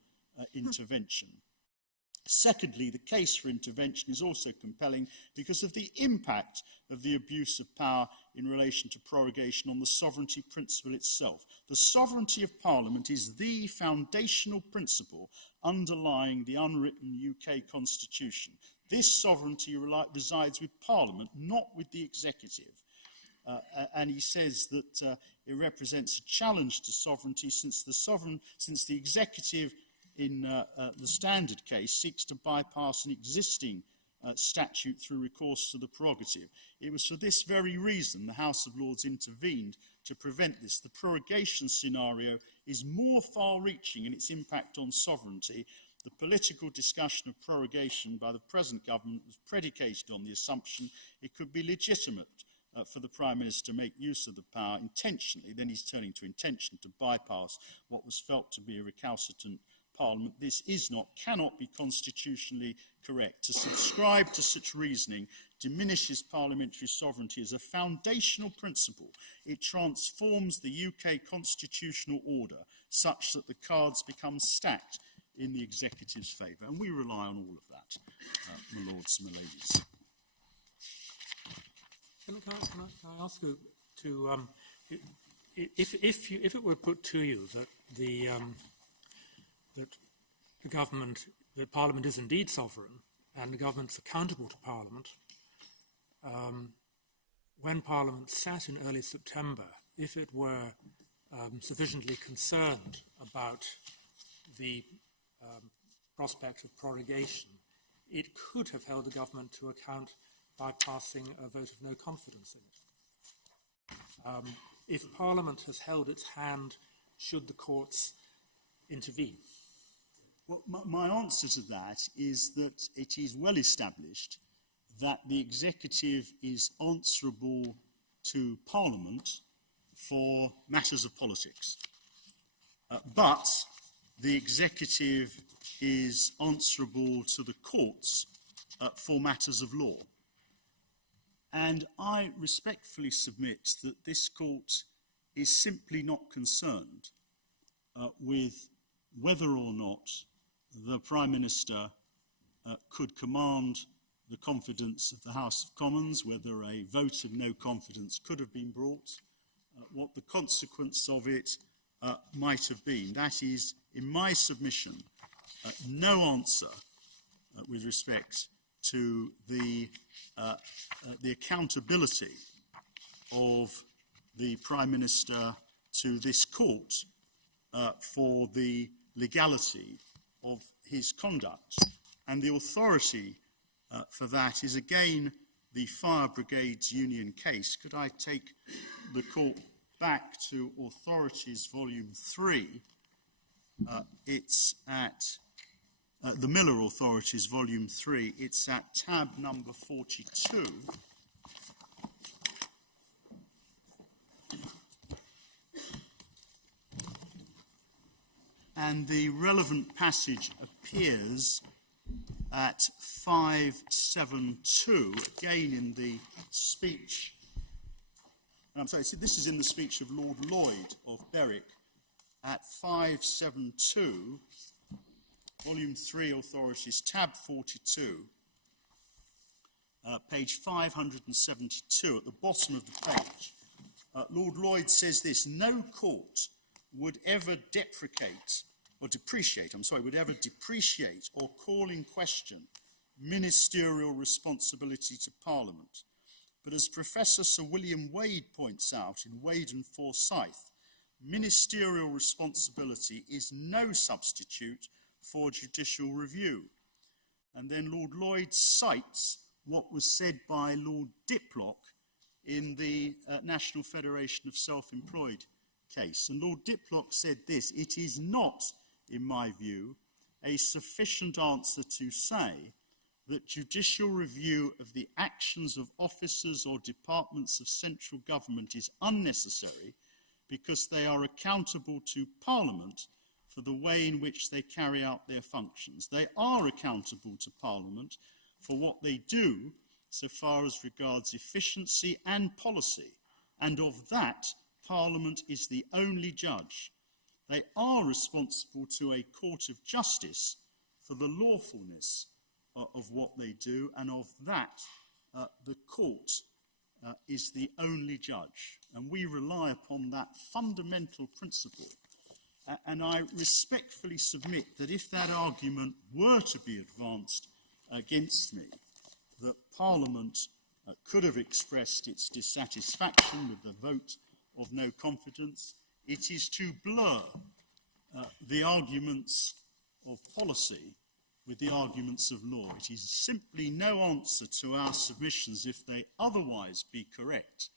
intervention. Secondly, the case for intervention is also compelling because of the impact of the abuse of power in relation to prorogation on the sovereignty principle itself. The sovereignty of Parliament is the foundational principle underlying the unwritten UK Constitution. This sovereignty resides with Parliament, not with the executive. And he says that it represents a challenge to sovereignty since the executive in the standard case seeks to bypass an existing statute through recourse to the prerogative. It was for this very reason the House of Lords intervened to prevent this. The prorogation scenario is more far-reaching in its impact on sovereignty. The political discussion of prorogation by the present government was predicated on the assumption it could be legitimate for the Prime Minister to make use of the power intentionally. Then he's turning to intention to bypass what was felt to be a recalcitrant Parliament, this is not, cannot be constitutionally correct. To subscribe to such reasoning diminishes parliamentary sovereignty as a foundational principle. It transforms the UK constitutional order such that the cards become stacked in the executive's favour. And we rely on all of that, my lords and my ladies. Can I ask you to, if it were put to you that the government, that Parliament is indeed sovereign and the government's accountable to Parliament, when Parliament sat in early September, if it were sufficiently concerned about the prospect of prorogation, it could have held the government to account by passing a vote of no confidence in it. If Parliament has held its hand, should the courts intervene? Well, my answer to that is that it is well established that the executive is answerable to Parliament for matters of politics. But the executive is answerable to the courts for matters of law. And I respectfully submit that this court is simply not concerned with whether or not the Prime Minister could command the confidence of the House of Commons, whether a vote of no confidence could have been brought, what the consequence of it might have been. That is, in my submission, no answer with respect to the accountability of the Prime Minister to this court for the legality of his conduct. And the authority for that is again the Fire Brigades Union case. Could I take the court back to Authorities Volume 3? It's at the Miller Authorities Volume 3. It's at tab number 42. And the relevant passage appears at 572, again in the speech, and I'm sorry, this is in the speech of Lord Lloyd of Berwick, at 572, Volume 3, Authorities, tab 42, page 572, at the bottom of the page. Lord Lloyd says this: no court would ever depreciate or call in question ministerial responsibility to Parliament. But as Professor Sir William Wade points out in Wade and Forsyth, ministerial responsibility is no substitute for judicial review. And then Lord Lloyd cites what was said by Lord Diplock in the National Federation of Self-Employed case. And Lord Diplock said this: it is not, in my view, a sufficient answer to say that judicial review of the actions of officers or departments of central government is unnecessary because they are accountable to Parliament for the way in which they carry out their functions. They are accountable to Parliament for what they do so far as regards efficiency and policy, and of that Parliament is the only judge. They are responsible to a court of justice for the lawfulness of what they do, and of that the court is the only judge. And we rely upon that fundamental principle. And I respectfully submit that if that argument were to be advanced against me, that Parliament could have expressed its dissatisfaction with the vote of no confidence, it is to blur the arguments of policy with the arguments of law. It is simply no answer to our submissions if they otherwise be correct.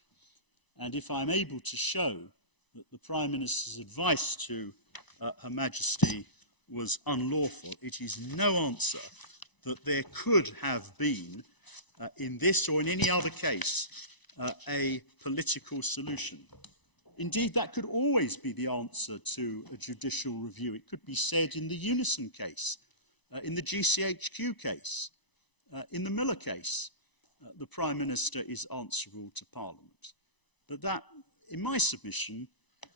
And if I'm able to show that the Prime Minister's advice to Her Majesty was unlawful, it is no answer that there could have been, in this or in any other case, a political solution. Indeed, that could always be the answer to a judicial review. It could be said in the Unison case, in the GCHQ case, in the Miller case. The Prime Minister is answerable to Parliament. But that, in my submission,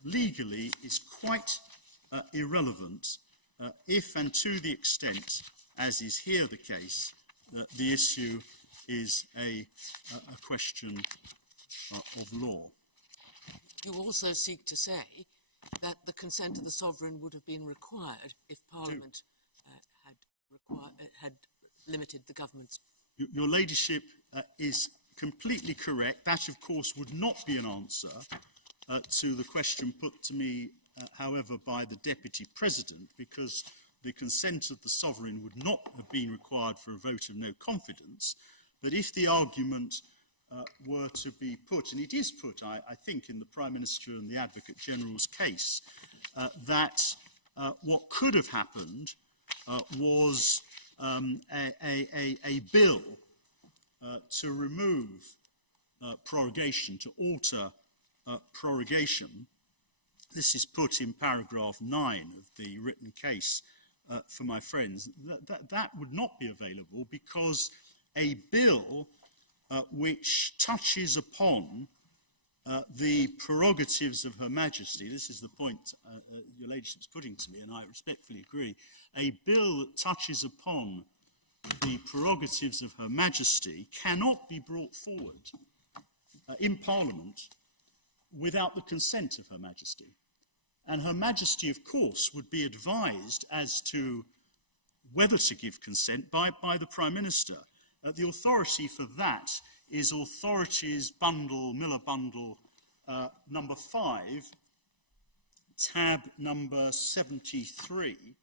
legally is quite irrelevant if and to the extent, as is here the case, the issue is a question of law. You also seek to say that the consent of the sovereign would have been required if Parliament had limited the government's... Your Ladyship is completely correct. That, of course, would not be an answer to the question put to me, however, by the Deputy President, because the consent of the sovereign would not have been required for a vote of no confidence. But if the argument were to be put, and it is put, I think, in the Prime Minister and the Advocate General's case, that what could have happened was a bill to remove prorogation, to alter prorogation. This is put in paragraph 9 of the written case for my friends. That would not be available because a bill which touches upon the prerogatives of Her Majesty, this is the point your Ladyship's putting to me, and I respectfully agree, a bill that touches upon the prerogatives of Her Majesty cannot be brought forward in Parliament without the consent of Her Majesty. And Her Majesty, of course, would be advised as to whether to give consent by the Prime Minister. The authority for that is Authorities Bundle, Miller Bundle, number 5, tab number 73.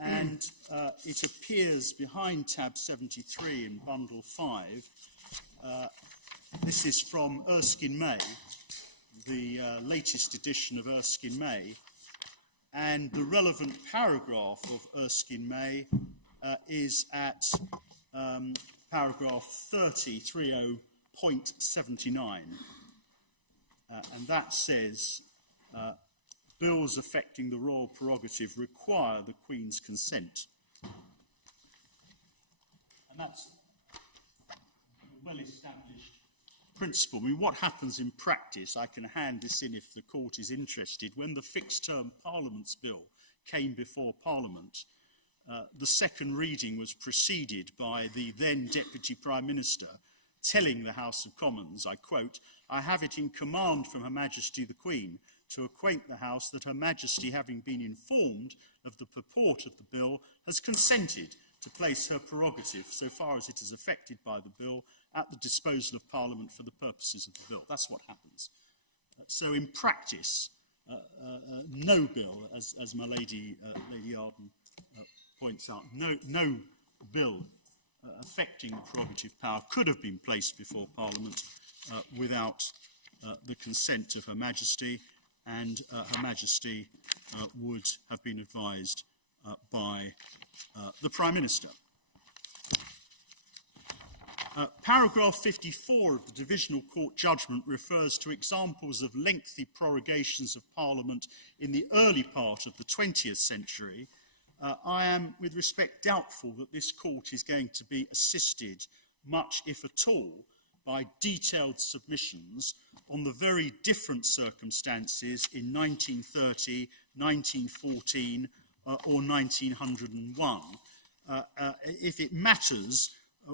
And it appears behind tab 73 in Bundle 5. This is from Erskine May, the latest edition of Erskine May. And the relevant paragraph of Erskine May is at paragraph 30.79. And that says, bills affecting the royal prerogative require the Queen's consent. And that's a well-established principle. I mean, what happens in practice, I can hand this in if the court is interested. When the fixed-term Parliaments Bill came before Parliament, the second reading was preceded by the then Deputy Prime Minister telling the House of Commons, I quote, "I have it in command from Her Majesty the Queen to acquaint the House that Her Majesty, having been informed of the purport of the bill, has consented to place her prerogative, so far as it is affected by the bill, at the disposal of Parliament for the purposes of the bill." That's what happens. So in practice, no bill, as my Lady Arden points out, no bill affecting the prerogative power could have been placed before Parliament without the consent of Her Majesty, and Her Majesty would have been advised by the Prime Minister. Paragraph 54 of the Divisional Court judgment refers to examples of lengthy prorogations of Parliament in the early part of the 20th century. I am, with respect, doubtful that this court is going to be assisted, much if at all, by detailed submissions on the very different circumstances in 1930, 1914, or 1901. If it matters,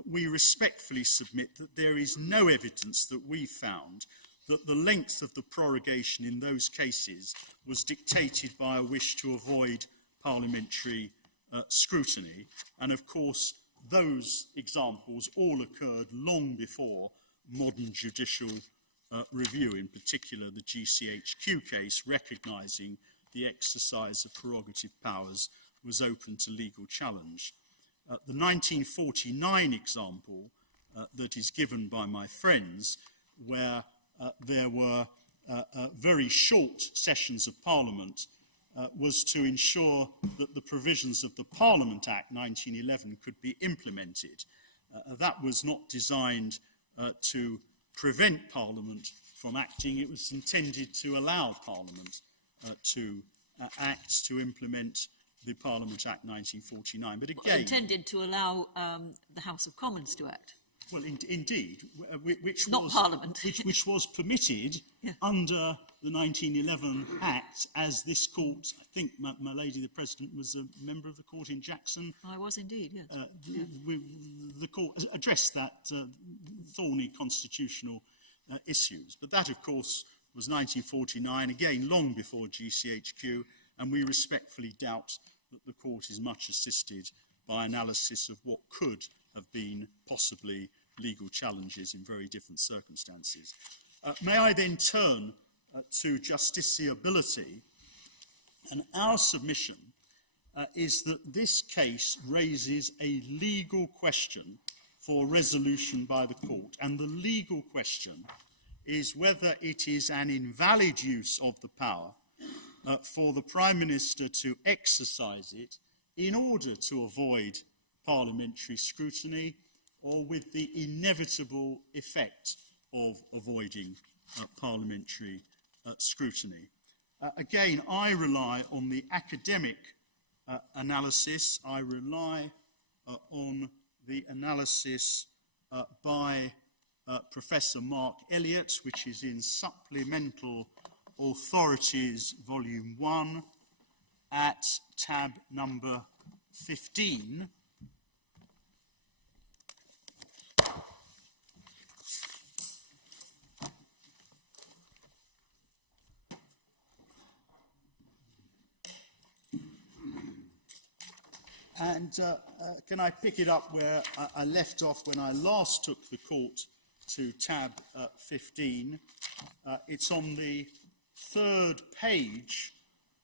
we respectfully submit that there is no evidence that we found that the length of the prorogation in those cases was dictated by a wish to avoid parliamentary scrutiny. And of course, those examples all occurred long before modern judicial review, in particular the GCHQ case, recognising the exercise of prerogative powers was open to legal challenge. The 1949 example that is given by my friends, where there were very short sessions of Parliament, was to ensure that the provisions of the Parliament Act 1911 could be implemented. That was not designed to prevent Parliament from acting. It was intended to allow Parliament to act to implement the Parliament Act 1949. But again... Intended to allow the House of Commons to act. Well, indeed, which Not was, Parliament. which was permitted under the 1911 Act, as this court, I think my lady the President was a member of the court in Jackson. I was indeed, yes. The court addressed that thorny constitutional issues. But that, of course, was 1949, again, long before GCHQ, and we respectfully doubt that the court is much assisted by analysis of what could have been possibly legal challenges in very different circumstances. May I then turn to justiciability? And our submission is that this case raises a legal question for resolution by the court. And the legal question is whether it is an invalid use of the power for the Prime Minister to exercise it in order to avoid parliamentary scrutiny, or with the inevitable effect of avoiding parliamentary scrutiny. Again, I rely on the academic analysis. I rely on the analysis by Professor Mark Elliott, which is in Supplemental Authorities, Volume 1, at tab number 15. And can I pick it up where I left off when I last took the court to tab 15? It's on the third page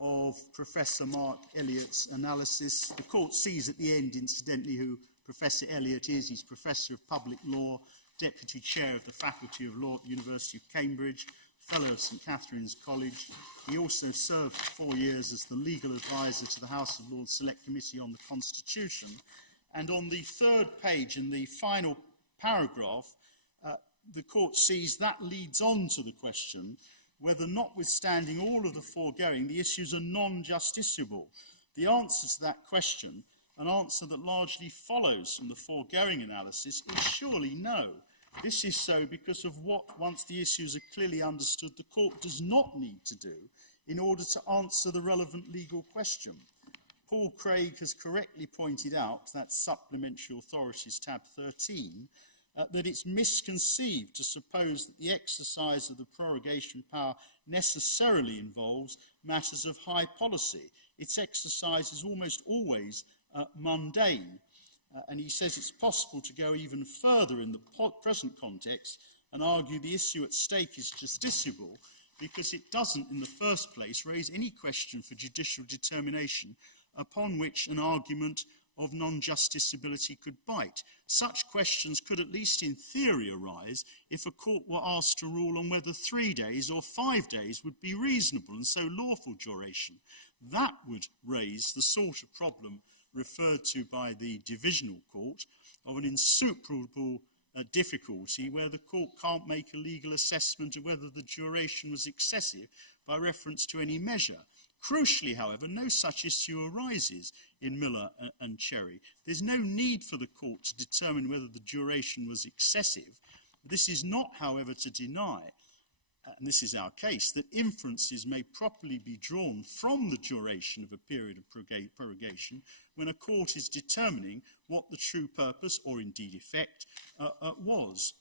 of Professor Mark Elliott's analysis. The court sees at the end, incidentally, who Professor Elliott is. He's Professor of Public Law, Deputy Chair of the Faculty of Law at the University of Cambridge, Fellow of St Catherine's College. He also served for 4 years as the legal advisor to the House of Lords Select Committee on the Constitution. And on the third page, in the final paragraph, the court sees that leads on to the question whether, notwithstanding all of the foregoing, the issues are non-justiciable. The answer to that question, an answer that largely follows from the foregoing analysis, is surely no. This is so because of what, once the issues are clearly understood, the court does not need to do in order to answer the relevant legal question. Paul Craig has correctly pointed out, that's Supplementary Authorities tab 13, that it's misconceived to suppose that the exercise of the prorogation power necessarily involves matters of high policy. Its exercise is almost always mundane. And he says it's possible to go even further in the present context and argue the issue at stake is justiciable because it doesn't, in the first place, raise any question for judicial determination upon which an argument of non-justiciability could bite. Such questions could, at least in theory, arise if a court were asked to rule on whether 3 days or 5 days would be reasonable and so lawful duration. That would raise the sort of problem referred to by the divisional court of an insuperable difficulty where the court can't make a legal assessment of whether the duration was excessive by reference to any measure. Crucially, however, no such issue arises in Miller and Cherry. There's no need for the court to determine whether the duration was excessive. This is not, however, to deny, and this is our case, that inferences may properly be drawn from the duration of a period of prorogation when a court is determining what the true purpose, or indeed effect, was.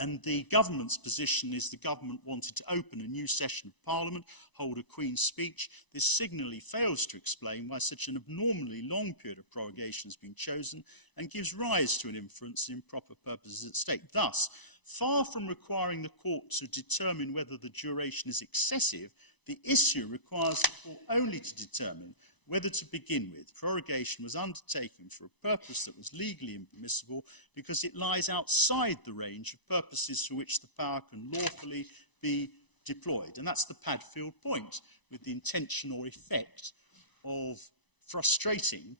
And the government's position is the government wanted to open a new session of Parliament, hold a Queen's speech. This signally fails to explain why such an abnormally long period of prorogation has been chosen and gives rise to an inference in improper purposes at stake. Thus, far from requiring the court to determine whether the duration is excessive, the issue requires the court only to determine whether to begin with, prorogation was undertaken for a purpose that was legally impermissible because it lies outside the range of purposes for which the power can lawfully be deployed. And that's the Padfield point, with the intention or effect of frustrating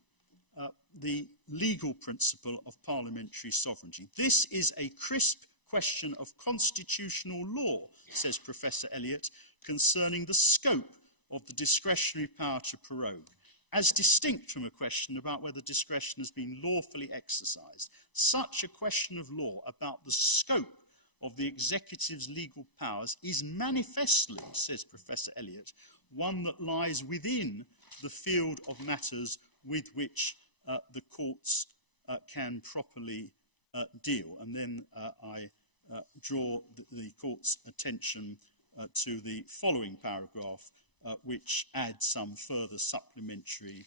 the legal principle of parliamentary sovereignty. This is a crisp question of constitutional law, says Professor Elliott, concerning the scope of the discretionary power to prorogue, as distinct from a question about whether discretion has been lawfully exercised. Such a question of law about the scope of the executive's legal powers is manifestly, says Professor Elliott, one that lies within the field of matters with which the courts can properly deal. And then I draw the court's attention to the following paragraph, which adds some further supplementary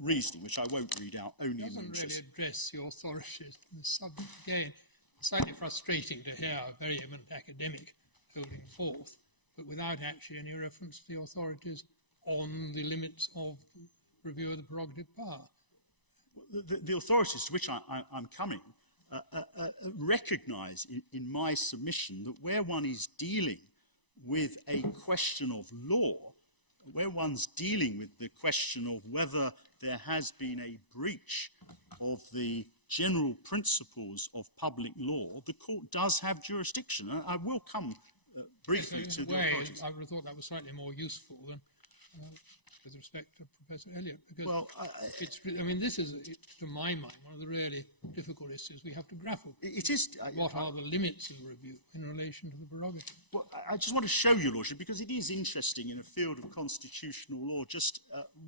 reasoning, which I won't read out, only in the interest. It doesn't really address the authorities on the subject. Again, it's slightly frustrating to hear a very eminent academic holding forth, but without actually any reference to the authorities on the limits of review of the prerogative power. The authorities to which I'm coming recognise in my submission that where one is dealing with a question of law, where one's dealing with the question of whether there has been a breach of the general principles of public law, the court does have jurisdiction. And I will come briefly to the authorities. I would have thought that was slightly more useful than with respect to Professor Elliott, because this is, to my mind, one of the really difficult issues we have to grapple with. It is. What are the limits of review in relation to the prerogative? Well, I just want to show you, Lordship, because it is interesting in a field of constitutional law just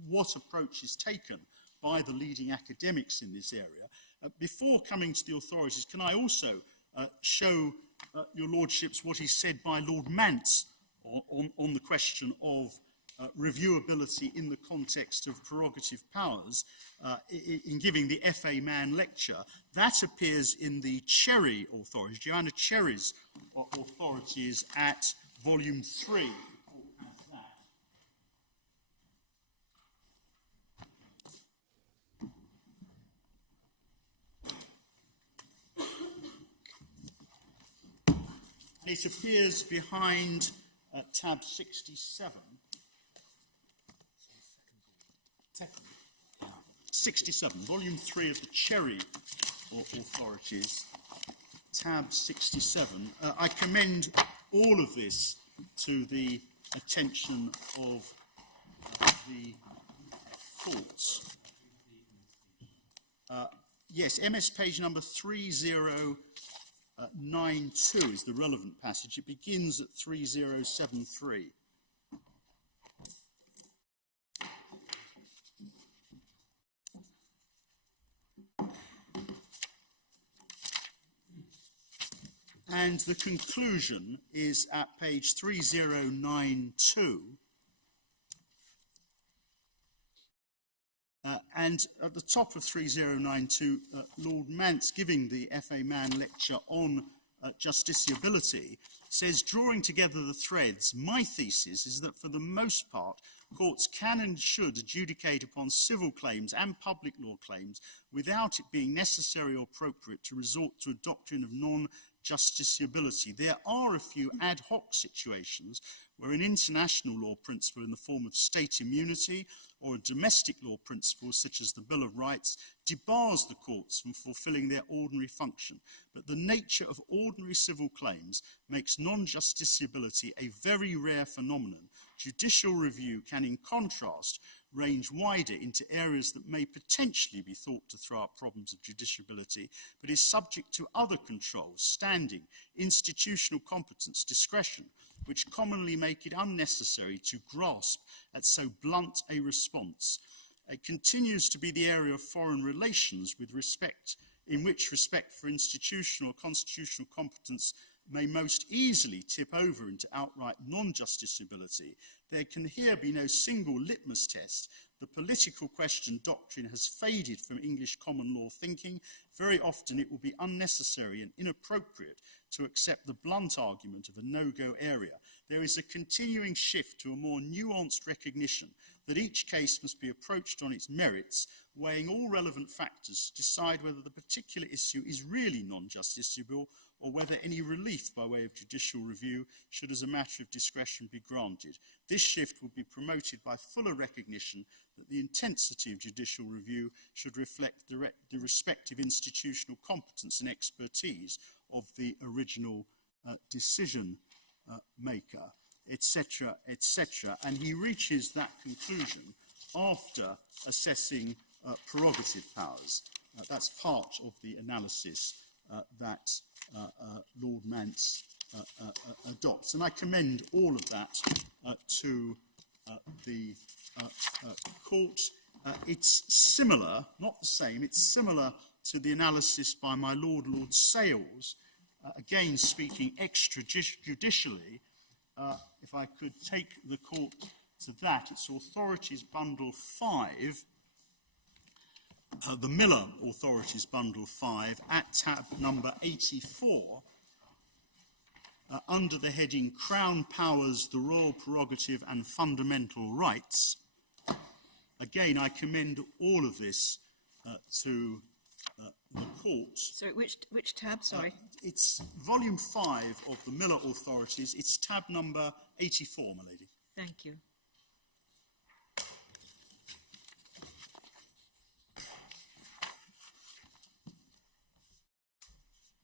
what approach is taken by the leading academics in this area. Before coming to the authorities, can I also show your Lordships what is said by Lord Mance on the question of reviewability in the context of prerogative powers in giving the FA Mann lecture. That appears in the Cherry authorities, Joanna Cherry's authorities at volume 3. And it appears behind tab 67. 67, volume 3 of the Cherry authorities, tab 67. I commend all of this to the attention of the courts. Yes, MS page number 3092 is the relevant passage. It begins at 3073. And the conclusion is at page 3092. And at the top of 3092, Lord Mance, giving the FA Mann lecture on justiciability, says, drawing together the threads, my thesis is that for the most part, courts can and should adjudicate upon civil claims and public law claims without it being necessary or appropriate to resort to a doctrine of non-justiciability. There are a few ad hoc situations where an international law principle in the form of state immunity or a domestic law principle such as the Bill of Rights debars the courts from fulfilling their ordinary function. But the nature of ordinary civil claims makes non-justiciability a very rare phenomenon. Judicial review can, in contrast, range wider into areas that may potentially be thought to throw up problems of judiciability, but is subject to other controls, standing, institutional competence, discretion, which commonly make it unnecessary to grasp at so blunt a response. It continues to be the area of foreign relations in which respect for institutional or constitutional competence may most easily tip over into outright non-justiciability. There can here be no single litmus test. The political question doctrine has faded from English common law thinking. Very often it will be unnecessary and inappropriate to accept the blunt argument of a no-go area. There is a continuing shift to a more nuanced recognition that each case must be approached on its merits, weighing all relevant factors to decide whether the particular issue is really non-justiciable or whether any relief by way of judicial review should as a matter of discretion be granted. This shift will be promoted by fuller recognition that the intensity of judicial review should reflect the respective institutional competence and expertise of the original decision maker, etc., etc. And he reaches that conclusion after assessing prerogative powers. That's part of the analysis that Lord Mance adopts. And I commend all of that to the court. It's similar, not the same, it's similar to the analysis by my Lord Sales, again speaking extrajudicially. If I could take the court to that, it's Authorities Bundle 5, the Miller Authorities Bundle 5, at tab number 84, under the heading Crown Powers, the Royal Prerogative and Fundamental Rights. Again, I commend all of this to the court. Sorry, which tab? Sorry. It's volume 5 of the Miller Authorities. It's tab number 84, my lady. Thank you.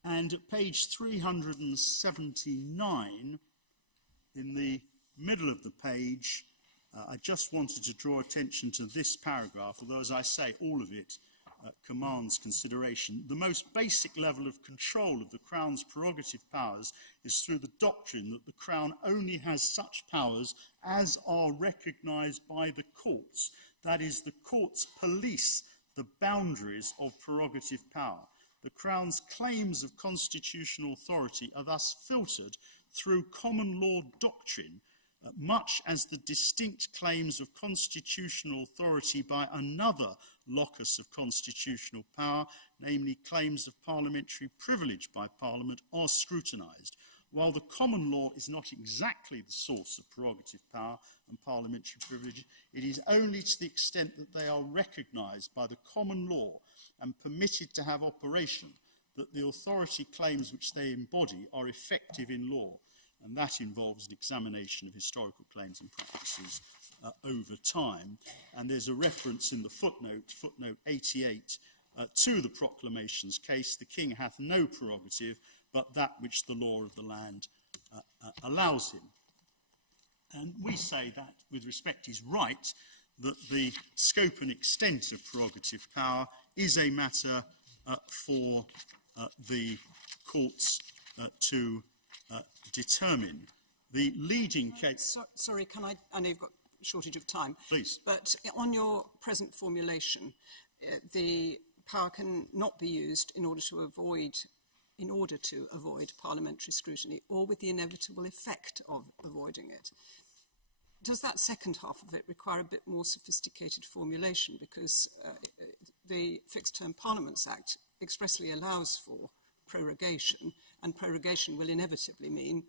And at page 379, in the middle of the page, I just wanted to draw attention to this paragraph, although, as I say, all of it commands consideration. The most basic level of control of the Crown's prerogative powers is through the doctrine that the Crown only has such powers as are recognised by the courts. That is, the courts police the boundaries of prerogative power. The Crown's claims of constitutional authority are thus filtered through common law doctrine, much as the distinct claims of constitutional authority by another locus of constitutional power, namely claims of parliamentary privilege by Parliament, are scrutinised. While the common law is not exactly the source of prerogative power and parliamentary privilege, it is only to the extent that they are recognised by the common law and permitted to have operation that the authority claims which they embody are effective in law, and that involves an examination of historical claims and practices over time. And there's a reference in the footnote 88, to the proclamations case: the king hath no prerogative but that which the law of the land allows him. And we say that, with respect, is right, that the scope and extent of prerogative power is a matter for the courts to determine. The leading case... Sorry, I know you've got a shortage of time. Please. But on your present formulation, the power can not be used in order to avoid parliamentary scrutiny, or with the inevitable effect of avoiding it. Does that second half of it require a bit more sophisticated formulation? Because the Fixed Term Parliaments Act expressly allows for prorogation, and prorogation will inevitably mean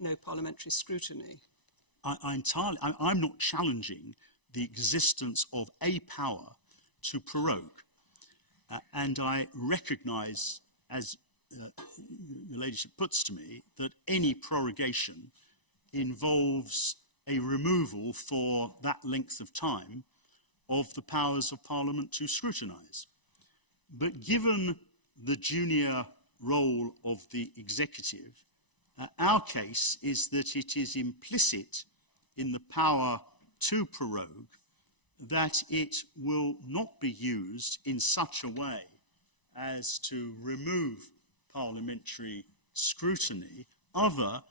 no parliamentary scrutiny. I'm not challenging the existence of a power to prorogue. And I recognise, as your ladyship puts to me, that any prorogation involves a removal for that length of time of the powers of Parliament to scrutinise. But given the junior role of the executive, our case is that it is implicit in the power to prorogue that it will not be used in such a way as to remove parliamentary scrutiny, other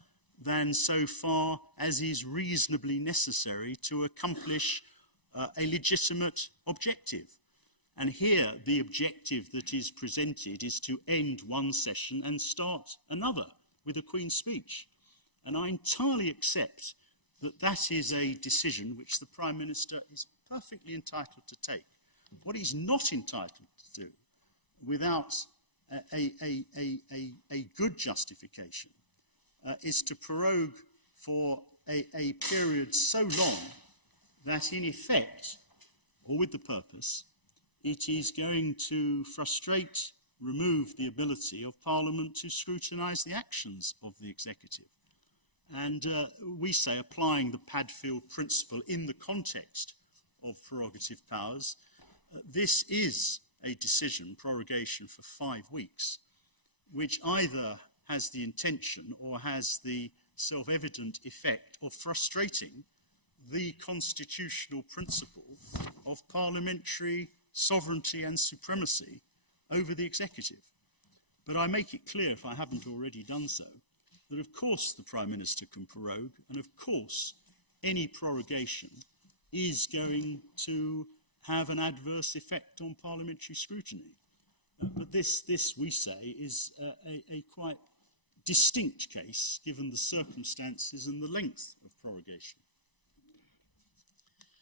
than so far as is reasonably necessary to accomplish a legitimate objective. And here, the objective that is presented is to end one session and start another with a Queen's speech. And I entirely accept that that is a decision which the Prime Minister is perfectly entitled to take. What he's not entitled to do, without a good justification, is to prorogue for a period so long that, in effect, or with the purpose, it is going to frustrate, remove the ability of Parliament to scrutinise the actions of the executive. And we say, applying the Padfield principle in the context of prerogative powers, this is a decision, prorogation for 5 weeks, which either has the intention or has the self-evident effect of frustrating the constitutional principle of parliamentary sovereignty and supremacy over the executive. But I make it clear, if I haven't already done so, that of course the Prime Minister can prorogue, and of course any prorogation is going to have an adverse effect on parliamentary scrutiny. But this, we say, is a quite distinct case, given the circumstances and the length of prorogation.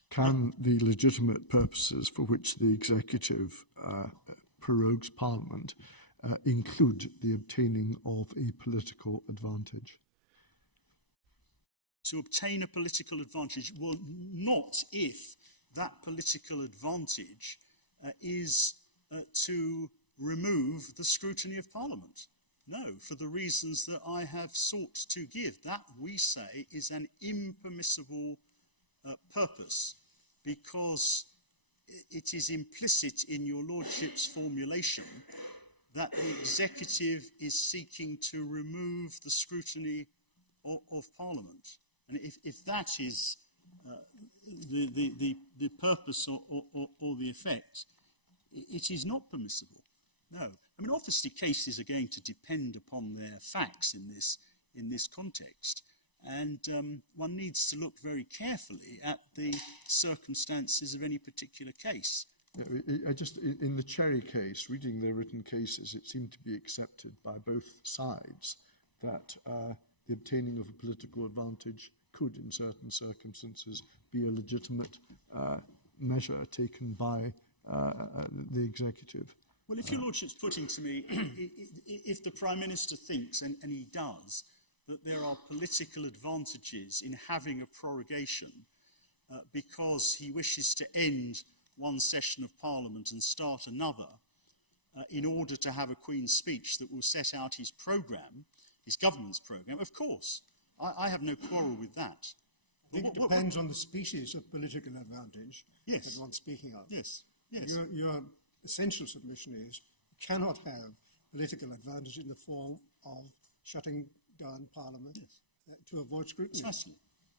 Can the legitimate purposes for which the executive prorogues Parliament include the obtaining of a political advantage? To obtain a political advantage, well, not if that political advantage is to remove the scrutiny of Parliament. No, for the reasons that I have sought to give. That, we say, is an impermissible purpose, because it is implicit in your Lordship's formulation that the executive is seeking to remove the scrutiny of Parliament. And if that is the purpose or the effect, it is not permissible. No. I mean, obviously cases are going to depend upon their facts in this context. And one needs to look very carefully at the circumstances of any particular case. I just, in the Cherry case, reading the written cases, it seemed to be accepted by both sides that the obtaining of a political advantage could, in certain circumstances, be a legitimate measure taken by the executive. Well, if your Lordship's putting to me, if the Prime Minister thinks, and he does, that there are political advantages in having a prorogation because he wishes to end one session of Parliament and start another in order to have a Queen's speech that will set out his programme, his government's programme, of course, I have no quarrel with that. I think it depends on the species of political advantage that one's speaking of. Yes. Your essential submission is you cannot have political advantage in the form of shutting down Parliament to avoid scrutiny.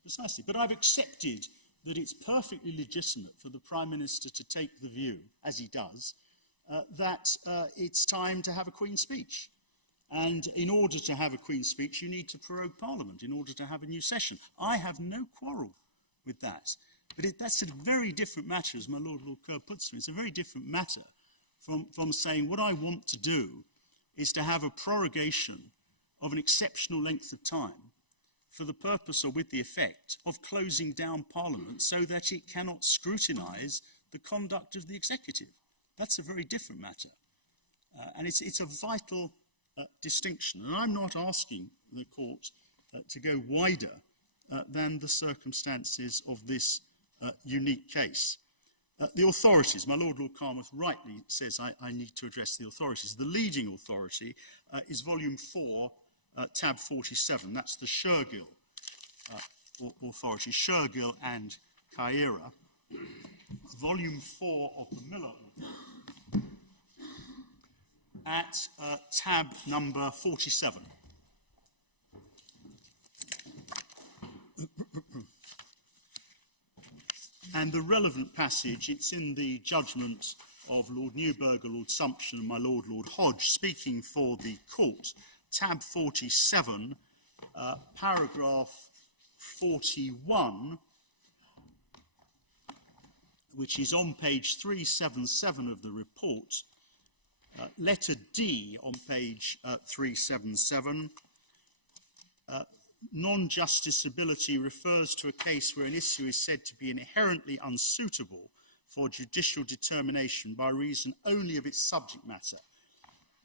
Precisely. But I've accepted that it's perfectly legitimate for the Prime Minister to take the view, as he does, that it's time to have a Queen's speech. And in order to have a Queen's speech, you need to prorogue Parliament in order to have a new session. I have no quarrel with that. But that's a very different matter, as my Lord Kerr puts it. It's a very different matter from saying what I want to do is to have a prorogation of an exceptional length of time for the purpose or with the effect of closing down Parliament so that it cannot scrutinise the conduct of the executive. That's a very different matter. And it's a vital distinction. And I'm not asking the court to go wider than the circumstances of this unique case. The authorities, my Lord Carmouth rightly says I need to address the authorities. The leading authority is volume 4, tab 47. That's the Shergill authority, Shergill and Caira. Volume 4 of the Miller authority at tab number 47. And the relevant passage, it's in the judgment of Lord Newburgh, Lord Sumption, and my Lord Hodge, speaking for the court. Tab 47, paragraph 41, which is on page 377 of the report. Letter D on page 377. Non-justiciability refers to a case where an issue is said to be inherently unsuitable for judicial determination by reason only of its subject matter.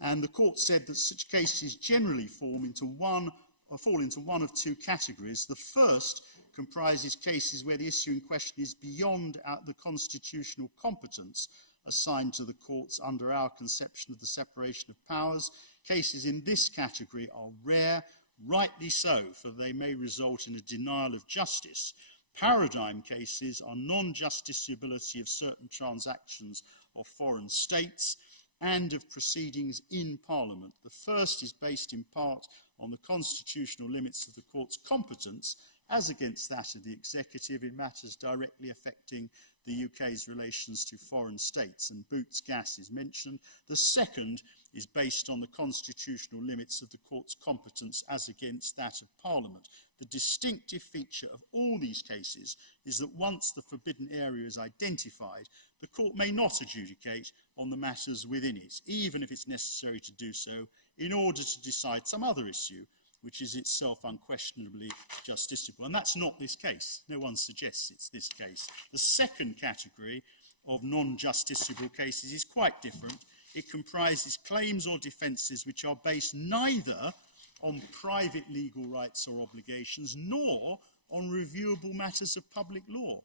And the court said that such cases generally fall into one of two categories. The first comprises cases where the issue in question is beyond the constitutional competence assigned to the courts under our conception of the separation of powers. Cases in this category are rare, rightly so, for they may result in a denial of justice. Paradigm cases are non-justiciability of certain transactions of foreign states, and of proceedings in Parliament. The first is based in part on the constitutional limits of the court's competence as against that of the executive in matters directly affecting the UK's relations to foreign states, and Boots Gas is mentioned. The second is based on the constitutional limits of the court's competence as against that of Parliament. The distinctive feature of all these cases is that once the forbidden area is identified, the court may not adjudicate on the matters within it, even if it's necessary to do so in order to decide some other issue which is itself unquestionably justiciable. And that's not this case. No one suggests it's this case. The second category of non-justiciable cases is quite different. It comprises claims or defences which are based neither on private legal rights or obligations nor on reviewable matters of public law.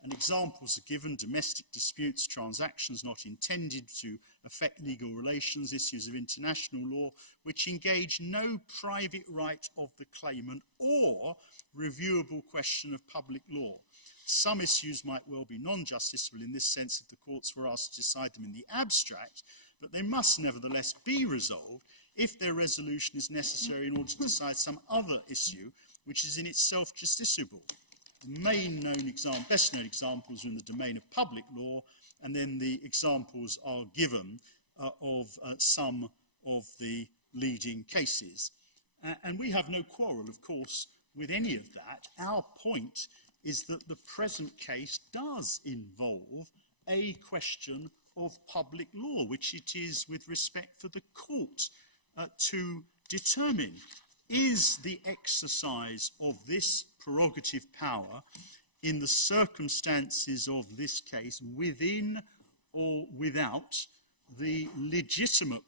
And examples are given: domestic disputes, transactions not intended to affect legal relations, issues of international law, which engage no private right of the claimant or reviewable question of public law. Some issues might well be non-justiciable in this sense if the courts were asked to decide them in the abstract, but they must nevertheless be resolved if their resolution is necessary in order to decide some other issue which is in itself justiciable. The best known examples are in the domain of public law, and then the examples are given of some of the leading cases. And we have no quarrel, of course, with any of that. Our point is that the present case does involve a question of public law, which it is with respect for the court to determine. Is the exercise of this prerogative power in the circumstances of this case within or without the legitimate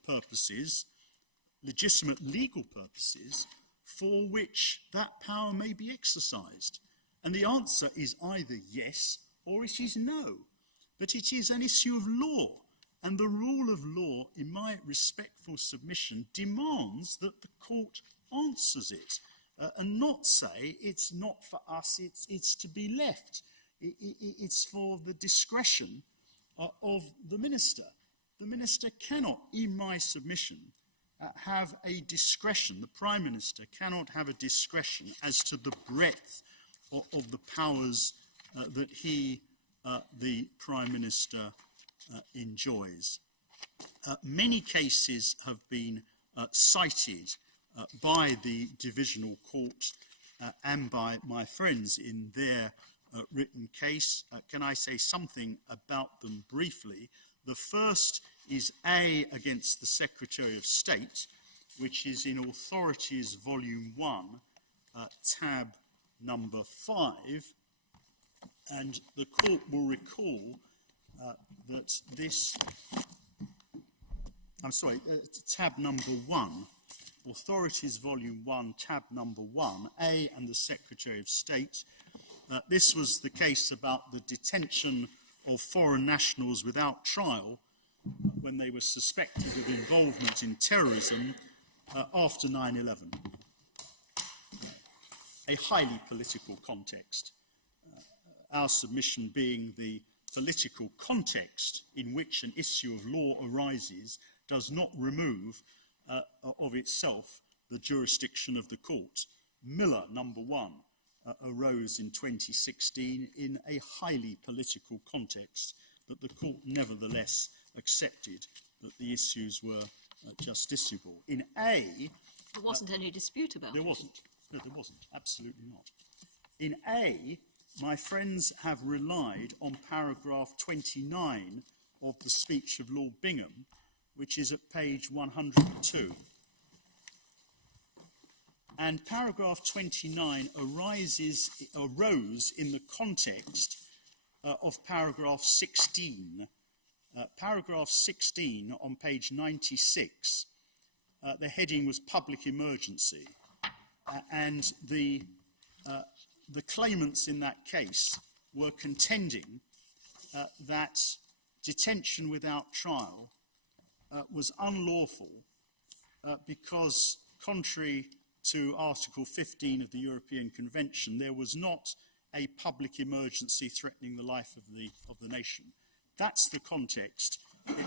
legal purposes for which that power may be exercised? And the answer is either yes or it is no. But it is an issue of law, and the rule of law, in my respectful submission, demands that the court answers it, and not say it's not for us, it's to be left. It's for the discretion of the minister. The minister cannot, in my submission, have a discretion. The Prime Minister cannot have a discretion as to the breadth of the powers that he, the Prime Minister, enjoys. Many cases have been cited by the Divisional Court and by my friends in their written case. Can I say something about them briefly? The first is A against the Secretary of State, which is in Authorities Volume 1, tab number 5, and the court will recall that this, tab number 1, Authorities Volume 1, tab number 1, A and the Secretary of State. This was the case about the detention of foreign nationals without trial when they were suspected of involvement in terrorism after 9/11. A highly political context. Our submission being the political context in which an issue of law arises does not remove of itself the jurisdiction of the court. Miller, number 1, arose in 2016 in a highly political context, but the court nevertheless accepted that the issues were justiciable. In A... There wasn't any dispute about it. There wasn't. No, there wasn't. Absolutely not. In A, my friends have relied on paragraph 29 of the speech of Lord Bingham, which is at page 102. And paragraph 29 arose in the context of paragraph 16. Paragraph 16 on page 96, the heading was Public Emergency, and the claimants in that case were contending that detention without trial was unlawful because, contrary to Article 15 of the European Convention, there was not a public emergency threatening the life of the nation. That's the context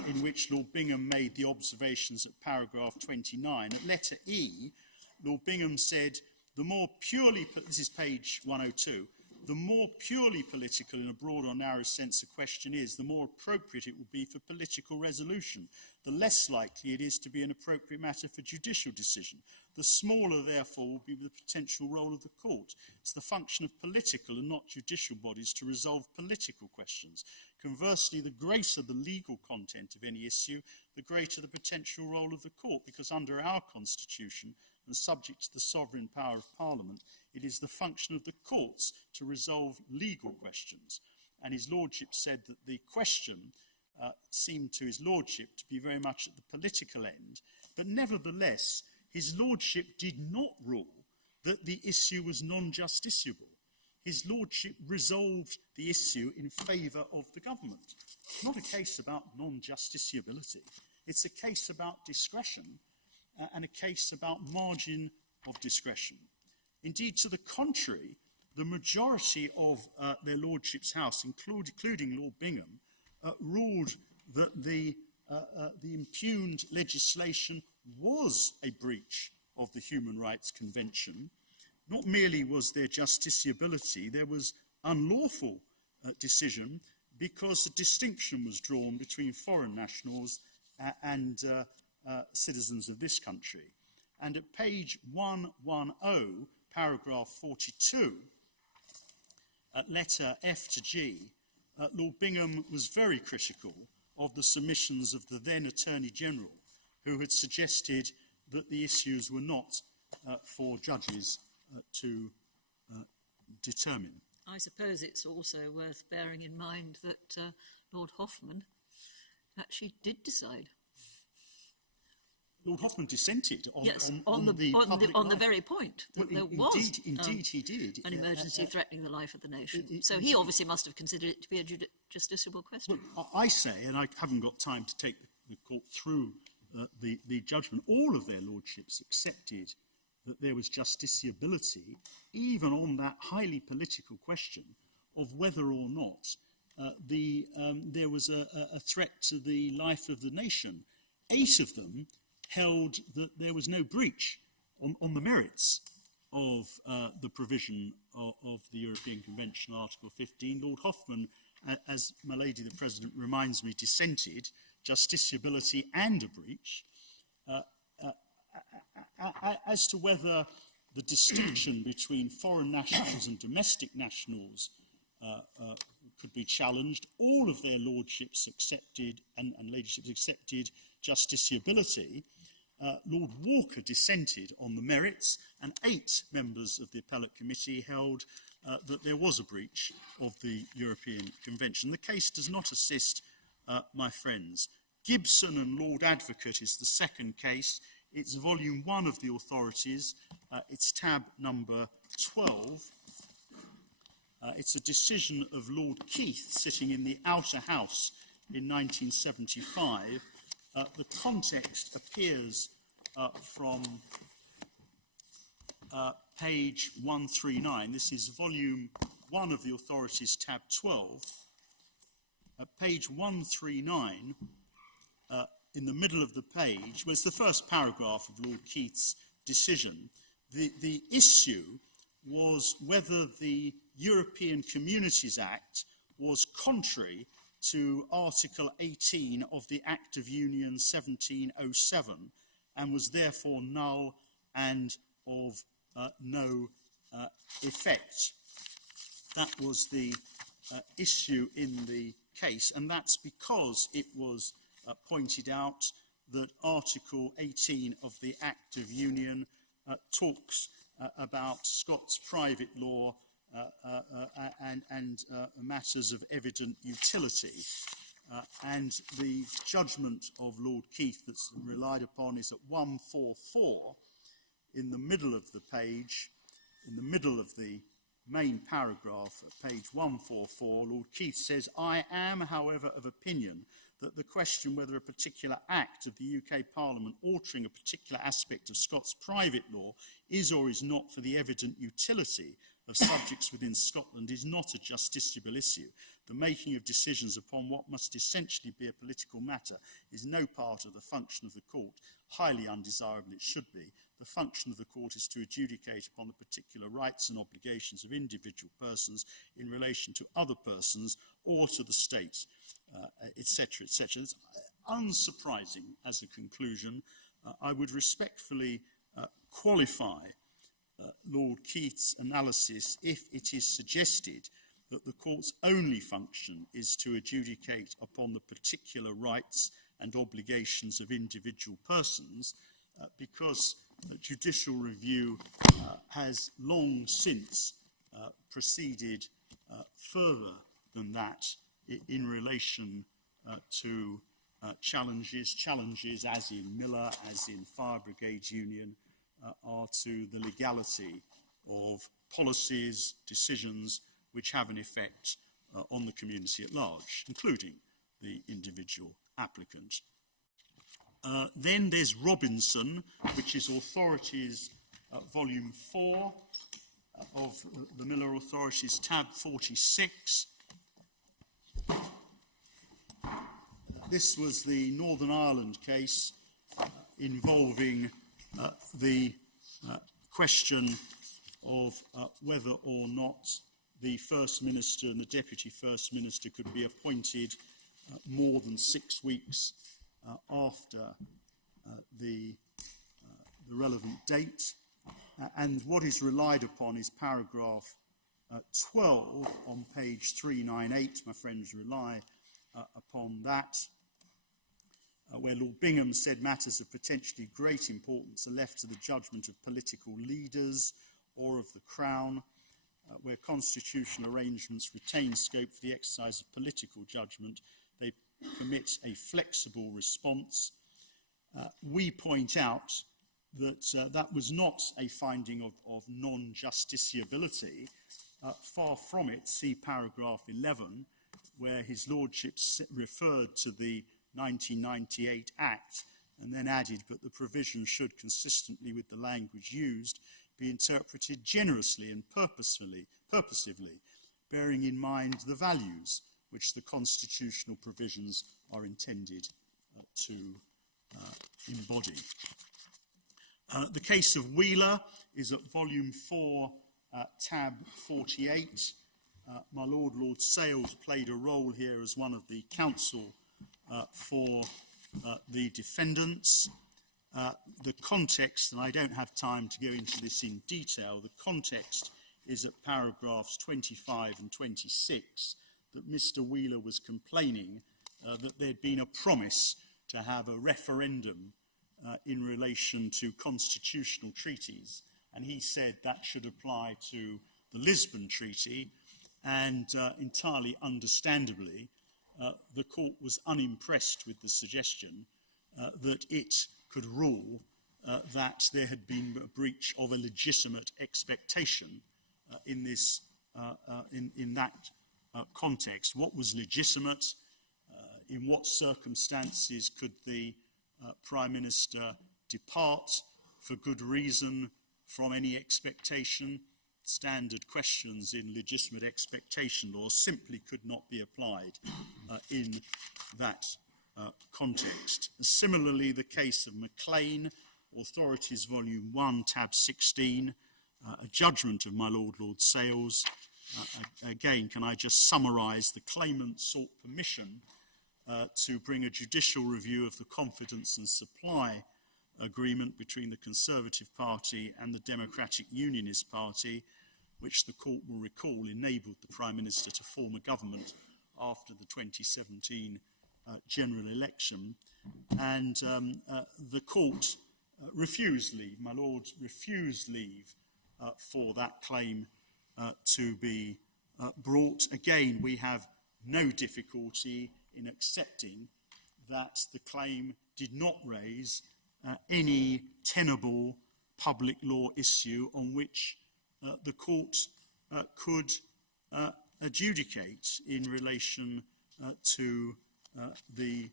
in which Lord Bingham made the observations at paragraph 29. At letter E, Lord Bingham said, the more purely, this is page 102, the more purely political in a broad or narrow sense a question is, the more appropriate it will be for political resolution. The less likely it is to be an appropriate matter for judicial decision. The smaller, therefore, will be the potential role of the court. It's the function of political and not judicial bodies to resolve political questions. Conversely, the greater the legal content of any issue, the greater the potential role of the court, because under our constitution, and subject to the sovereign power of Parliament, it is the function of the courts to resolve legal questions. And his lordship said that the question seemed to his lordship to be very much at the political end, but nevertheless, his lordship did not rule that the issue was non-justiciable. His lordship resolved the issue in favour of the government. It's not a case about non-justiciability. It's a case about discretion and a case about margin of discretion. Indeed, to the contrary, the majority of their lordship's house, including Lord Bingham, ruled that the impugned legislation was a breach of the Human Rights Convention. Not merely was there justiciability, there was unlawful decision because a distinction was drawn between foreign nationals and citizens of this country. And at page 110, paragraph 42, letter F to G, Lord Bingham was very critical of the submissions of the then Attorney General, who had suggested that the issues were not for judges to determine. I suppose it's also worth bearing in mind that Lord Hoffman actually did decide. Lord Hoffman dissented on, yes, on the very point that there was indeed he did. an emergency threatening the life of the nation. So he obviously must have considered it to be a justiciable question. Well, I say, and I haven't got time to take the court through the judgment, all of their lordships accepted that there was justiciability, even on that highly political question of whether or not there was a threat to the life of the nation. 8 of them held that there was no breach on the merits of the provision of the European Convention, Article 15. Lord Hoffman, as my lady the President reminds me, dissented, justiciability and a breach. As to whether the distinction between foreign nationals and domestic nationals could be challenged, all of their lordships accepted and ladyships accepted justiciability. Lord Walker dissented on the merits, and 8 members of the Appellate Committee held that there was a breach of the European Convention. The case does not assist my friends. Gibson and Lord Advocate is the second case. It's volume 1 of the authorities. It's tab number 12. It's a decision of Lord Keith sitting in the Outer House in 1975. The context appears from page 139. This is volume 1 of the authorities, tab 12. At page 139, in the middle of the page, well, it's the first paragraph of Lord Keith's decision. The issue was whether the European Communities Act was contrary to Article 18 of the Act of Union 1707 and was therefore null and of no effect. That was the issue in the case, and that's because it was pointed out that Article 18 of the Act of Union talks about Scots private law and matters of evident utility. And the judgment of Lord Keith that's relied upon is at 144, in the middle of the page, in the middle of the main paragraph at page 144, Lord Keith says, I am, however, of opinion that the question whether a particular act of the UK Parliament altering a particular aspect of Scots private law is or is not for the evident utility of subjects within Scotland is not a justiciable issue. The making of decisions upon what must essentially be a political matter is no part of the function of the court, highly undesirable it should be. The function of the court is to adjudicate upon the particular rights and obligations of individual persons in relation to other persons or to the state, etc., etc. It's unsurprising as a conclusion. I would respectfully qualify Lord Keith's analysis if it is suggested that the court's only function is to adjudicate upon the particular rights and obligations of individual persons, because judicial review has long since proceeded further than that in relation to challenges as in Miller, as in Fire Brigades Union, are to the legality of policies, decisions which have an effect on the community at large, including the individual applicant. Then there's Robinson, which is Authorities, Volume 4 of the Miller Authorities, tab 46. This was the Northern Ireland case involving the question of whether or not the First Minister and the Deputy First Minister could be appointed more than 6 weeks after the relevant date. And what is relied upon is paragraph 12 on page 398. My friends rely upon that, where Lord Bingham said matters of potentially great importance are left to the judgment of political leaders or of the Crown, where constitutional arrangements retain scope for the exercise of political judgment. They permit a flexible response. We point out that that was not a finding of non-justiciability. Far from it. See paragraph 11, where His Lordship referred to the 1998 Act and then added, but the provision should, consistently with the language used, be interpreted generously and purposively, bearing in mind the values which the constitutional provisions are intended to embody. The case of Wheeler is at volume 4, tab 48. My Lord Sales played a role here as one of the counsel for the defendants. The context, and I don't have time to go into this in detail, the context is at paragraphs 25 and 26 that Mr. Wheeler was complaining that there'd been a promise to have a referendum in relation to constitutional treaties, and he said that should apply to the Lisbon Treaty, and entirely understandably, the court was unimpressed with the suggestion that it could rule that there had been a breach of a legitimate expectation in this, in that context. What was legitimate? In what circumstances could the Prime Minister depart for good reason from any expectation? Standard questions in legitimate expectation law simply could not be applied in that context. Similarly, the case of Maclean, Authorities Volume 1, tab 16, a judgment of my Lord Sales. Again, can I just summarise? The claimant sought permission to bring a judicial review of the confidence and supply agreement between the Conservative Party and the Democratic Unionist Party, which the court will recall enabled the Prime Minister to form a government after the 2017 general election. And the court refused leave. My Lord refused leave for that claim to be brought. Again, we have no difficulty in accepting that the claim did not raise any tenable public law issue on which the court could adjudicate in relation to the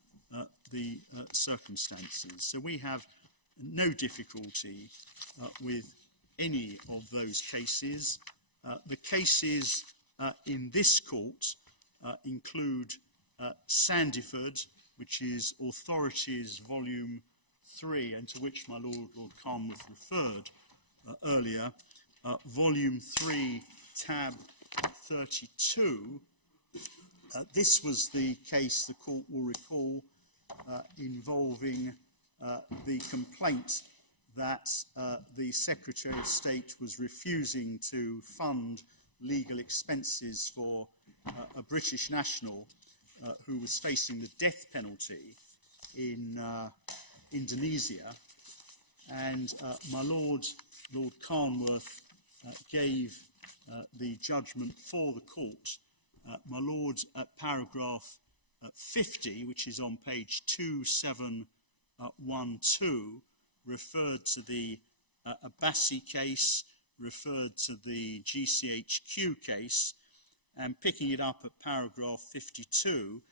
circumstances. So we have no difficulty with any of those cases. The cases in this court include Sandiford, which is Authorities Volume 3, and to which my Lord Carnworth referred earlier, Volume 3, Tab 32. This was the case, the court will recall, involving the complaint that the Secretary of State was refusing to fund legal expenses for a British national who was facing the death penalty in Indonesia. And my Lord Carnworth gave the judgment for the court. My Lord, at paragraph 50, which is on page 2712, referred to the Abbasi case, referred to the GCHQ case, and picking it up at paragraph 52,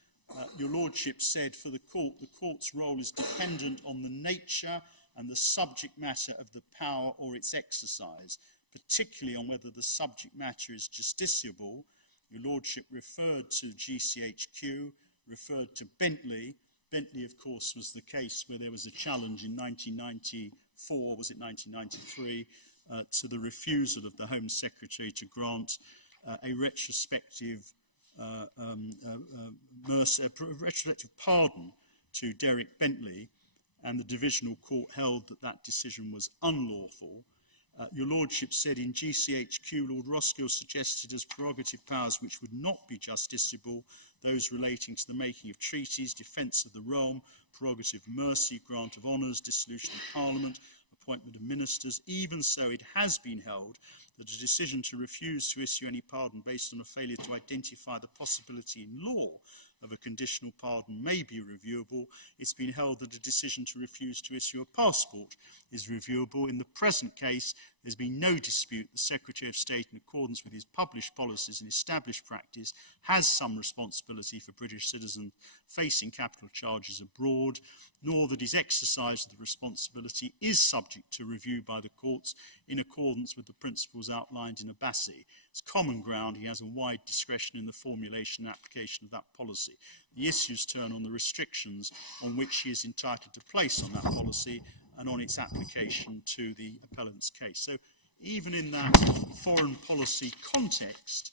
your Lordship said, for the court's role is dependent on the nature and the subject matter of the power or its exercise, particularly on whether the subject matter is justiciable. Your Lordship referred to GCHQ, referred to Bentley. Bentley, of course, was the case where there was a challenge in 1994, was it 1993, to the refusal of the Home Secretary to grant a retrospective pardon to Derek Bentley, and the Divisional Court held that that decision was unlawful. Your Lordship said in GCHQ, Lord Roskill suggested as prerogative powers which would not be justiciable, those relating to the making of treaties, defence of the realm, prerogative of mercy, grant of honours, dissolution of Parliament, appointment of ministers. Even so, it has been held that a decision to refuse to issue any pardon based on a failure to identify the possibility in law of a conditional pardon may be reviewable. It's been held that a decision to refuse to issue a passport is reviewable. In the present case, there's been no dispute the Secretary of State, in accordance with his published policies and established practice, has some responsibility for British citizens facing capital charges abroad, nor that his exercise of the responsibility is subject to review by the courts in accordance with the principles outlined in Abbasi. It's common ground. He has a wide discretion in the formulation and application of that policy. The issues turn on the restrictions on which he is entitled to place on that policy and on its application to the appellant's case. So even in that foreign policy context,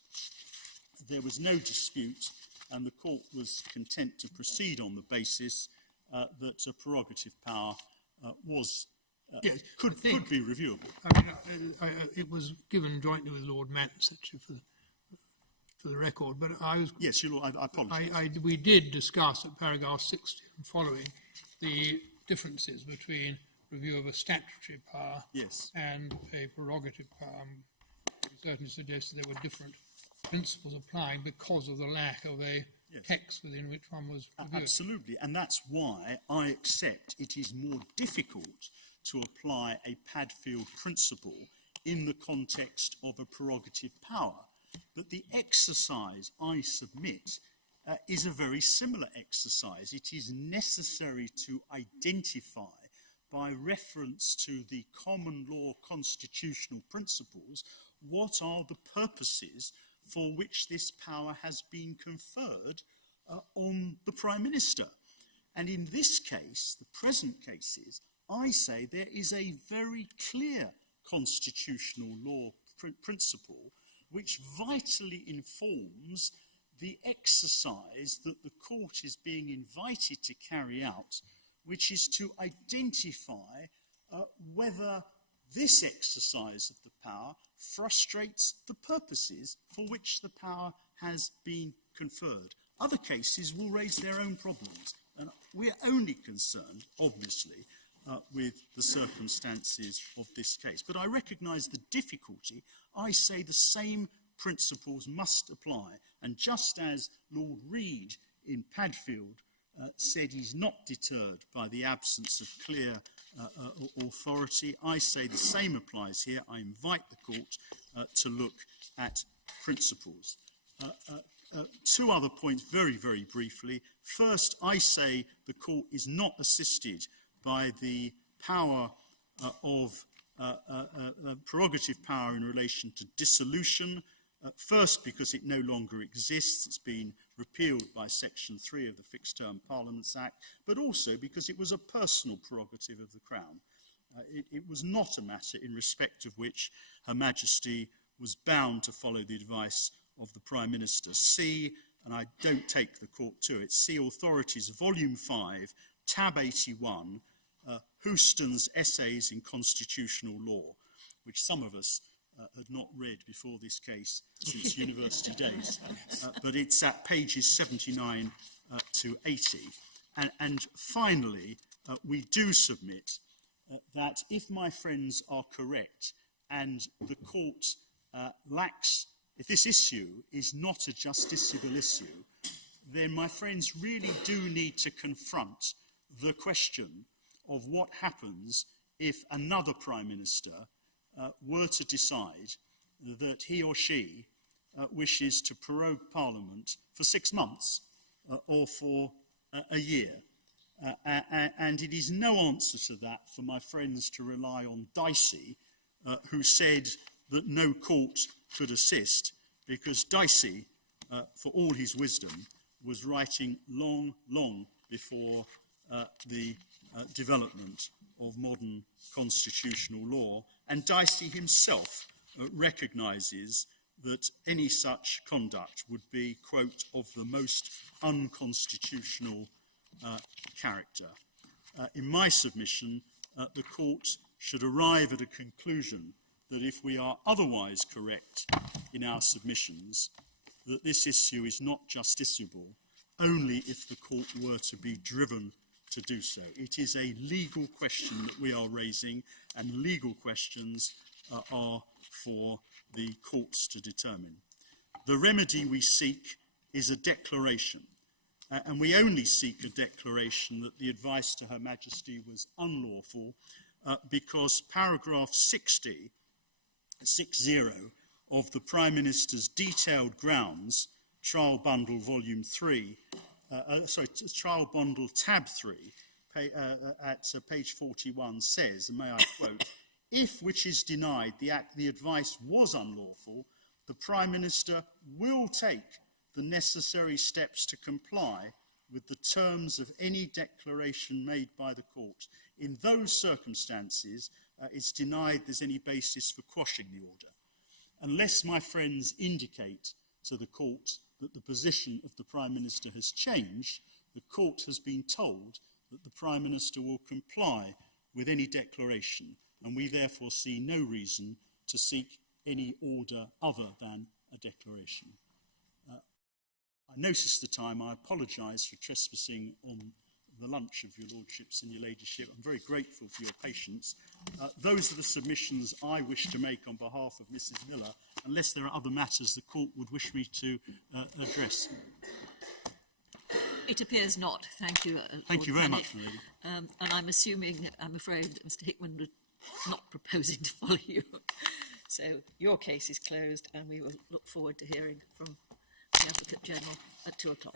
there was no dispute, and the court was content to proceed on the basis that a prerogative power could be reviewable. I mean, it was given jointly with Lord Mance, actually, for the record, but I was... Yes, Your Lord, I apologise. We did discuss at paragraph 60 and following the differences between review of a statutory power and a prerogative power. We certainly suggested there were different principles applying because of the lack of a text within which one was reviewed. Absolutely, and that's why I accept it is more difficult to apply a Padfield principle in the context of a prerogative power. But the exercise I submit is a very similar exercise. It is necessary to identify, by reference to the common law constitutional principles, what are the purposes for which this power has been conferred on the Prime Minister. And in this case, the present cases, I say there is a very clear constitutional law principle which vitally informs the exercise that the court is being invited to carry out, which is to identify whether this exercise of the power frustrates the purposes for which the power has been conferred. Other cases will raise their own problems, and we are only concerned, obviously, with the circumstances of this case. But I recognise the difficulty. I say the same principles must apply, and just as Lord Reid in Padfield said he's not deterred by the absence of clear authority, I say the same applies here. I invite the court to look at principles. Two other points very, very briefly. First, I say the court is not assisted by the power of prerogative power in relation to dissolution, first because it no longer exists, it's been repealed by Section 3 of the Fixed Term Parliaments Act, but also because it was a personal prerogative of the Crown. It was not a matter in respect of which Her Majesty was bound to follow the advice of the Prime Minister. See, and I don't take the court to it, see Authorities Volume 5, Tab 81, Houston's Essays in Constitutional Law, which some of us had not read before this case since university days, but it's at pages 79 to 80. And finally, we do submit that if my friends are correct and the court lacks, if this issue is not a justiciable issue, then my friends really do need to confront the question of what happens if another Prime Minister were to decide that he or she wishes to prorogue Parliament for 6 months or for a year. And it is no answer to that for my friends to rely on Dicey, who said that no court could assist, because Dicey, for all his wisdom, was writing long, long before the development of modern constitutional law, and Dicey himself recognises that any such conduct would be, quote, of the most unconstitutional character. In my submission, the court should arrive at a conclusion that if we are otherwise correct in our submissions, that this issue is not justiciable only if the court were to be driven to do so. It is a legal question that we are raising, and legal questions are for the courts to determine. The remedy we seek is a declaration, and we only seek a declaration that the advice to Her Majesty was unlawful because paragraph 60 of the Prime Minister's detailed grounds, Trial Bundle Volume 3, Trial Bundle Tab 3, at page 41 says, and may I quote, if which is denied the advice was unlawful, the Prime Minister will take the necessary steps to comply with the terms of any declaration made by the court. In those circumstances, it's denied there's any basis for quashing the order. Unless my friends indicate to the court that the position of the Prime Minister has changed, the court has been told that the Prime Minister will comply with any declaration, and we therefore see no reason to seek any order other than a declaration. I noticed the time. I apologise for trespassing on the lunch of your lordships and your ladyship. I'm very grateful for your patience. Those are the submissions I wish to make on behalf of Mrs. Miller, unless there are other matters the court would wish me to address. It appears not. Thank you. Thank you very much, my lady. And I'm assuming, I'm afraid, that Mr. Hickman was not proposing to follow you. So your case is closed, and we will look forward to hearing from the Advocate General at 2 o'clock.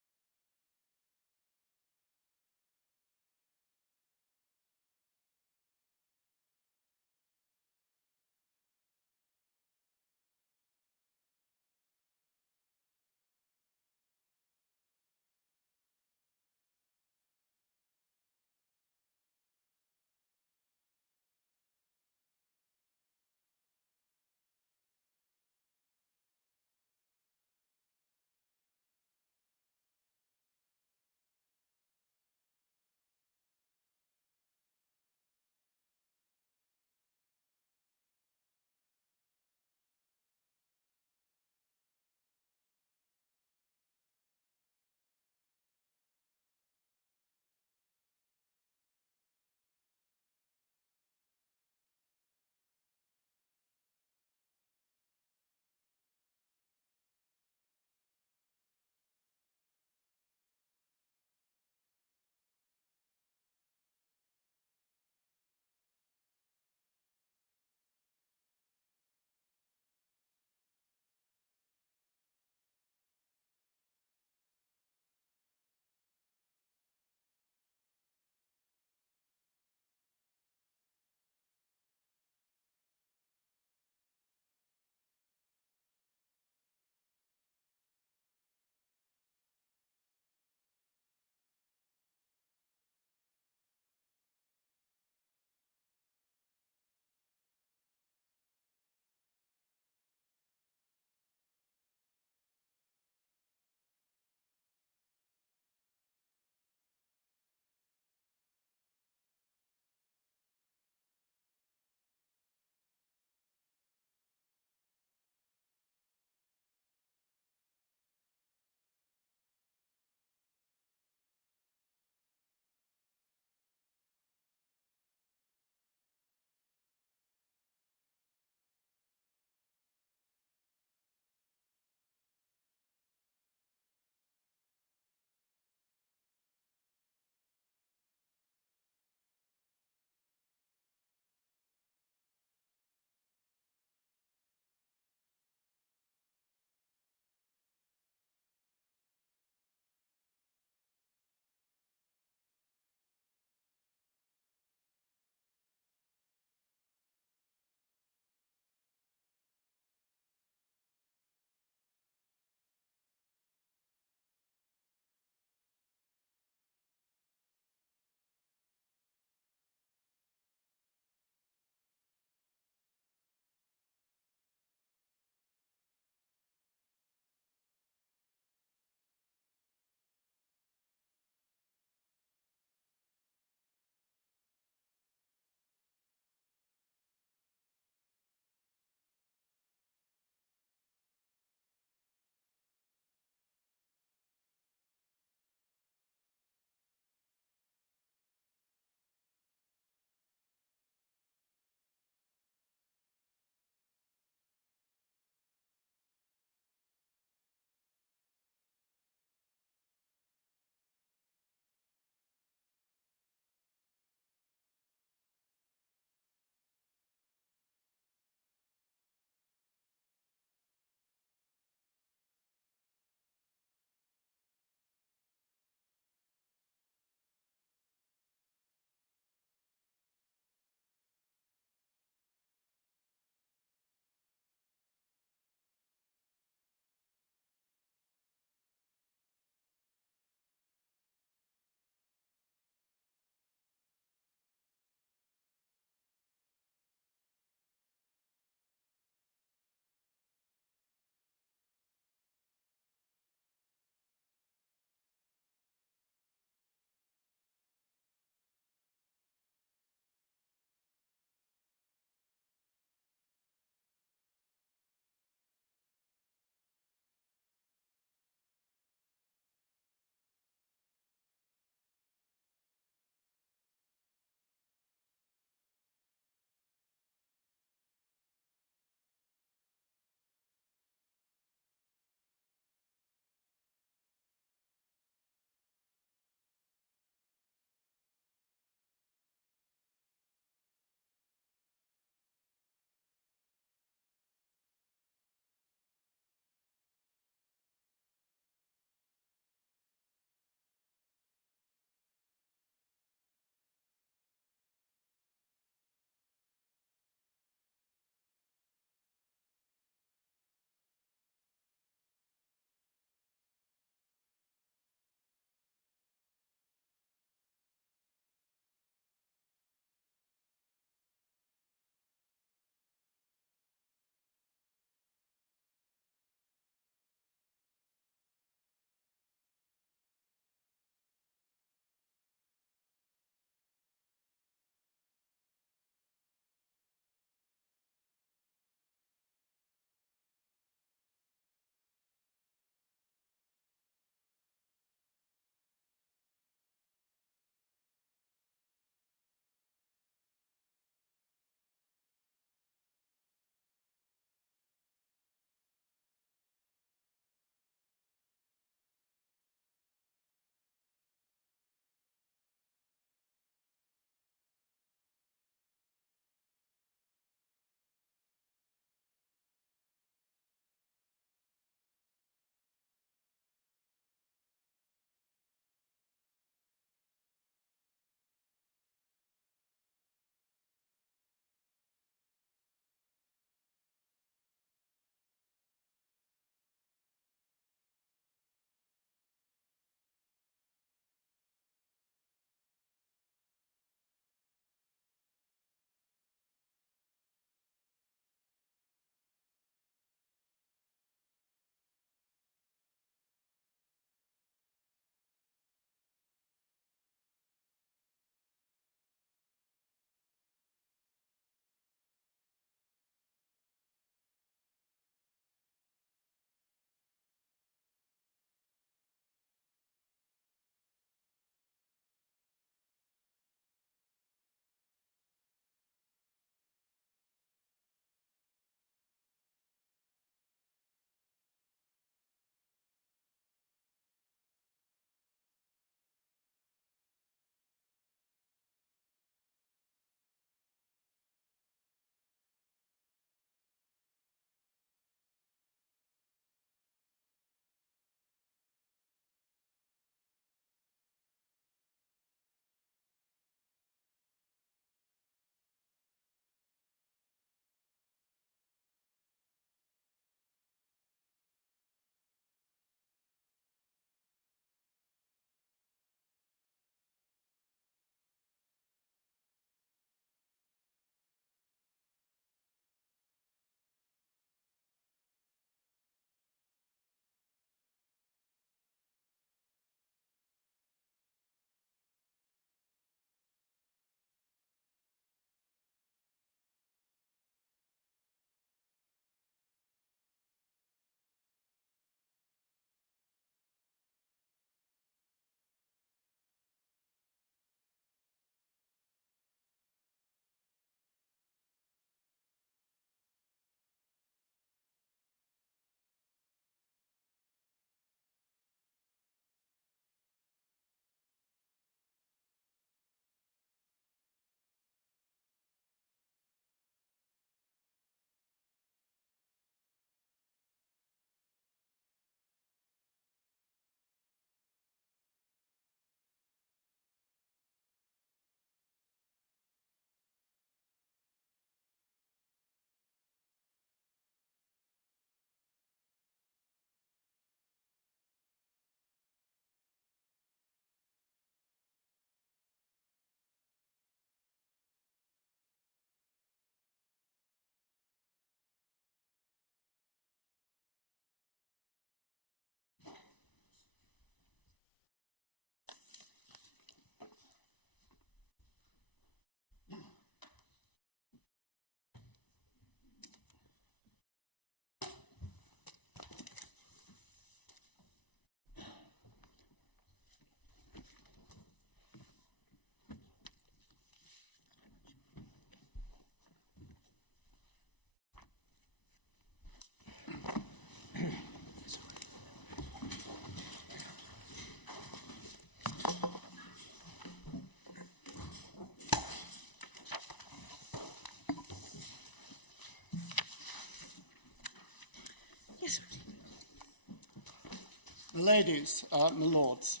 My ladies, my lords,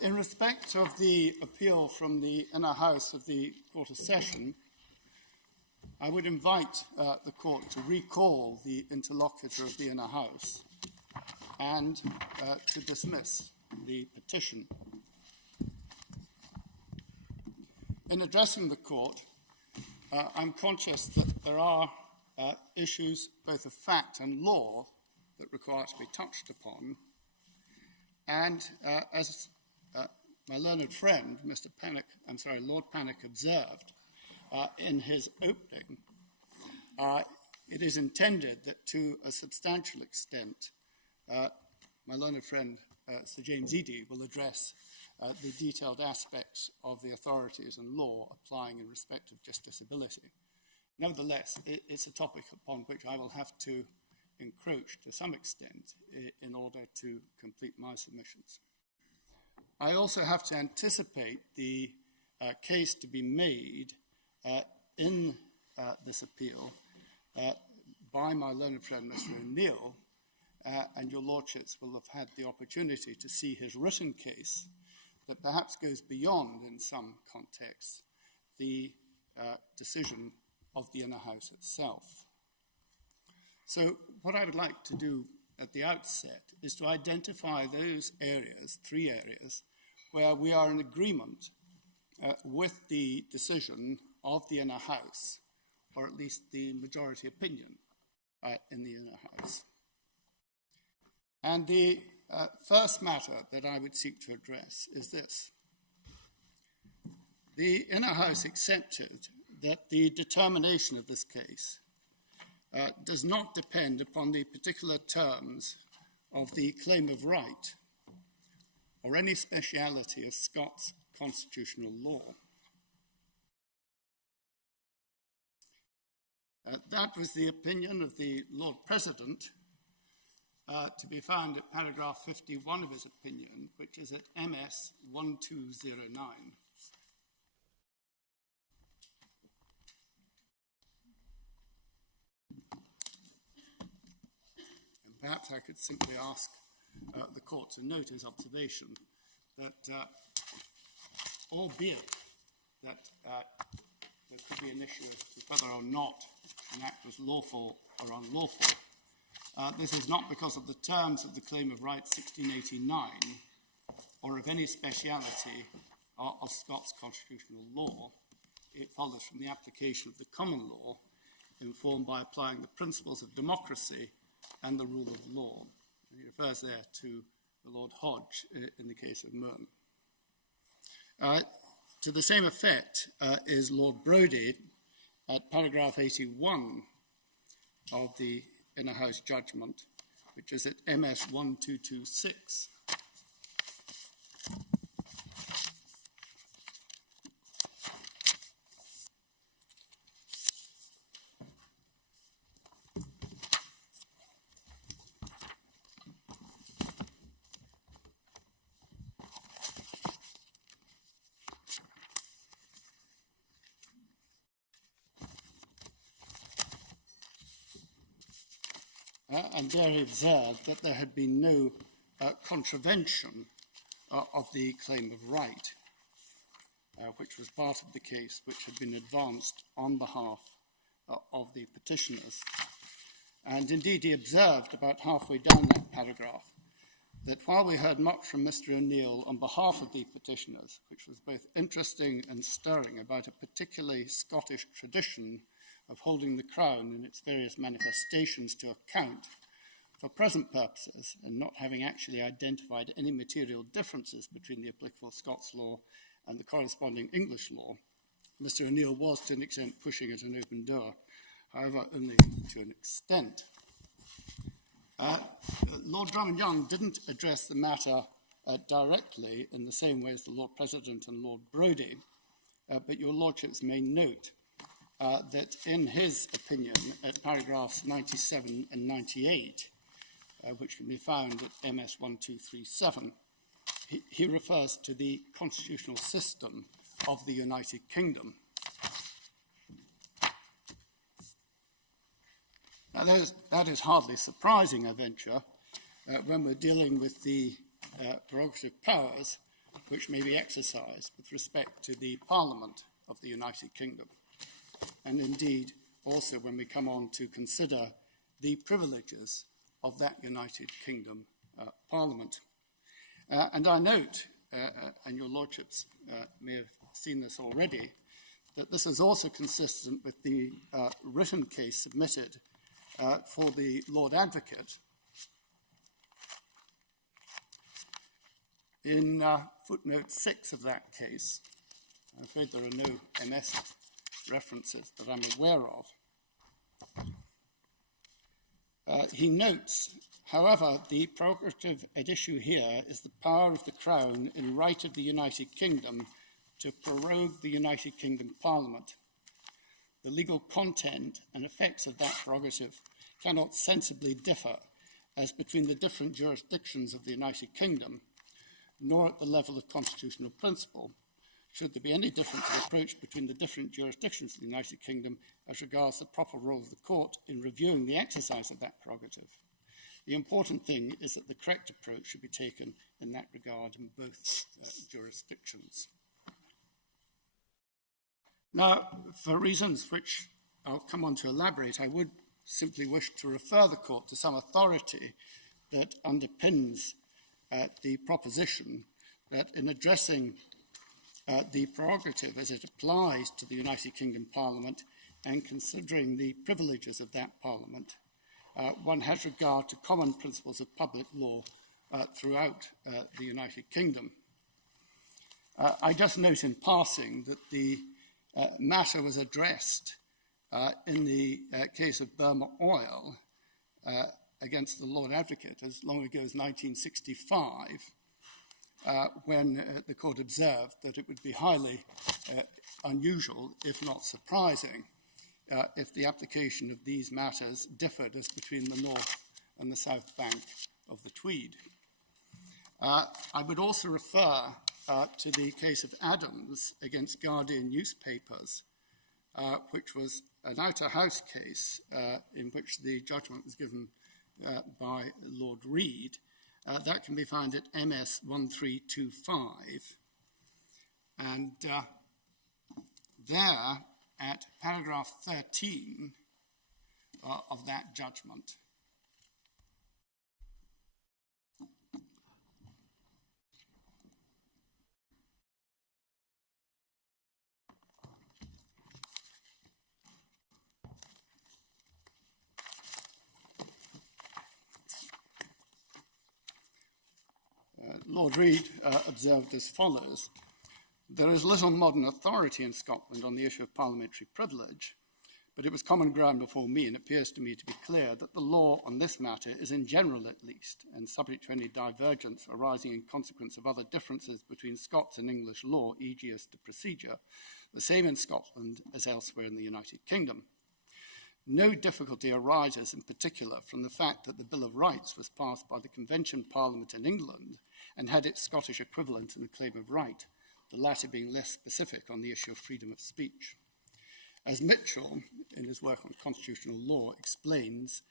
in respect of the appeal from the inner house of the Court of Session, I would invite the court to recall the interlocutor of the inner house and to dismiss the petition. In addressing the court, I'm conscious that there are issues both of fact and law that require to be touched upon. And as my learned friend, Lord Pannick observed in his opening, it is intended that to a substantial extent, my learned friend, Sir James Eadie, will address the detailed aspects of the authorities and law applying in respect of justiciability. Nevertheless, it's a topic upon which I will have to encroach to some extent in order to complete my submissions. I also have to anticipate the case to be made in this appeal by my learned friend, Mr. O'Neill, and your lordships will have had the opportunity to see his written case that perhaps goes beyond, in some contexts, the decision of the inner house itself. So what I would like to do at the outset is to identify those areas, 3 areas, where we are in agreement with the decision of the inner house, or at least the majority opinion in the inner house. And the first matter that I would seek to address is this. The inner house accepted that the determination of this case does not depend upon the particular terms of the claim of right or any speciality of Scots constitutional law. That was the opinion of the Lord President, to be found at paragraph 51 of his opinion, which is at MS 1209. And perhaps I could simply ask the court to note his observation that, albeit that there could be an issue as to whether or not an act was lawful or unlawful, this is not because of the terms of the Claim of Right 1689 or of any speciality of Scots constitutional law. It follows from the application of the common law, informed by applying the principles of democracy and the rule of law. And he refers there to the Lord Hodge in the case of Mern. To the same effect is Lord Brodie at paragraph 81 of the Inner House judgment, which is at MS 1226. And there he observed that there had been no contravention of the claim of right, which was part of the case which had been advanced on behalf of the petitioners. And indeed he observed about halfway down that paragraph that while we heard much from Mr. O'Neill on behalf of the petitioners, which was both interesting and stirring about a particularly Scottish tradition of holding the Crown in its various manifestations to account for present purposes and not having actually identified any material differences between the applicable Scots law and the corresponding English law, Mr. O'Neill was to an extent pushing at an open door, however only to an extent. Lord Drummond-Young didn't address the matter directly in the same way as the Lord President and Lord Brodie, but your lordships may note that in his opinion at paragraphs 97 and 98, which can be found at MS 1237, he refers to the constitutional system of the United Kingdom. Now, that is hardly surprising, I venture, when we're dealing with the prerogative powers which may be exercised with respect to the Parliament of the United Kingdom, and indeed also when we come on to consider the privileges of that United Kingdom Parliament. And I note, and your Lordships may have seen this already, that this is also consistent with the written case submitted for the Lord Advocate. In footnote 6 of that case, I'm afraid there are no MS references that I'm aware of. He notes, however, the prerogative at issue here is the power of the Crown in right of the United Kingdom to prorogue the United Kingdom Parliament. The legal content and effects of that prerogative cannot sensibly differ as between the different jurisdictions of the United Kingdom, nor at the level of constitutional principle, should there be any difference of approach between the different jurisdictions of the United Kingdom as regards the proper role of the court in reviewing the exercise of that prerogative. The important thing is that the correct approach should be taken in that regard in both jurisdictions. Now, for reasons which I'll come on to elaborate, I would simply wish to refer the court to some authority that underpins the proposition that in addressing the prerogative as it applies to the United Kingdom Parliament and considering the privileges of that Parliament, one has regard to common principles of public law throughout the United Kingdom. I just note in passing that the matter was addressed in the case of Burma Oil against the Lord Advocate as long ago as 1965, when the court observed that it would be highly unusual, if not surprising, if the application of these matters differed as between the north and the south bank of the Tweed. I would also refer to the case of Adams against Guardian newspapers, which was an outer house case in which the judgment was given by Lord Reed. That can be found at MS 1325. And there, at paragraph 13 of that judgment, Lord Reed observed as follows: there is little modern authority in Scotland on the issue of parliamentary privilege, but it was common ground before me, and it appears to me to be clear that the law on this matter is in general at least, and subject to any divergence arising in consequence of other differences between Scots and English law, e.g. as to procedure, the same in Scotland as elsewhere in the United Kingdom. No difficulty arises in particular from the fact that the Bill of Rights was passed by the Convention Parliament in England and had its Scottish equivalent in the claim of right, the latter being less specific on the issue of freedom of speech. As Mitchell, in his work on constitutional law, explains,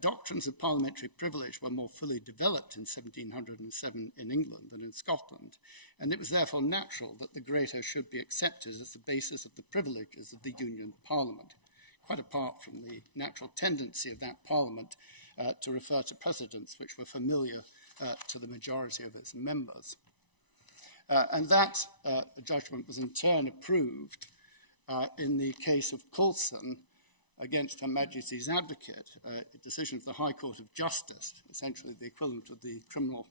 doctrines of parliamentary privilege were more fully developed in 1707 in England than in Scotland, and it was therefore natural that the greater should be accepted as the basis of the privileges of the Union Parliament, quite apart from the natural tendency of that Parliament to refer to precedents which were familiar to the majority of its members. And that judgment was in turn approved in the case of Coulson against Her Majesty's Advocate, a decision of the High Court of Justice, essentially the equivalent of the Criminal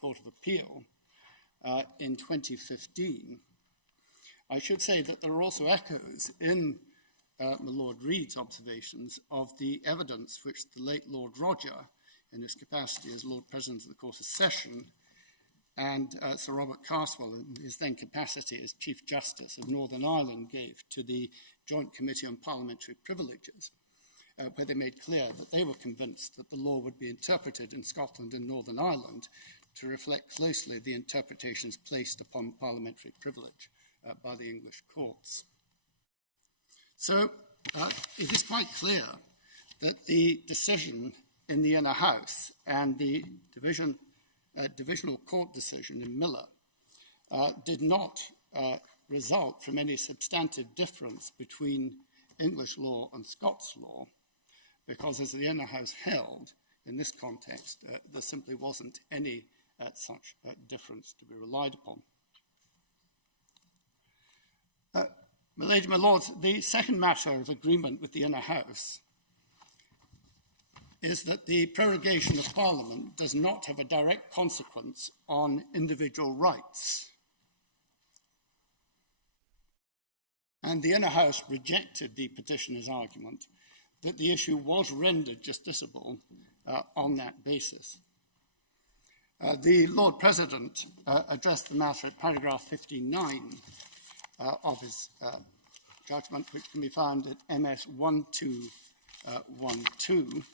Court of Appeal, in 2015. I should say that there are also echoes in my Lord Reed's observations of the evidence which the late Lord Roger, in his capacity as Lord President of the Court of Session, and Sir Robert Carswell, in his then capacity as Chief Justice of Northern Ireland, gave to the Joint Committee on Parliamentary Privileges, where they made clear that they were convinced that the law would be interpreted in Scotland and Northern Ireland to reflect closely the interpretations placed upon parliamentary privilege by the English courts. So it is quite clear that the decision in the Inner House and the divisional court decision in Miller did not result from any substantive difference between English law and Scots law, because as the Inner House held, in this context, there simply wasn't any such difference to be relied upon. My lady, my lords, the second matter of agreement with the Inner House is that the prorogation of Parliament does not have a direct consequence on individual rights. And the Inner House rejected the petitioner's argument that the issue was rendered justiciable on that basis. The Lord President addressed the matter at paragraph 59 of his judgment, which can be found at MS 1212.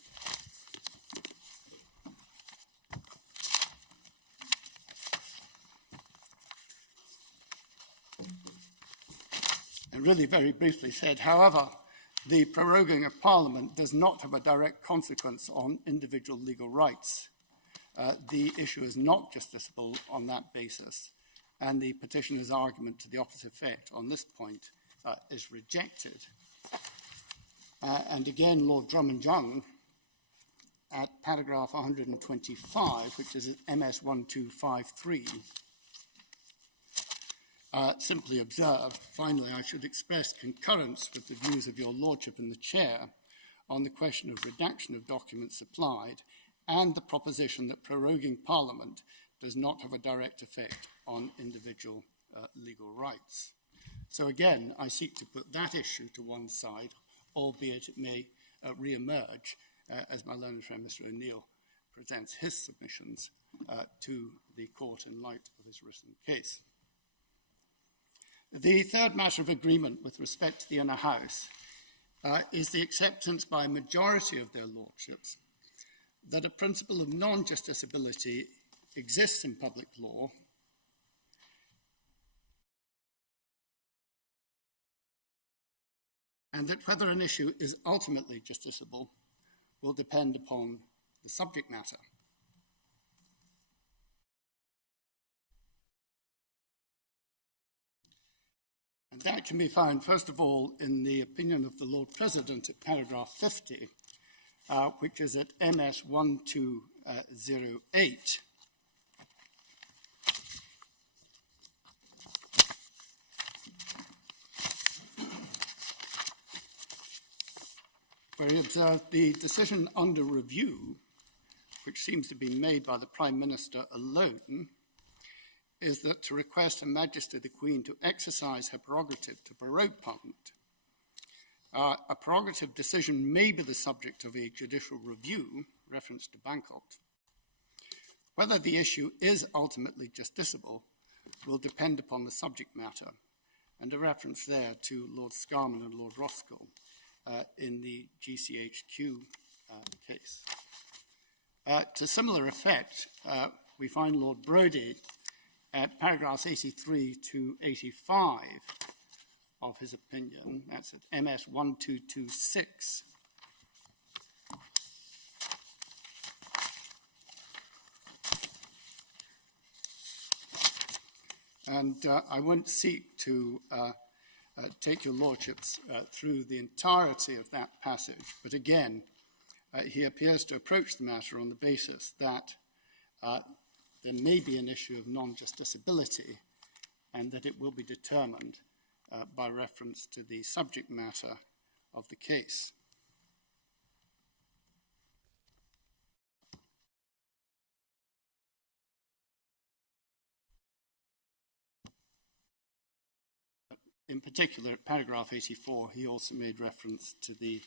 And really very briefly said, however, the proroguing of Parliament does not have a direct consequence on individual legal rights. The issue is not justiciable on that basis, and the petitioner's argument to the opposite effect on this point is rejected. And again, Lord Drummond-Young, at paragraph 125, which is at MS 1253, simply observed, finally, I should express concurrence with the views of your Lordship and the Chair on the question of redaction of documents supplied and the proposition that proroguing Parliament does not have a direct effect on individual legal rights. So again, I seek to put that issue to one side, albeit it may re-emerge as my learned friend Mr. O'Neill presents his submissions to the court in light of his written case. The third matter of agreement with respect to the Inner House is the acceptance by a majority of their lordships that a principle of non-justiciability exists in public law and that whether an issue is ultimately justiciable will depend upon the subject matter. And that can be found, first of all, in the opinion of the Lord President at paragraph 50, which is at MS 1208. Where he observed the decision under review, which seems to be made by the Prime Minister alone, is that to request Her Majesty the Queen to exercise her prerogative to prorogue Parliament, a prerogative decision may be the subject of a judicial review, reference to Bangkok. Whether the issue is ultimately justiciable will depend upon the subject matter, and a reference there to Lord Scarman and Lord Roskell in the GCHQ case. To similar effect, we find Lord Brodie at paragraphs 83 to 85 of his opinion, that's at MS 1226. And I won't seek to take your lordships through the entirety of that passage, but again, he appears to approach the matter on the basis that there may be an issue of non-justiciability and that it will be determined by reference to the subject matter of the case. In particular, at paragraph 84, he also made reference to the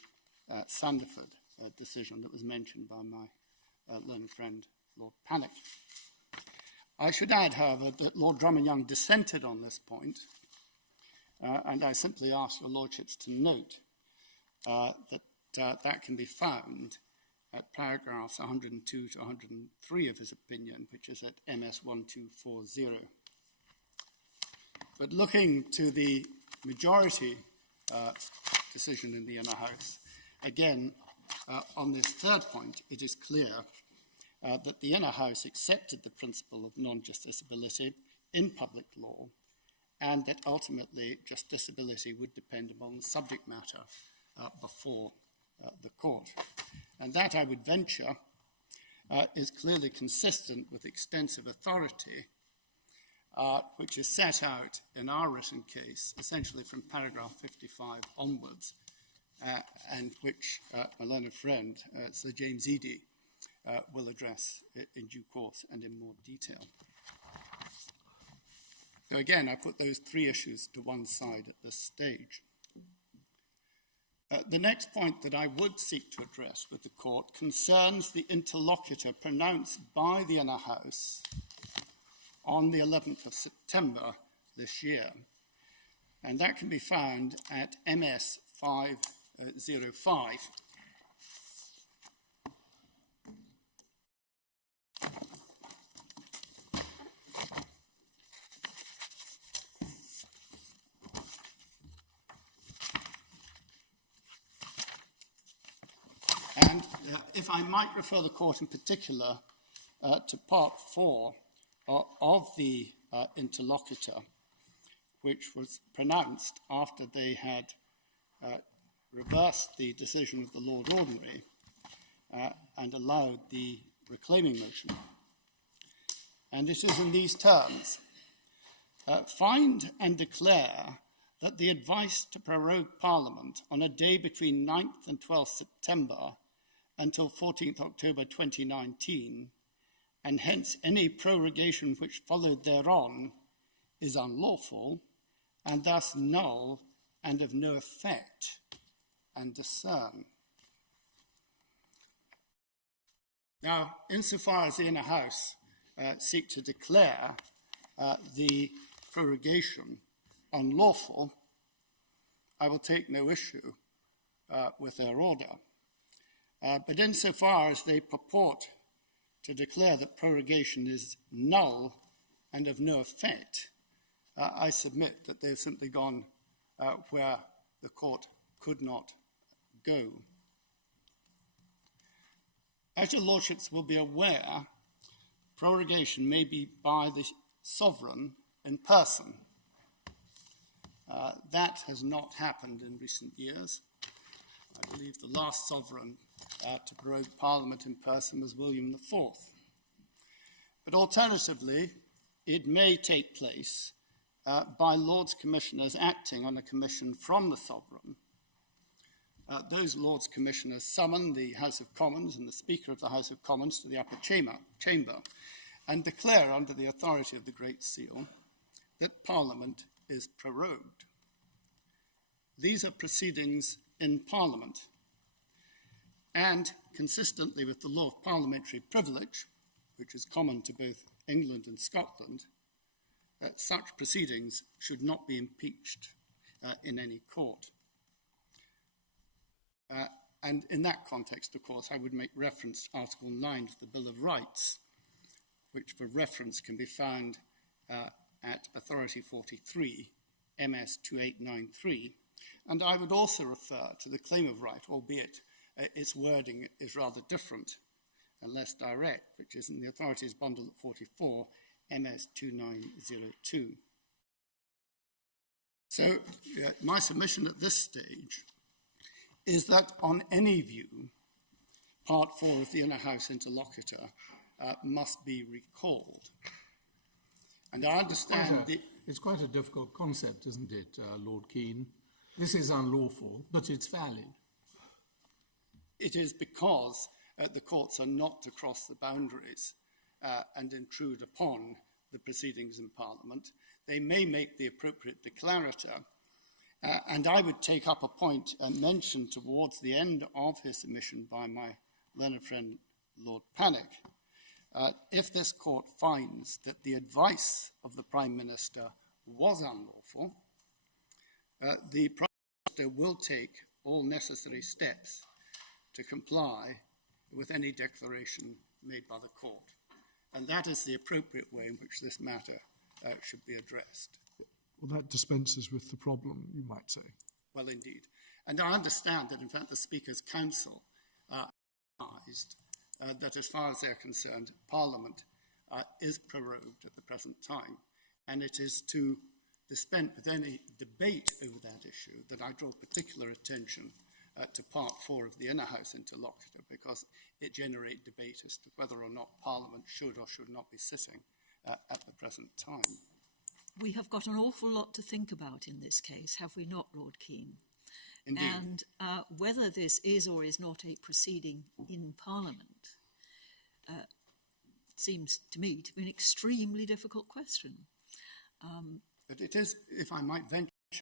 Sanderford decision that was mentioned by my learned friend, Lord Pannick. I should add, however, that Lord Drummond-Young dissented on this point, and I simply ask your lordships to note that can be found at paragraphs 102 to 103 of his opinion, which is at MS 1240. But looking to the majority decision in the Inner House, again, on this third point, it is clear that the Inner House accepted the principle of non-justiciability in public law, and that ultimately justiciability would depend upon the subject matter before the court. And that, I would venture, is clearly consistent with extensive authority, which is set out in our written case, essentially from paragraph 55 onwards, and which my learned friend, Sir James Eadie, will address in due course and in more detail. So again, I put those three issues to one side at this stage. The next point that I would seek to address with the court concerns the interlocutor pronounced by the Inner House on the 11th of September this year. And that can be found at MS 505. And if I might refer the court in particular to part 4 of the interlocutor, which was pronounced after they had reversed the decision of the Lord Ordinary and allowed the reclaiming motion. And it is in these terms: find and declare that the advice to prorogue Parliament on a day between 9th and 12th September until 14th October 2019, and hence any prorogation which followed thereon, is unlawful, and thus null and of no effect, and discern. Now, insofar as the Inner House seek to declare the prorogation unlawful, I will take no issue with their order. But insofar as they purport to declare that prorogation is null and of no effect, I submit that they've simply gone where the court could not go. As your lordships will be aware, prorogation may be by the sovereign in person. That has not happened in recent years. I believe the last sovereign to prorogue Parliament in person was William IV. But alternatively, it may take place by Lords Commissioners acting on a commission from the sovereign. Those Lords Commissioners summon the House of Commons and the Speaker of the House of Commons to the upper chamber and declare under the authority of the Great Seal that Parliament is prorogued. These are proceedings in Parliament, and consistently with the law of parliamentary privilege, which is common to both England and Scotland, such proceedings should not be impeached in any court. And in that context, of course, I would make reference to Article 9 of the Bill of Rights, which for reference can be found at Authority 43, MS 2893. And I would also refer to the claim of right, albeit its wording is rather different and less direct, which is in the Authorities Bundle at 44, MS 2902. So my submission at this stage is that on any view, Part 4 of the Inner House interlocutor must be recalled. And I understand it's quite a difficult concept, isn't it, Lord Keane? This is unlawful, but it's valid. It is because the courts are not to cross the boundaries and intrude upon the proceedings in Parliament. They may make the appropriate declarator, and I would take up a point mentioned towards the end of his submission by my learned friend, Lord Pannick. If this court finds that the advice of the Prime Minister was unlawful, the Prime Minister will take all necessary steps to comply with any declaration made by the court. And that is the appropriate way in which this matter should be addressed. Well, that dispenses with the problem, you might say. Well, indeed. And I understand that, in fact, the Speaker's Council that as far as they're concerned, Parliament is prorogued at the present time, and it is to dispense with any debate over that issue that I draw particular attention to Part 4 of the Inner House Interlocutor, because it generates debate as to whether or not Parliament should or should not be sitting at the present time. We have got an awful lot to think about in this case, have we not, Lord Keane? Indeed. And whether this is or is not a proceeding in Parliament seems to me to be an extremely difficult question. But it is, if I might venture